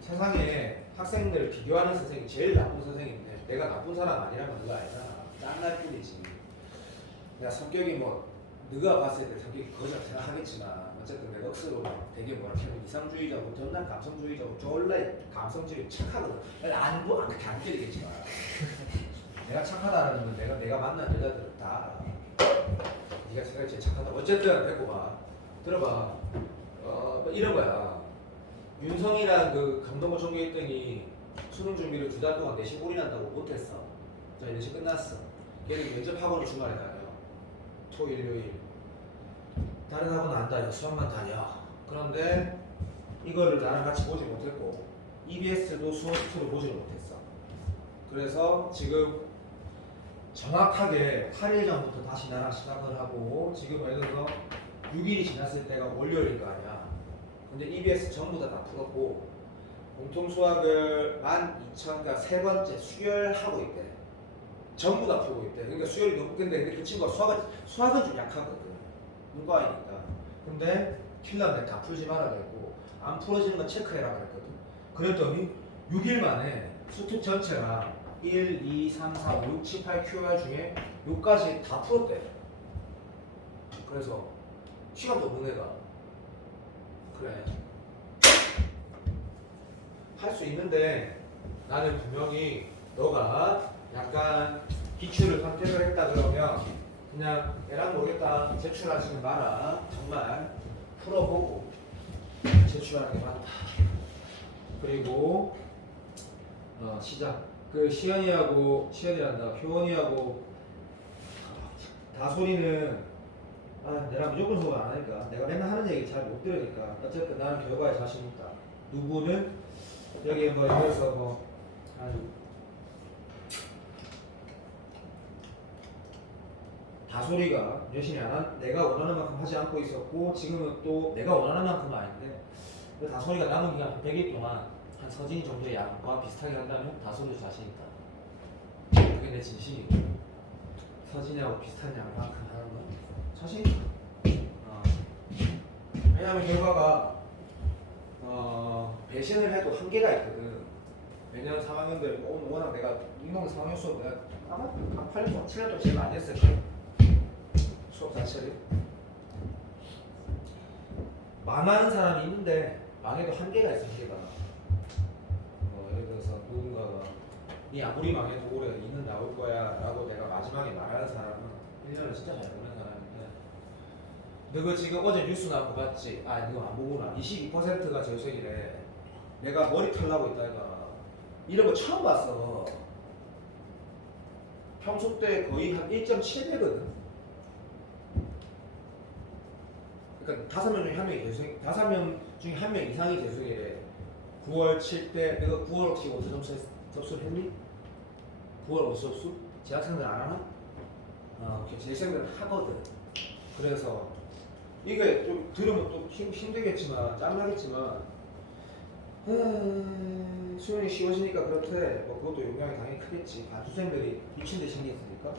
세상에 학생들을 비교하는 선생님이 제일 나쁜 선생님인데 내가 나쁜 사람 아니라면 그거 알잖아. 짠날 뿐이지. 내가 성격이 뭐 네가 봤을 때 성격이 거짓 생각하겠지만 어쨌든 내가 억수로 되게 뭐라 해도 이상주의자고 전난 감성주의자고 졸라 감성주의 착하거든. 안 그렇게 안 때리겠지만 내가 착하다는 건 내가 만난 여자들은 다 네가 생각이 제일 착하다. 어쨌든 데리고 봐. 들어봐. 뭐 이런 거야. 윤성이랑 그 감동고 전교 1등이 수능 준비를 2달 동안 내신 올인한다고 못했어. 자, 내신 끝났어. 걔는 면접 학원을 주말에 다녀. 토일, 요일. 다른 학원 안 다녀. 수학만 다녀. 그런데 이거를 나랑 같이 보지 못했고 EBS도 수업 스토를 보지를 못했어. 그래서 지금 정확하게 8일 전부터 다시 나랑 시작을 하고 지금 예를 들어서 6일이 지났을 때가 월요일일 거 아니야. 근데 EBS 전부 다 풀었고 공통 수학을 12,000, 그러니까 세 번째 수열하고 있대. 전부 다 풀고 있대. 그러니까 수열이 너무 근데 그 친구가 수학은 좀 약하거든. 문과이니까. 근데 킬러는 다 풀지 말아 그랬고 안 풀어지는 건 체크해라 그랬거든. 그랬더니 6일 만에 수특 전체가 1, 2, 3, 4, 5, 6, 7, 8 QR 중에 6까지 다 풀었대. 그래서 시간도 없는 애가 그래 할 수 있는데 나는 분명히 너가 약간 기출을 선택을 했다 그러면 그냥 애랑 모르겠다 제출하지는 마라. 정말 풀어보고 제출하는 게 맞다. 그리고 시작. 그 시연이란다. 효원이하고 다솔이는 내가 무조건 수업 안 하니까 내가 맨날 하는 얘기 잘 못 들으니까 어쨌든 나는 결과에 자신 있다. 누구는 여기 뭐 예를 들어서 다솔이가 열심히 내가 원하는 만큼 하지 않고 있었고 지금은 또 내가 원하는 만큼은 아닌데 다솔이가 남은 기간 100일 동안 한 서진이 정도의 양과 비슷하게 한다면 다솔이도 자신 있다. 그게 내 진심이고 서진이하고 비슷한 양만큼 하는 건 자신 있다. 왜냐하면 결과가 배신을 해도 한계가 있거든. 왜냐면 3학년들 워낙 내가 인공 3학년 수업 내가 아마 한 8년 동안 7년 동안 제일 많이 했을 거야. 수업 자체를 망하는 사람이 있는데 망해도 한계가 있어. 한계가 예를 들어서 누군가가 니 아무리 망해도 올해 2는 나올 거야 라고 내가 마지막에 말하는 사람은 1년을 진짜 잘 보낸 사람인데 너가 지금 어제 뉴스 나온 거 봤지? 이거 안 보구나. 22%가 재수생이래. 내가 머리 털나고 있다니까 이런 거 처음 봤어. 평소 때 거의 한 1.7배거든. 그러니까 5명 중에 1명이 재수생, 5명 중에 1명 이상이 재수생이래. 9월 칠 때 내가 9월 혹시 어디 접수를 했니? 9월 어디 접수? 재학생들 안 하나? 재학생들은 하거든. 그래서 이게 좀 들으면 또 힘들겠지만 짱나겠지만 수능이 쉬워지니까 그렇대. 뭐 그것도 영향이 당연히 크겠지. 반수생들이 미친 듯이 생겼으니까.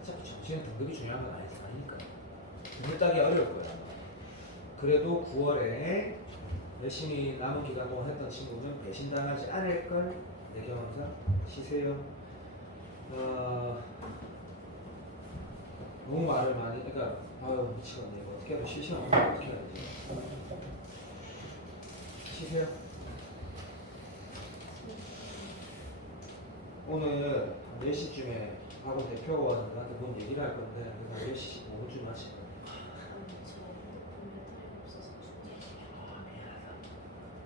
어차피 정시는 등급이 중요한 건 아니니까. 등급 따기 어려울 거야. 그래도 9월에 열심히 남은 기간 동안 했던 친구는 배신당하지 않을 걸 내 경험상 시세요. 너무 말을 많이, 그러니까 아유 미치겠네. 이거 어떻게 하면 실시간 업무 어떻게 해야 되지? 쉬세요. 오늘 4시쯤에 학원 대표가 나한테 뭔 얘기를 할 건데 그래서 4시 5분쯤 마칠 거예요.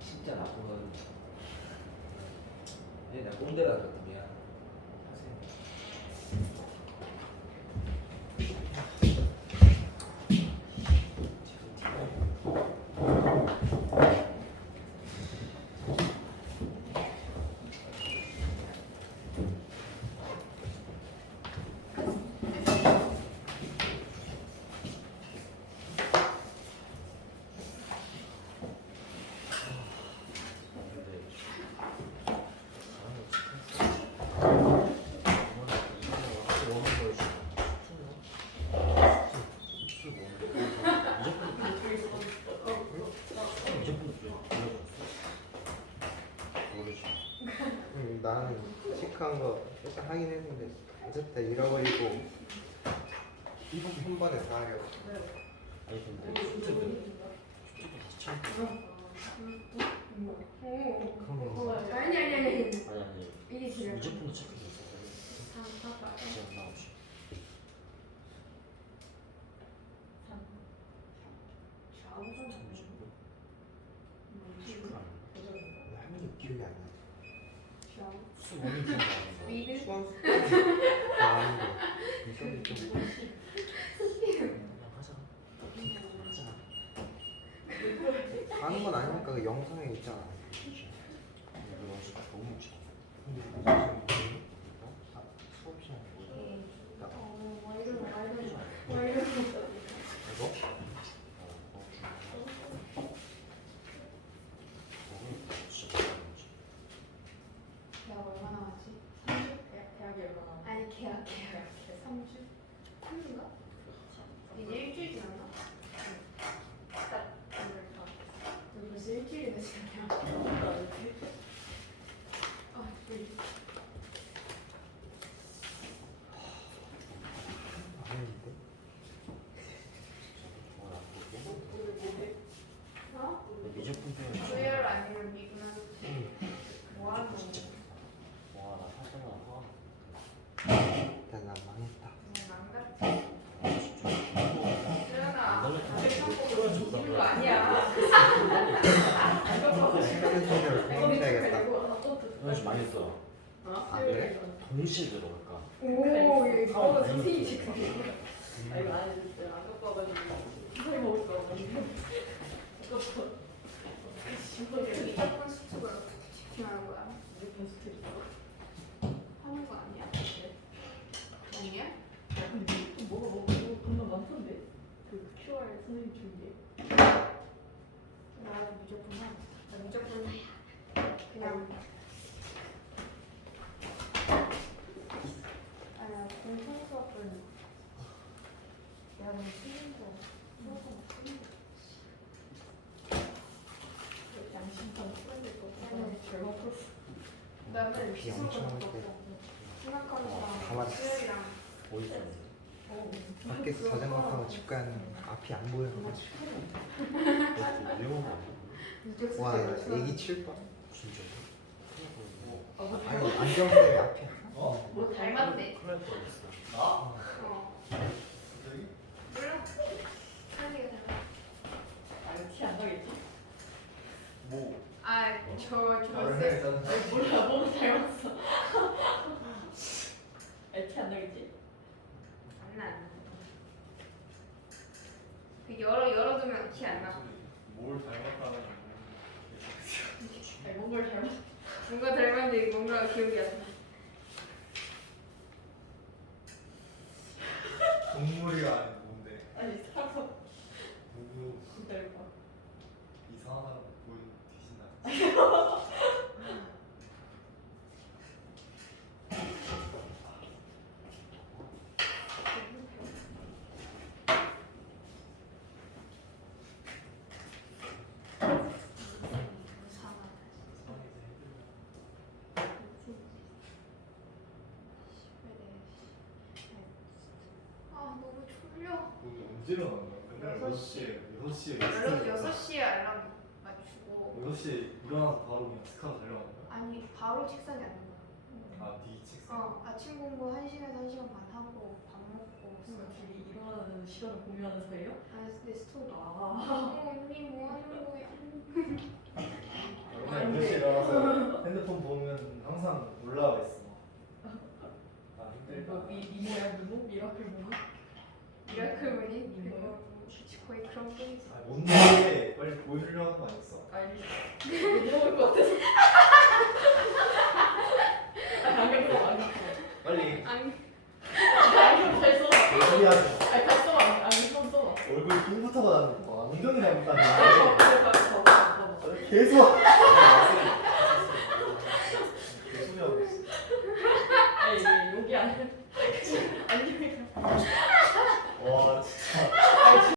진짜 나쁜 건 내가 꼰대라 그랬다. 미안. 하세요. 나는 체크한 거 일단 하긴 했는데 어쨌다 잃어버리고 이번 한 번에 다 하려고. 아니 근데 숫자들 그런 거 아니 아니 이게 지금 무제품도 체크돼 있어. 이제 나오시. 한개 기억이 안 나. 수원이 기억 미드 수원 아 아닌데 미션이 좀 하자. 가는 건 아니니까 그 영상에 있잖아. 그거 진짜 너무 묵시. 수업 시간 야 얼마나 하지? 3주? 아니 계약 3주? 3주인가? 이제 일주일 지났나? 너 벌써 일주일이나 지났냐? 아 아닌데? 어? 미제품 중에 수요일 아니면 미분한 뭐 하는 거? 와나 사잖아. 일단 난 망했다. 망갔지? 안 수연아 달렸다. 이거 아니야 시간의 소리를 공유해야겠다. 연습 많이 했어. 아 그래? 동시에 들어갈까? 오 이거 선생님 지금 아 이거 안 해줬어요. 안 갖고 와가지고 기사에 먹을 거 같은데. 아까부터 미적분 수축을 어떻게 집중하는 거야? 무조건 스텝 있어. 하는 거 아니야? 아니야? 야 근데 또 뭐가 이거 겁나 많던데? 그 QR 선생님 준 게. 나 미적분 하고 있다. 나 미적분 그냥 아니야 공통 수업은 내가 너무 힘든 거 양심상 풀어낼 거. 아니. 결과 풀었어. 나는 비 기술 엄청 같은 올 때. 거 생각하면서 가만히 수열이랑 어디 있어? 밖에서 자전거 타고 집 가는 앞이 안 보여. 위험한 거 아니야? 미적 와 수술 애기 7번. 진짜? 아니 안경 때문에 앞이 어? 뭐 닮았대. 큰일 날 뻔했어. 나? 몰라. 사람이가 닮았. 아 이거 티 안 나겠지? 뭐? 아저 말을 쌤. 해 일단. 아니 몰라 뭐가 닮았어. 티안 나겠지? 안 그 열어두면 티 안 나. 뭘 닮았다는 아니 뭔가를 닮았. 뭔가 닮았는데 뭔가 기억이 안 나. 동물이 아닌 뭔데? 아니 사람. 누구 언제 일어나는 거야? 맨날 6시에 6시에 알람 맞추고 6시에 일어나서 바로 그냥 스카로 달려가는 거야? 아니 바로 책상에 앉는 거야. 네 책상? 아침 공부 1시간에서 1시간 반 하고 밥 먹고 그러니까 둘이 일어나는 시간을 공유하는 사이예요? 내 스토리. 아. 언니 뭐 하는 거야? 맨날 6시에 일어나서 핸드폰 보면 항상 올라와 있어 아 힘들다 뭐 미모야 미모? 미라클 미모? 미라클 머니? 그거 거의 그런 게 있어. 아 뭔데 빨리 보여주려고 하는 거 아니었어? 알겠어. 물어볼 것 같아서. 안경 써, 안경 써. 빨리 안경 잘 써. 소리 하지 마. 잘 써. 안경 써. 얼굴 핀부터가 나는 거 안경이 아, 나온다니 봐봐. 계속